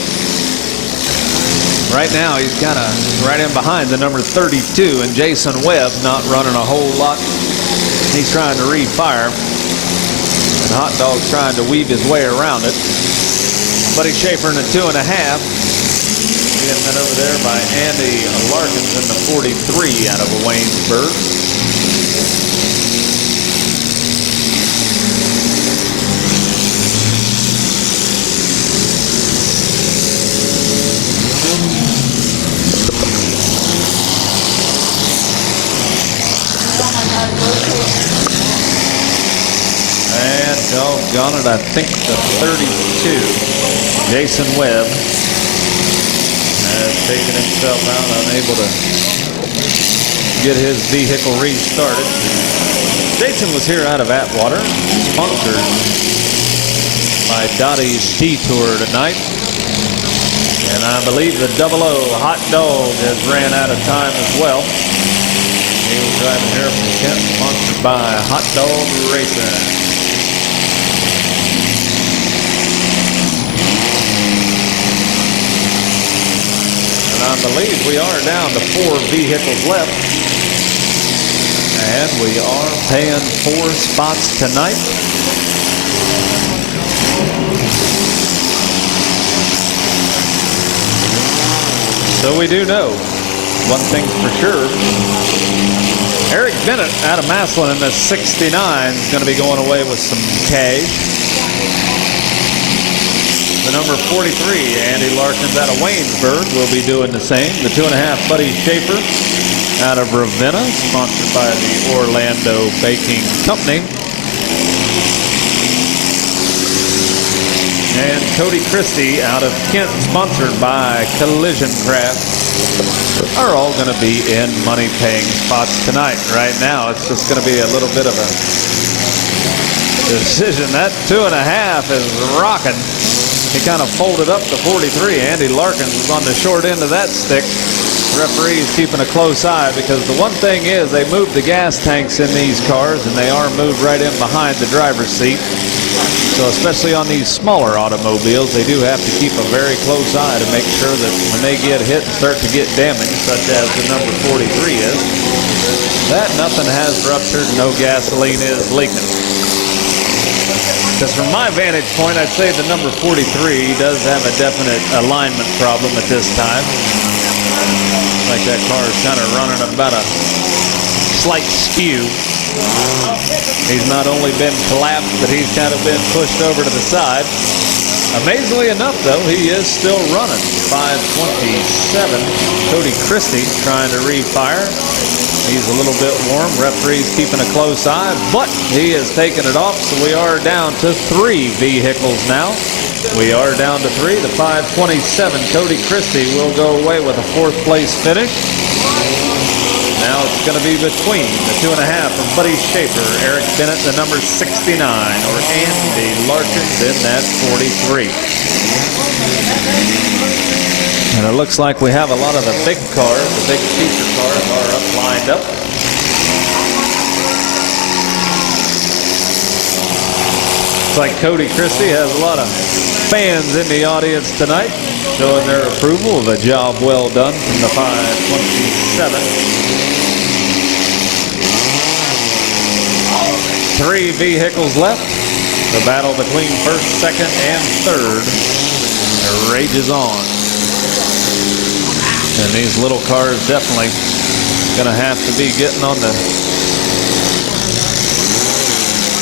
right now he's kind of right in behind the number 32, and Jason Webb not running a whole lot. He's trying to refire, and Hot Dog's trying to weave his way around it. Buddy Schaefer in the 2.5. Getting that over there by Andy Larkins in the 43 out of Waynesburg. And doggone it, I think the 32, Jason Webb, has taken himself out, unable to get his vehicle restarted. Jason was here out of Atwater, sponsored by Dottie's T-Tour tonight. And I believe the 00 Hot Dog has ran out of time as well. He was driving here from Kent, sponsored by Hot Dog Racing. I believe we are down to 4 vehicles left, and we are paying 4 spots tonight. So we do know one thing's for sure. Eric Bennett out of Maslin in the 69 is going to be going away with some cash. The number 43, Andy Larkins out of Waynesburg, will be doing the same. The 2.5, Buddy Schaefer out of Ravenna, sponsored by the Orlando Baking Company. And Cody Christie out of Kent, sponsored by Collision Craft, are all going to be in money-paying spots tonight. Right now, it's just going to be a little bit of a decision. That 2.5 is rocking. He kind of folded up to 43. Andy Larkins was on the short end of that stick. Referees keeping a close eye, because the one thing is they move the gas tanks in these cars, and they are moved right in behind the driver's seat. So especially on these smaller automobiles, they do have to keep a very close eye to make sure that when they get hit and start to get damaged, such as the number 43 is, that nothing has ruptured, no gasoline is leaking. Because from my vantage point, I'd say the number 43 does have a definite alignment problem at this time. Like that car is kind of running about a slight skew. He's not only been collapsed, but he's kind of been pushed over to the side. Amazingly enough, though, he is still running. 527. Cody Christie trying to refire. He's a little bit warm. Referee's keeping a close eye, but he has taken it off, so we are down to 3 vehicles now. We are down to 3. The 527, Cody Christie, will go away with a 4th place finish. Now it's going to be between the 2.5 from Buddy Schaefer, Eric Bennett, the number 69, or Andy Larkin in that 43. And it looks like we have a lot of the big cars, the big feature cars are lined up. Looks like Cody Christie has a lot of fans in the audience tonight, showing their approval of a job well done from the 527. 3 vehicles left. The battle between 1st, 2nd, and 3rd rages on. And these little cars definitely going to have to be getting on the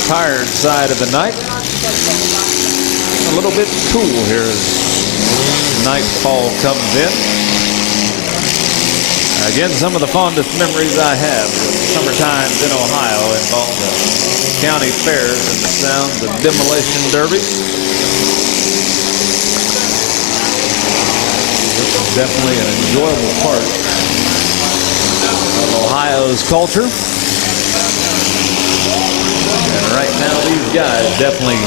tired side of the night. A little bit cool here as nightfall comes in. Again, some of the fondest memories I have of summer times in Ohio involve the county fairs and the sounds of demolition derbies. This is definitely an enjoyable part of Ohio's culture. And right now, these guys definitely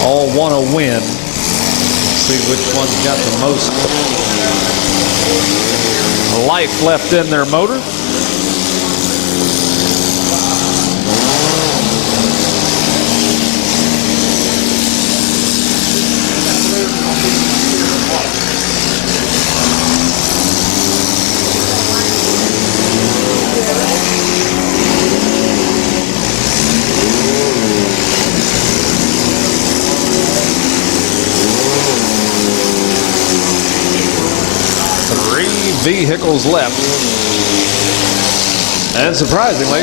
all want to win. See which one's got the most life left in their motor. Vehicles left, and surprisingly,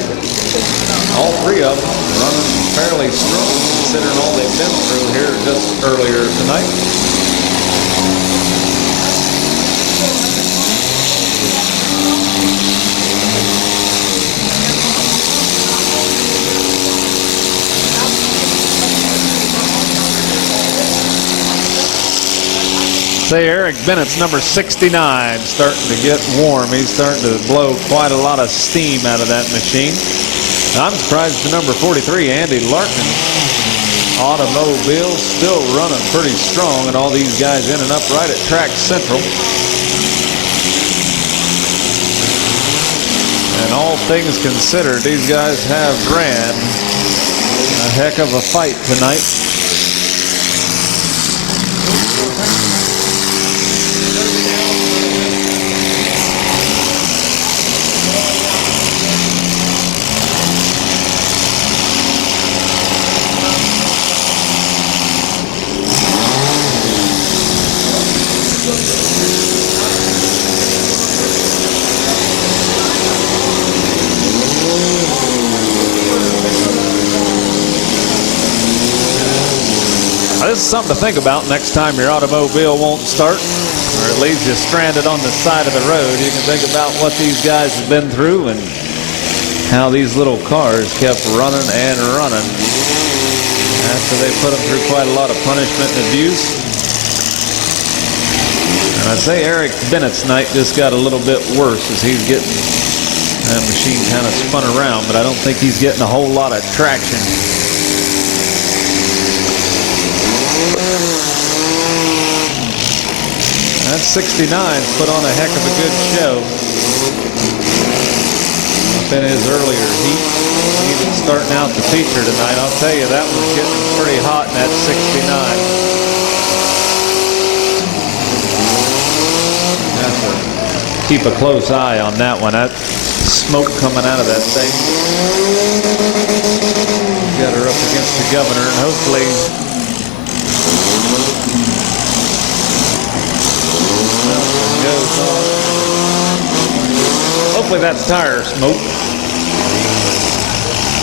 all 3 of them running fairly strong considering all they've been through here just earlier tonight. Say Eric Bennett's number 69 starting to get warm. He's starting to blow quite a lot of steam out of that machine. I'm surprised the number 43, Andy Larkin, automobile, still running pretty strong, and all these guys in and up right at Track Central. And all things considered, these guys have ran a heck of a fight tonight. This is something to think about next time your automobile won't start, or it leaves you stranded on the side of the road. You can think about what these guys have been through and how these little cars kept running and running after they put them through quite a lot of punishment and abuse. And I'd say Eric Bennett's night just got a little bit worse as he's getting that machine kind of spun around, but I don't think he's getting a whole lot of traction. That 69's put on a heck of a good show up in his earlier heat. Even starting out the feature tonight, I'll tell you, that was getting pretty hot in that 69. Have to keep a close eye on that one. That smoke coming out of that thing. Got her up against the governor, and hopefully something goes on. Hopefully that's tire smoke.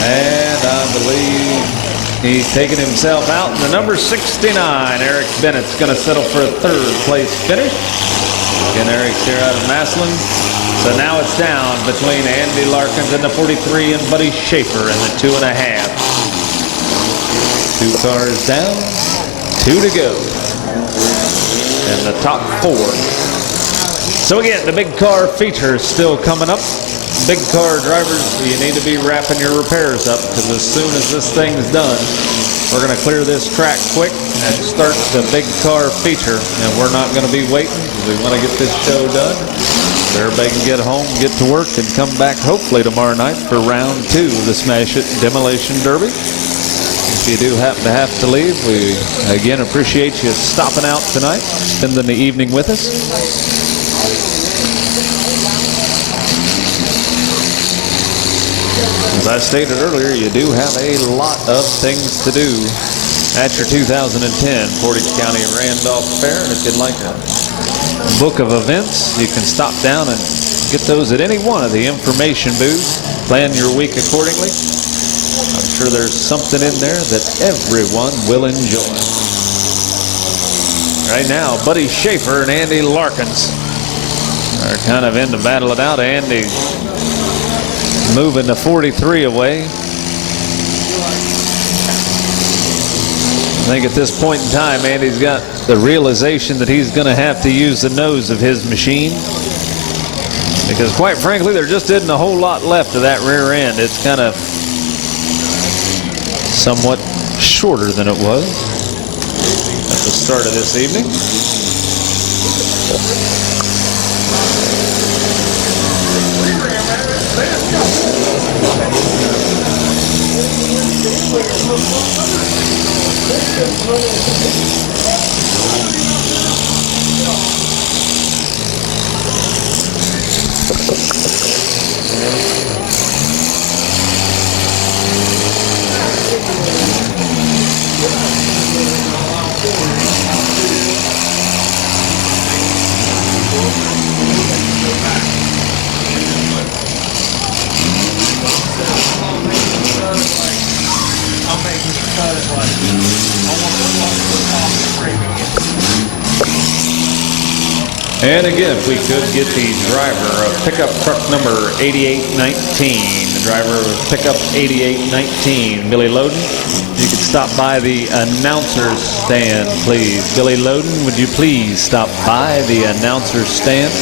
And I believe he's taking himself out. And the number 69, Eric Bennett's going to settle for a third place finish. Again, Eric's here out of Massillon. So now it's down between Andy Larkins and the 43 and Buddy Schaefer in the 2.5. 2 cars down, 2 to go. And the top 4. So again, the big car feature is still coming up. Big car drivers, you need to be wrapping your repairs up, because as soon as this thing's done, we're going to clear this track quick and start the big car feature. And we're not going to be waiting, because we want to get this show done so everybody can get home, get to work, and come back hopefully tomorrow night for round 2 of the Smash It Demolition Derby. If you do happen to have to leave, we again appreciate you stopping out tonight, spending the evening with us. As I stated earlier, you do have a lot of things to do at your 2010 Portage County Randolph Fair. And if you'd like a book of events, you can stop down and get those at any one of the information booths. Plan your week accordingly. I'm sure there's something in there that everyone will enjoy. Right now, Buddy Schaefer and Andy Larkins are kind of in to battle it out. Andy moving the 43 away. I think at this point in time, Andy's got the realization that he's going to have to use the nose of his machine, because quite frankly, there just isn't a whole lot left of that rear end. It's kind of somewhat shorter than it was at the start of this evening. And again, if we could get the driver of pickup truck number 8819, the driver of pickup 8819, Billy Loden, you could stop by the announcer's stand, please. Billy Loden, would you please stop by the announcer's stand?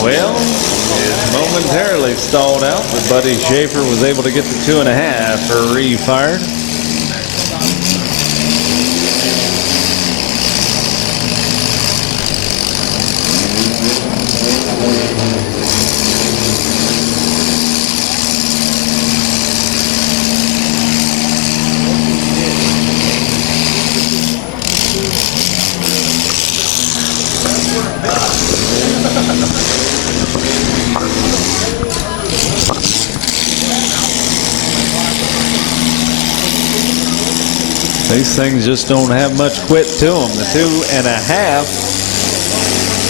Well, it momentarily stalled out, but Buddy Schaefer was able to get the 2.5 for re-fired. These things just don't have much quit to them. The 2.5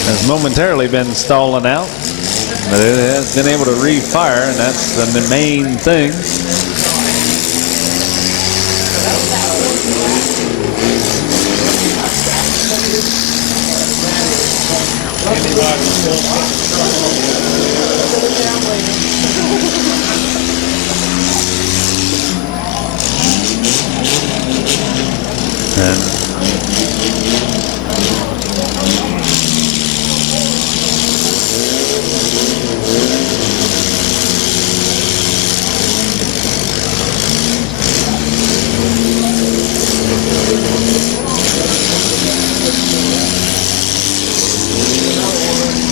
has momentarily been stalling out, but it has been able to re-fire, and that's the main thing.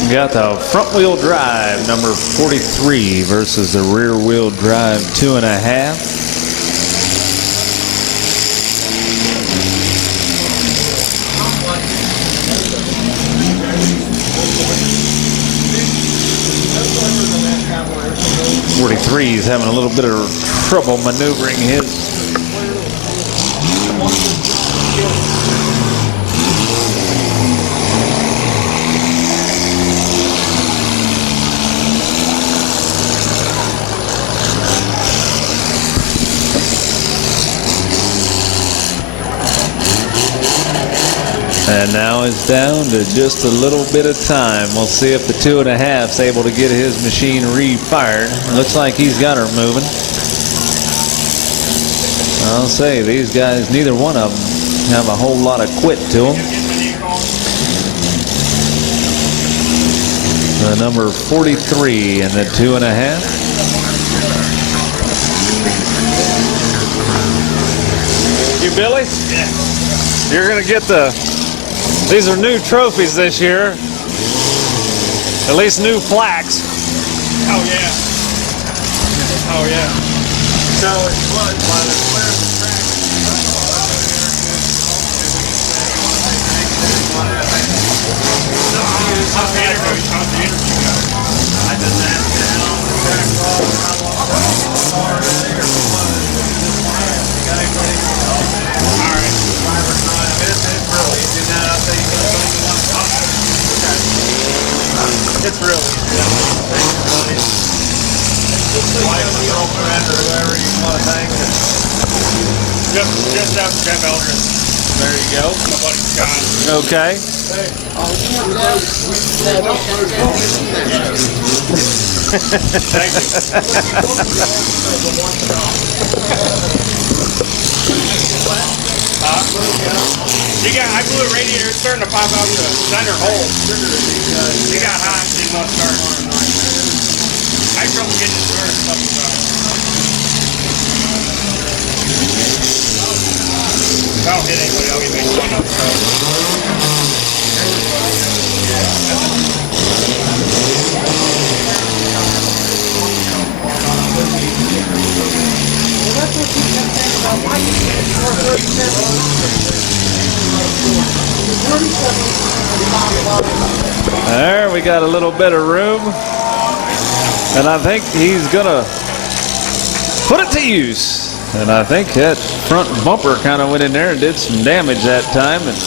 Got the front wheel drive number 43 versus the rear wheel drive 2.5. He's having a little bit of trouble maneuvering his. And now it's down to just a little bit of time. We'll see if the 2.5's able to get his machine re-fired. Looks like he's got her moving. I'll say these guys, neither one of them have a whole lot of quit to them. The number 43 and the 2.5. You Billy? Yeah. You're gonna get these are new trophies this year. At least new plaques. Oh, yeah. Oh, yeah. So it was while they're clearing the track. I just asked you how long the track was, how long it was. All right. It's really easy now. I think it's really easy. Wife or girlfriend or whoever you want to thank. Just have Jeff Eldridge. There you go. My buddy Scott. Okay. Thank I blew a radiator, it's starting to pop out the center hole. It got hot, didn't want to start. I had trouble getting it started a couple times. If I don't hit anybody, I'll get made fun of. There, we got a little bit of room. And I think he's gonna put it to use. And I think that front bumper kind of went in there and did some damage that time. And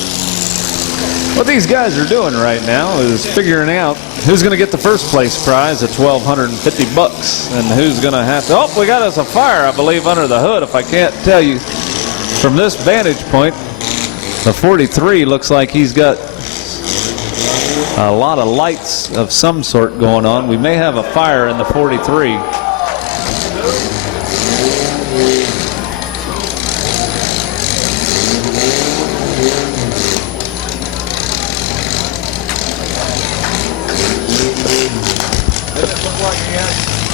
what these guys are doing right now is figuring out who's going to get the first place prize of $1,250 and who's going to have to. Oh, we got us a fire, I believe, under the hood. If I can't tell you from this vantage point, the 43 looks like he's got a lot of lights of some sort going on. We may have a fire in the 43.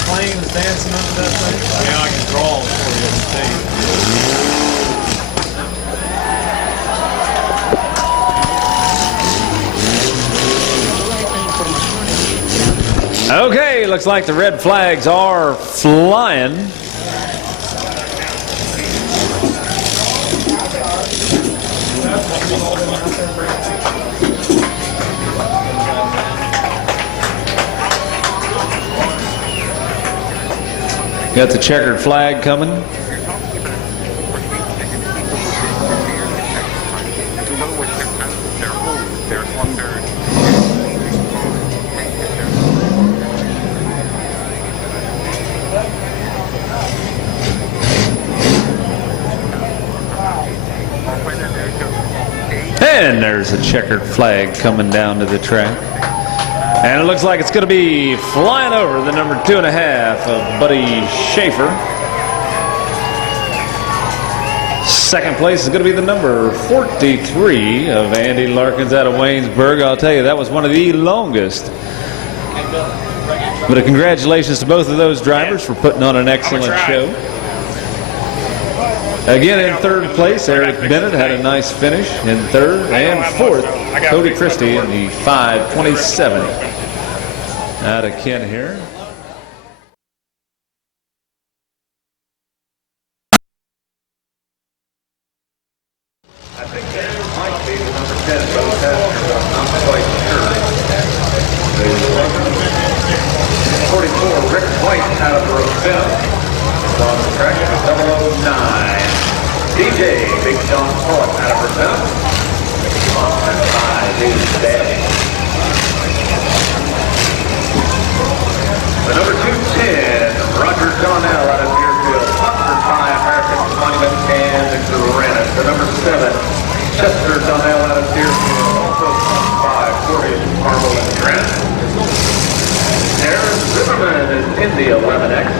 Planes dancing under that thing? Yeah, I can draw before you get the Okay, looks like the red flags are flying. Got the checkered flag coming. And there's a checkered flag coming down to the track. And it looks like it's going to be flying over the number 2.5 of Buddy Schaefer. Second place is going to be the number 43 of Andy Larkins out of Waynesburg. I'll tell you, that was one of the longest. But a congratulations to both of those drivers for putting on an excellent show. Again, in third place, Eric Bennett had a nice finish in third. And fourth, Cody Christie in the 5:27 out of Kent here. I think that might be the number 10 protester. I'm not quite sure. The 44, Rick White out of Ravenna. On the track, 009. DJ Big John Pollock out of Ravenna. On that 5 is Daddy. The number 210, Roger Donnell out of Deerfield. Sponsored by American Monument and Granite. The number 7, Chester Donnell out of Deerfield. Also sponsored by Portage, Marble, and Granite. Aaron Zimmerman is in the 11X.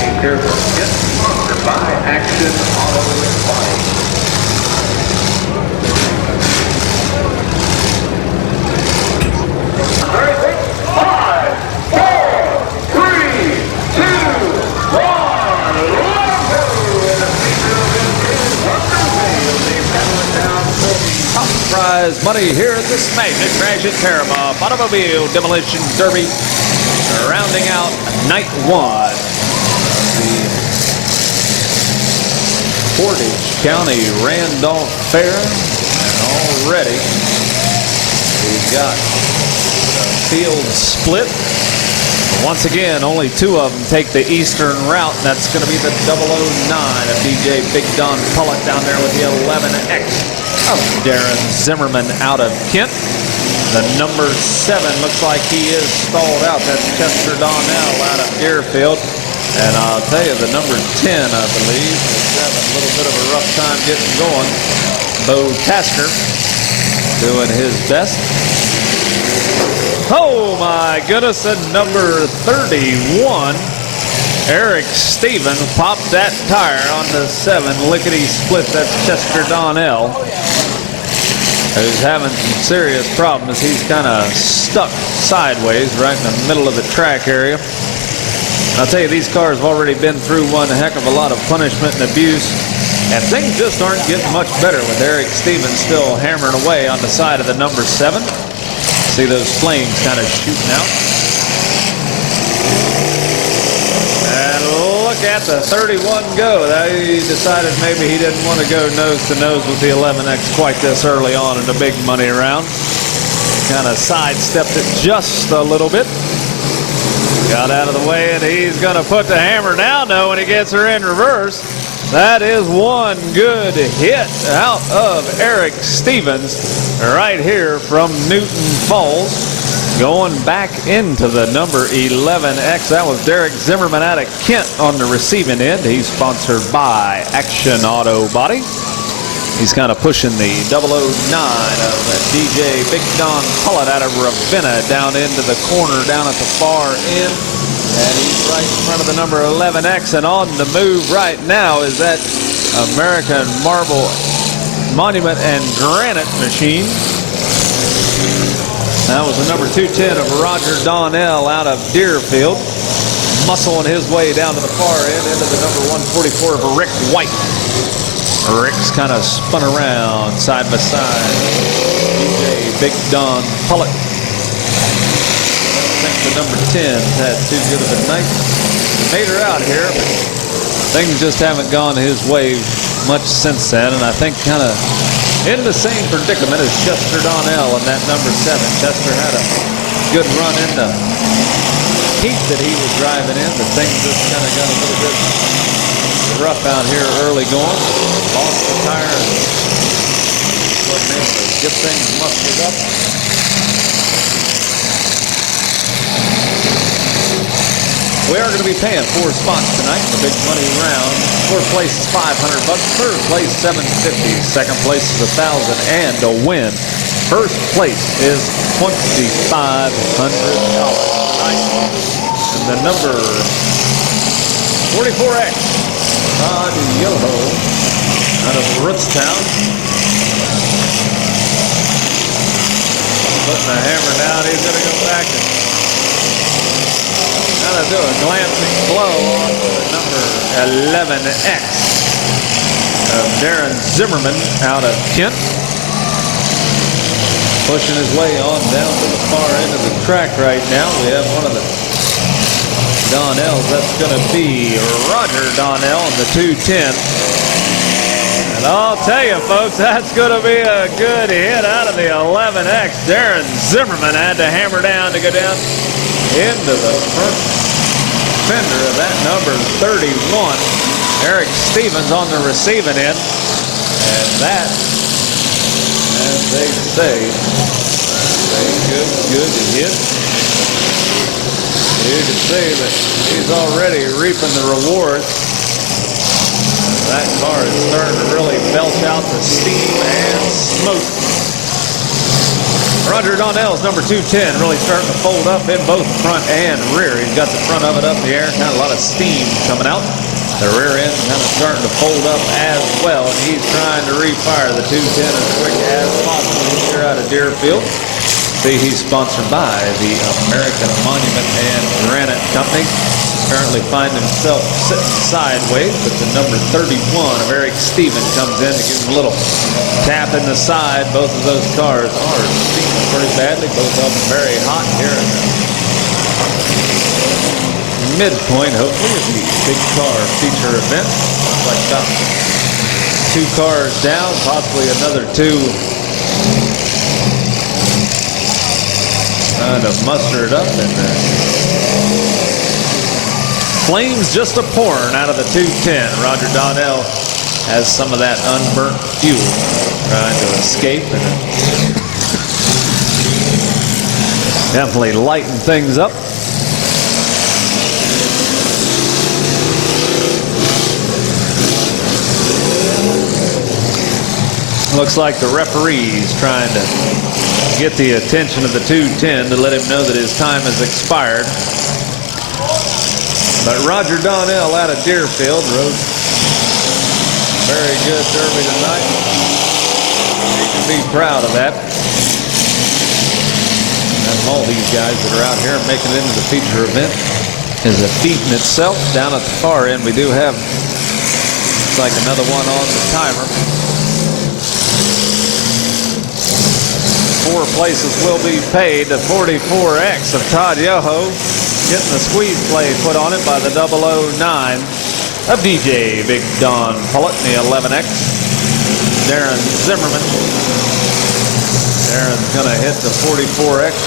He's here for Kent, sponsored by Action Auto Body. All right, 5, 4, 3, 2, 1. Top prize money here at the Smash It, Crash It, Tear 'em Up Automobile Demolition Derby, rounding out night one. The Portage County Randolph Fair, and already we've got the field split. Once again, only 2 of them take the eastern route, and that's going to be the 009 of DJ Big Don Pollock down there with the 11X of Darren Zimmerman out of Kent. The number 7 looks like he is stalled out. That's Chester Donnell out of Deerfield. And I'll tell you, the number 10, I believe, is having a little bit of a rough time getting going. Bo Tasker doing his best. Oh my goodness, and number 31, Eric Stevens popped that tire on the 7, lickety split. That's Chester Donnell, who's having some serious problems. He's kind of stuck sideways right in the middle of the track area. I'll tell you, these cars have already been through one heck of a lot of punishment and abuse, and things just aren't getting much better with Eric Stevens still hammering away on the side of the number 7. See those flames kind of shooting out. And look at the 31 go. He decided maybe he didn't want to go nose to nose with the 11X quite this early on in the big money round. Kind of sidestepped it just a little bit. Got out of the way, and he's going to put the hammer down, though, when he gets her in reverse. That is one good hit out of Eric Stevens right here from Newton Falls. Going back into the number 11X. That was Derek Zimmerman out of Kent on the receiving end. He's sponsored by Action Auto Body. He's kind of pushing the 009 of DJ Big Don Pollock out of Ravenna down into the corner down at the far end. And he's right in front of the number 11X, and on the move right now is that American Marble Monument and Granite machine. That was the number 210 of Roger Donnell out of Deerfield, muscling his way down to the far end into the number 144 of Rick White. Rick's kind of spun around side by side. DJ Big Don Pollock. I think the number 10 had too good of a night. Made her out here, but things just haven't gone his way much since then. And I think kind of in the same predicament as Chester Donnell and that number 7. Chester had a good run in the heat that he was driving in, but things just kind of got a little bit rough out here early going. Lost the tire and wasn't able to get things mustered up. We are going to be paying 4 spots tonight in the big money round. 4th place is $500. 3rd place $750. 2nd place is $1,000 and a win. 1st place is $2,500 tonight. And the number 44X, Todd Yoho, out of Rootstown. Putting the hammer down, he's going to go back and kind of do a glancing blow on the number 11X of Darren Zimmerman out of Kent. Pushing his way on down to the far end of the track right now. We have one of the Donnells. That's going to be Roger Donnell in the 210. And I'll tell you, folks, that's going to be a good hit out of the 11X. Darren Zimmerman had to hammer down to go down into the front fender of that number 31. Eric Stevens on the receiving end. And that, as they say, a good hit. You can see that he's already reaping the rewards. That car is starting to really belch out the steam and smoke. Roger Donnell's number 210 really starting to fold up in both front and rear. He's got the front of it up in the air, kind of a lot of steam coming out. The rear end kind of starting to fold up as well, and he's trying to refire the 210 as quick as possible here out of Deerfield. See, he's sponsored by the American Monument and Granite Company. Currently finds himself sitting sideways, but the number 31 of Eric Stevens comes in to give him a little tap in the side. Both of those cars are steaming pretty badly. Both of them very hot here in the midpoint, hopefully, of the big car feature event. Looks like about 2 cars down, possibly another 2. Trying to muster it up in there. Flames just a pouring out of the 210. Roger Donnell has some of that unburnt fuel trying to escape, and definitely lighten things up. Looks like the referee's trying to get the attention of the 210 to let him know that his time has expired. But Roger Donnell out of Deerfield rode very good derby tonight. He can be proud of that. And all these guys that are out here making it into the feature event is a feat in itself. Down at the far end, we do have, looks like another one on the timer. 4 places will be paid to 44X of Todd Yoho, getting the squeeze play put on it by the 009 of DJ Big Don Pullett in the 11X. Darren Zimmerman. Darren's going to hit the 44X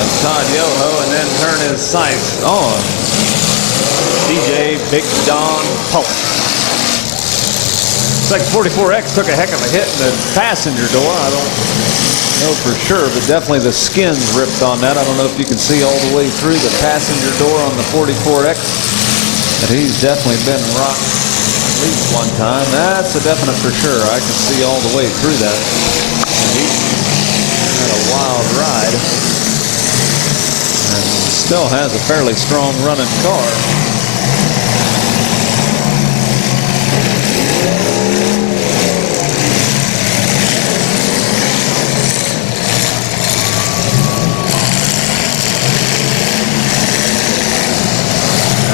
of Todd Yoho and then turn his sights on DJ Big Don Pullett. Looks like 44X took a heck of a hit in the passenger door. I don't know for sure, but definitely the skin's ripped on that. I don't know if you can see all the way through the passenger door on the 44X, but he's definitely been rocked at least one time. That's a definite for sure. I can see all the way through that. He had a wild ride and still has a fairly strong running car.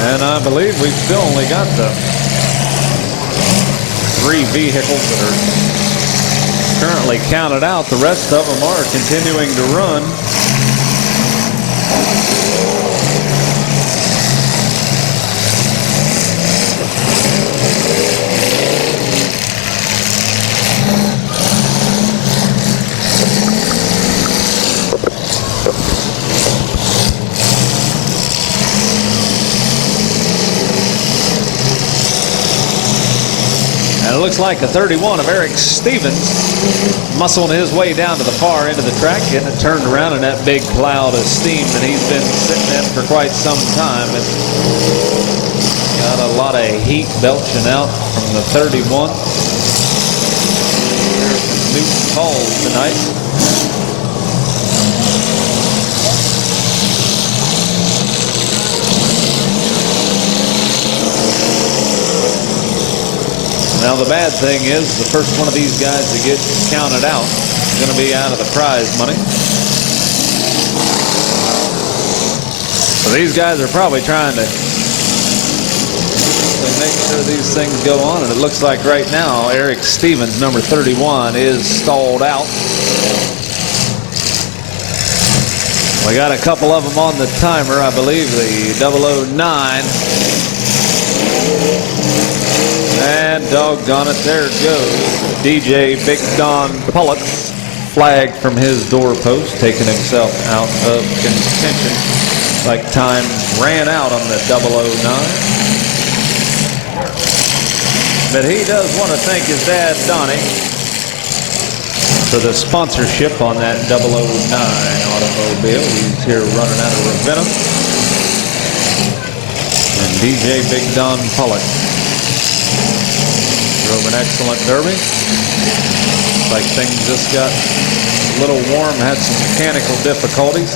And I believe we've still only got the 3 vehicles that are currently counted out. The rest of them are continuing to run. And it looks like the 31 of Eric Stevens muscling his way down to the far end of the track, getting it turned around in that big cloud of steam that he's been sitting in for quite some time. It's got a lot of heat belching out from the 31. There's Newton Falls tonight. Now the bad thing is the first one of these guys that gets counted out is going to be out of the prize money. So these guys are probably trying to make sure these things go on, and it looks like right now Eric Stevens, number 31, is stalled out. We got a couple of them on the timer, I believe the 009. And doggone it, there it goes. DJ Big Don Pollock, flagged from his doorpost, taking himself out of contention. Like time ran out on the 009. But he does want to thank his dad, Donnie, for the sponsorship on that 009 automobile. He's here running out of Ravenna. And DJ Big Don Pollock drove an excellent derby. Like things just got a little warm, had some mechanical difficulties.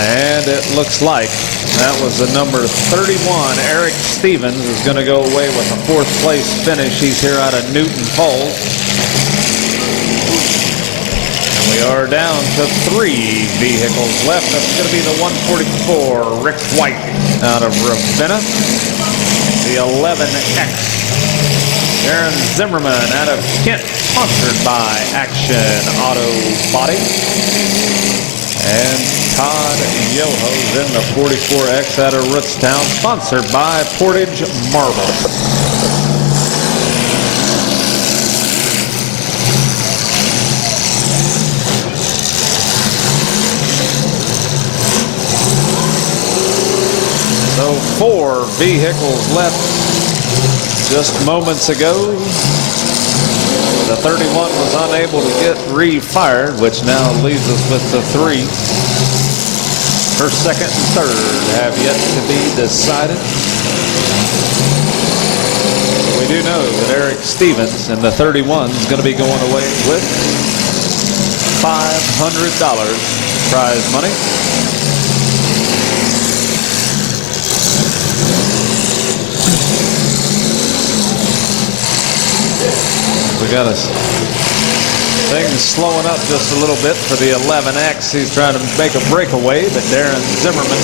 And it looks like that was the number 31. Eric Stevens is going to go away with a fourth place finish. He's here out of Newton Falls. And we are down to 3 vehicles left. That's going to be the 144, Rick White out of Ravenna. The 11X, Darren Zimmerman out of Kent, sponsored by Action Auto Body. And Todd Yoho's in the 44X out of Rootstown, sponsored by Portage Marble. So 4 vehicles left just moments ago. The 31 was unable to get refired, which now leaves us with the 3. First, second, and third have yet to be decided. We do know that Eric Stevens and the 31 is going to be going away with $500 prize money. We got things slowing up just a little bit for the 11X. He's trying to make a breakaway, but Darren Zimmerman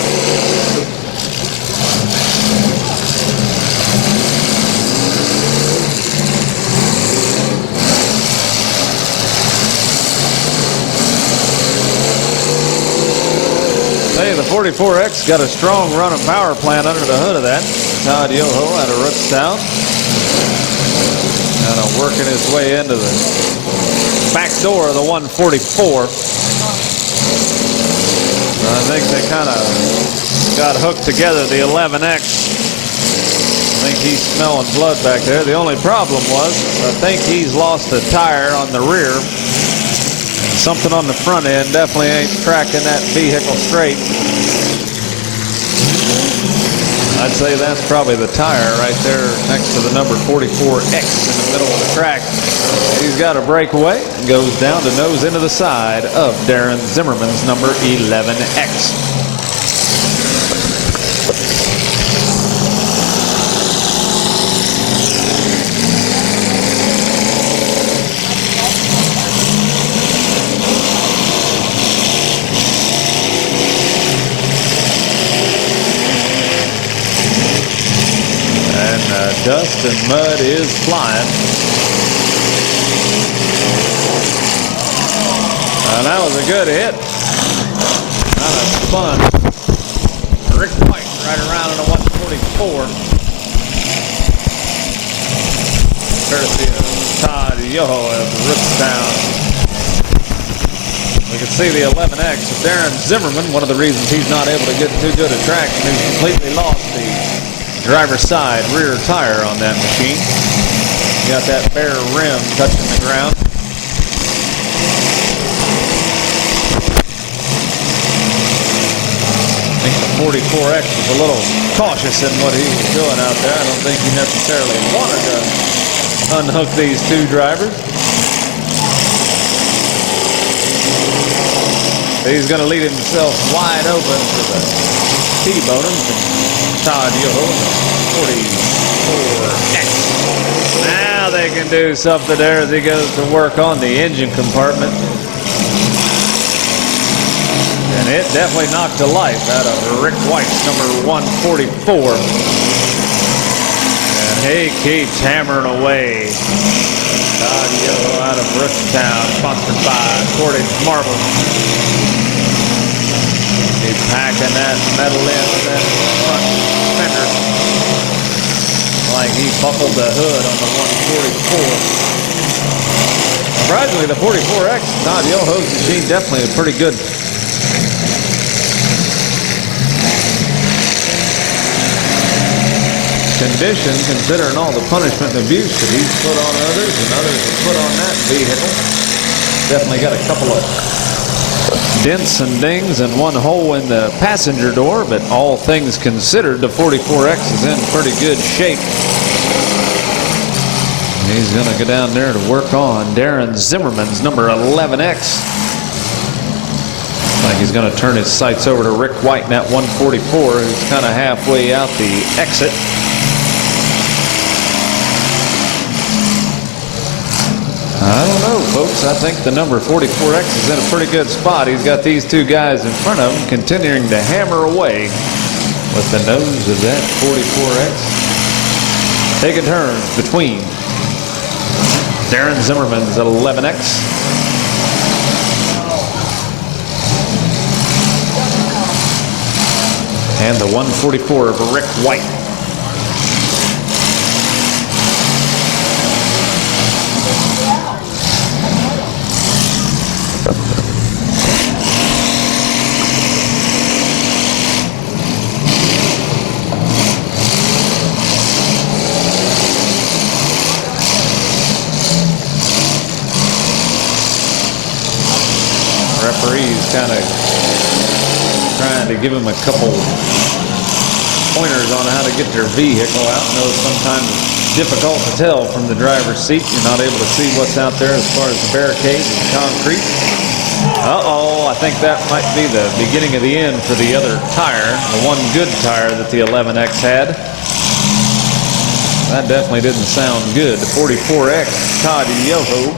the 44X got a strong run of power plant under the hood of that. Todd Yoho out of Rootstown. Kind of working his way into the back door of the 144. I think they kind of got hooked together, the 11X. I think he's smelling blood back there. The only problem was, I think he's lost a tire on the rear. And something on the front end definitely ain't tracking that vehicle straight. I'd say that's probably the tire right there next to the number 44X in the middle of the track. He's got a breakaway and goes down to nose into the side of Darren Zimmerman's number 11X. Dust and mud is flying. And that was a good hit. Kind of spun Rick White right around in a 144. Courtesy of Todd Yoho of Rootstown. We can see the 11X of Darren Zimmerman. One of the reasons he's not able to get too good a traction, he's completely lost the driver's side rear tire on that machine. You got that bare rim touching the ground. I think the 44X was a little cautious in what he was doing out there. I don't think he necessarily wanted to unhook these 2 drivers. He's going to lead himself wide open for the T-bonus. Todd Yoho, 44X. Now they can do something there as he goes to work on the engine compartment. And it definitely knocked the life out of Rick White's number 144. And he keeps hammering away. Todd Yoho out of Brookstown, sponsored by Portage Marble. He's packing that metal in with that front fender. Like he buckled the hood on the 144. Surprisingly, the 44X, Todd Yoho's machine, definitely a pretty good condition, considering all the punishment and abuse that he's put on others and others have put on that vehicle. Definitely got a couple of dents and dings and one hole in the passenger door, but all things considered, the 44X is in pretty good shape. He's going to go down there to work on Darren Zimmerman's number 11X. Like he's going to turn his sights over to Rick White in that 144, who's kind of halfway out the exit. I don't know, folks. I think the number 44X is in a pretty good spot. He's got these two guys in front of him continuing to hammer away with the nose of that 44X. Taking turns between Darren Zimmerman's 11X and the 144 of Rick White. Referee's kind of trying to give him a couple pointers on how to get their vehicle out. I know sometimes it's difficult to tell from the driver's seat. You're not able to see what's out there as far as the barricades and concrete. Uh-oh, I think that might be the beginning of the end for the other tire, the one good tire that the 11X had. That definitely didn't sound good. The 44X, Todd Yoho.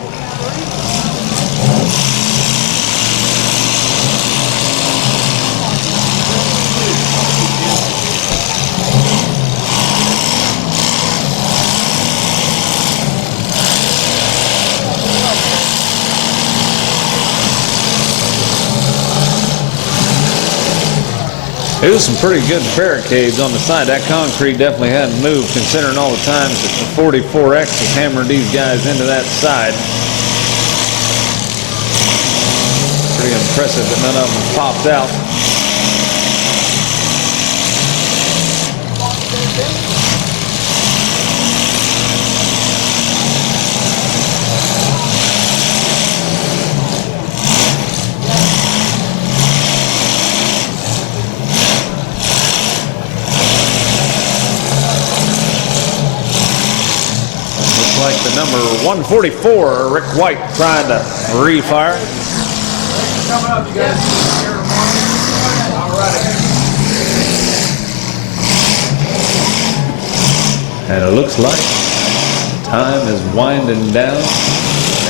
There's some pretty good barricades on the side. That concrete definitely hadn't moved, considering all the times that the 44X has hammered these guys into that side. Pretty impressive that none of them popped out. Like the number 144, Rick White, trying to refire. Coming up, you guys. All right. And it looks like time is winding down.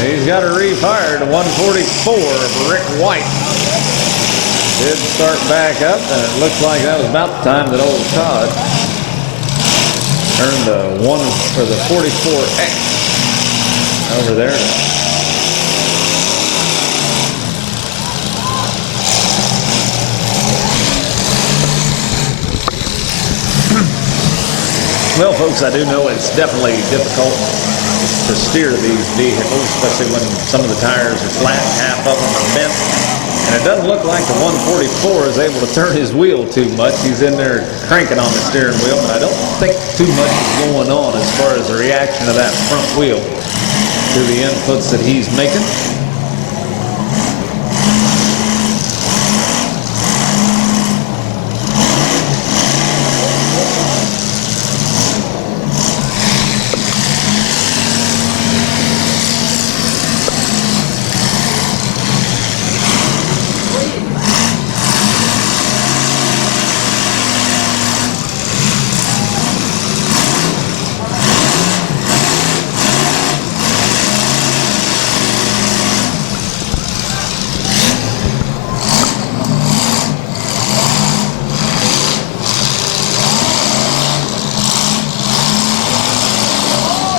He's got a refire to 144 of Rick White. Did start back up, and it looks like that was about the time that old Todd turned the one for the 44X over there. Well, folks, I do know it's definitely difficult to steer these vehicles, especially when some of the tires are flat, half of them are bent. And it doesn't look like the 144 is able to turn his wheel too much. He's in there cranking on the steering wheel, but I don't think too much is going on as far as the reaction of that front wheel to the inputs that he's making.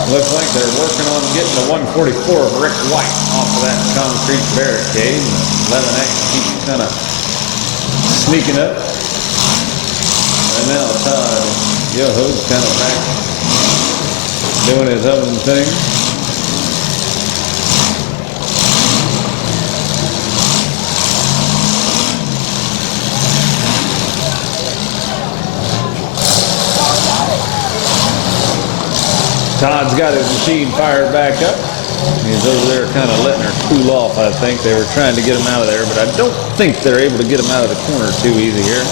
Looks like they're working on getting the 144 of Rick White off of that concrete barricade. 11X keeps kind of sneaking up. And now Todd Yoho's kind of back doing his own thing. Todd's got his machine fired back up. He's over there kind of letting her cool off, I think. They were trying to get him out of there, but I don't think they're able to get him out of the corner too easy here.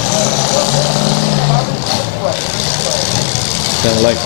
Kind of like...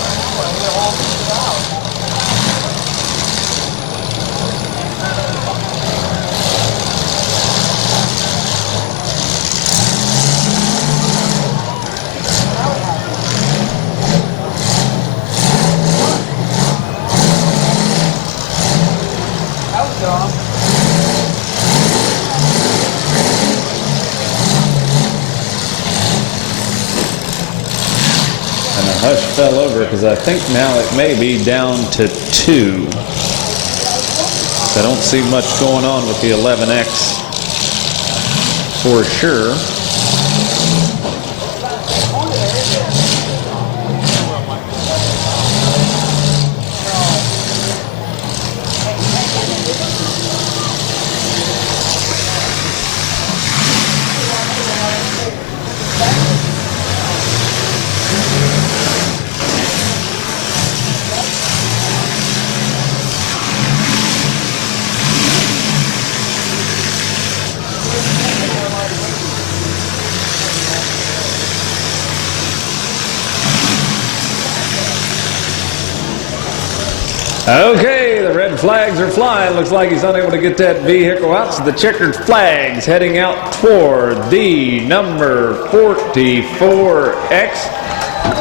And the hush fell over because I think now it may be down to 2. I don't see much going on with the 11X for sure. Okay, the red flags are flying. Looks like he's unable to get that vehicle out. So the checkered flags heading out toward the number 44X.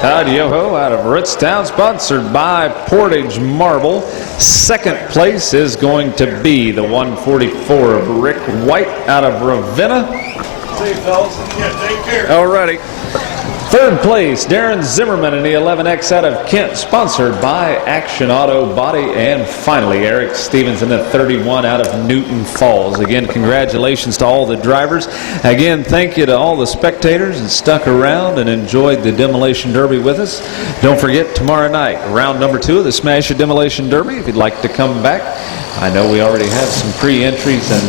Todd Yoho out of Ritztown, sponsored by Portage Marble. Second place is going to be the 144 of Rick White out of Ravenna. See you, fellas. Yeah, take care. Alrighty. Third place, Darren Zimmerman in the 11X out of Kent, sponsored by Action Auto Body. And finally, Eric Stevens in the 31 out of Newton Falls. Again, congratulations to all the drivers. Again, thank you to all the spectators that stuck around and enjoyed the Demolition Derby with us. Don't forget, tomorrow night, round number 2 of the Smash It Demolition Derby. If you'd like to come back, I know we already have some pre-entries and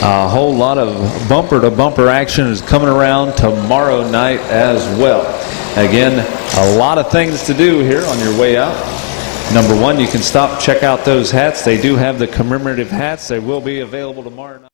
a whole lot of bumper-to-bumper action is coming around tomorrow night as well. Again, a lot of things to do here on your way out. Number 1, you can stop, check out those hats. They do have the commemorative hats. They will be available tomorrow night.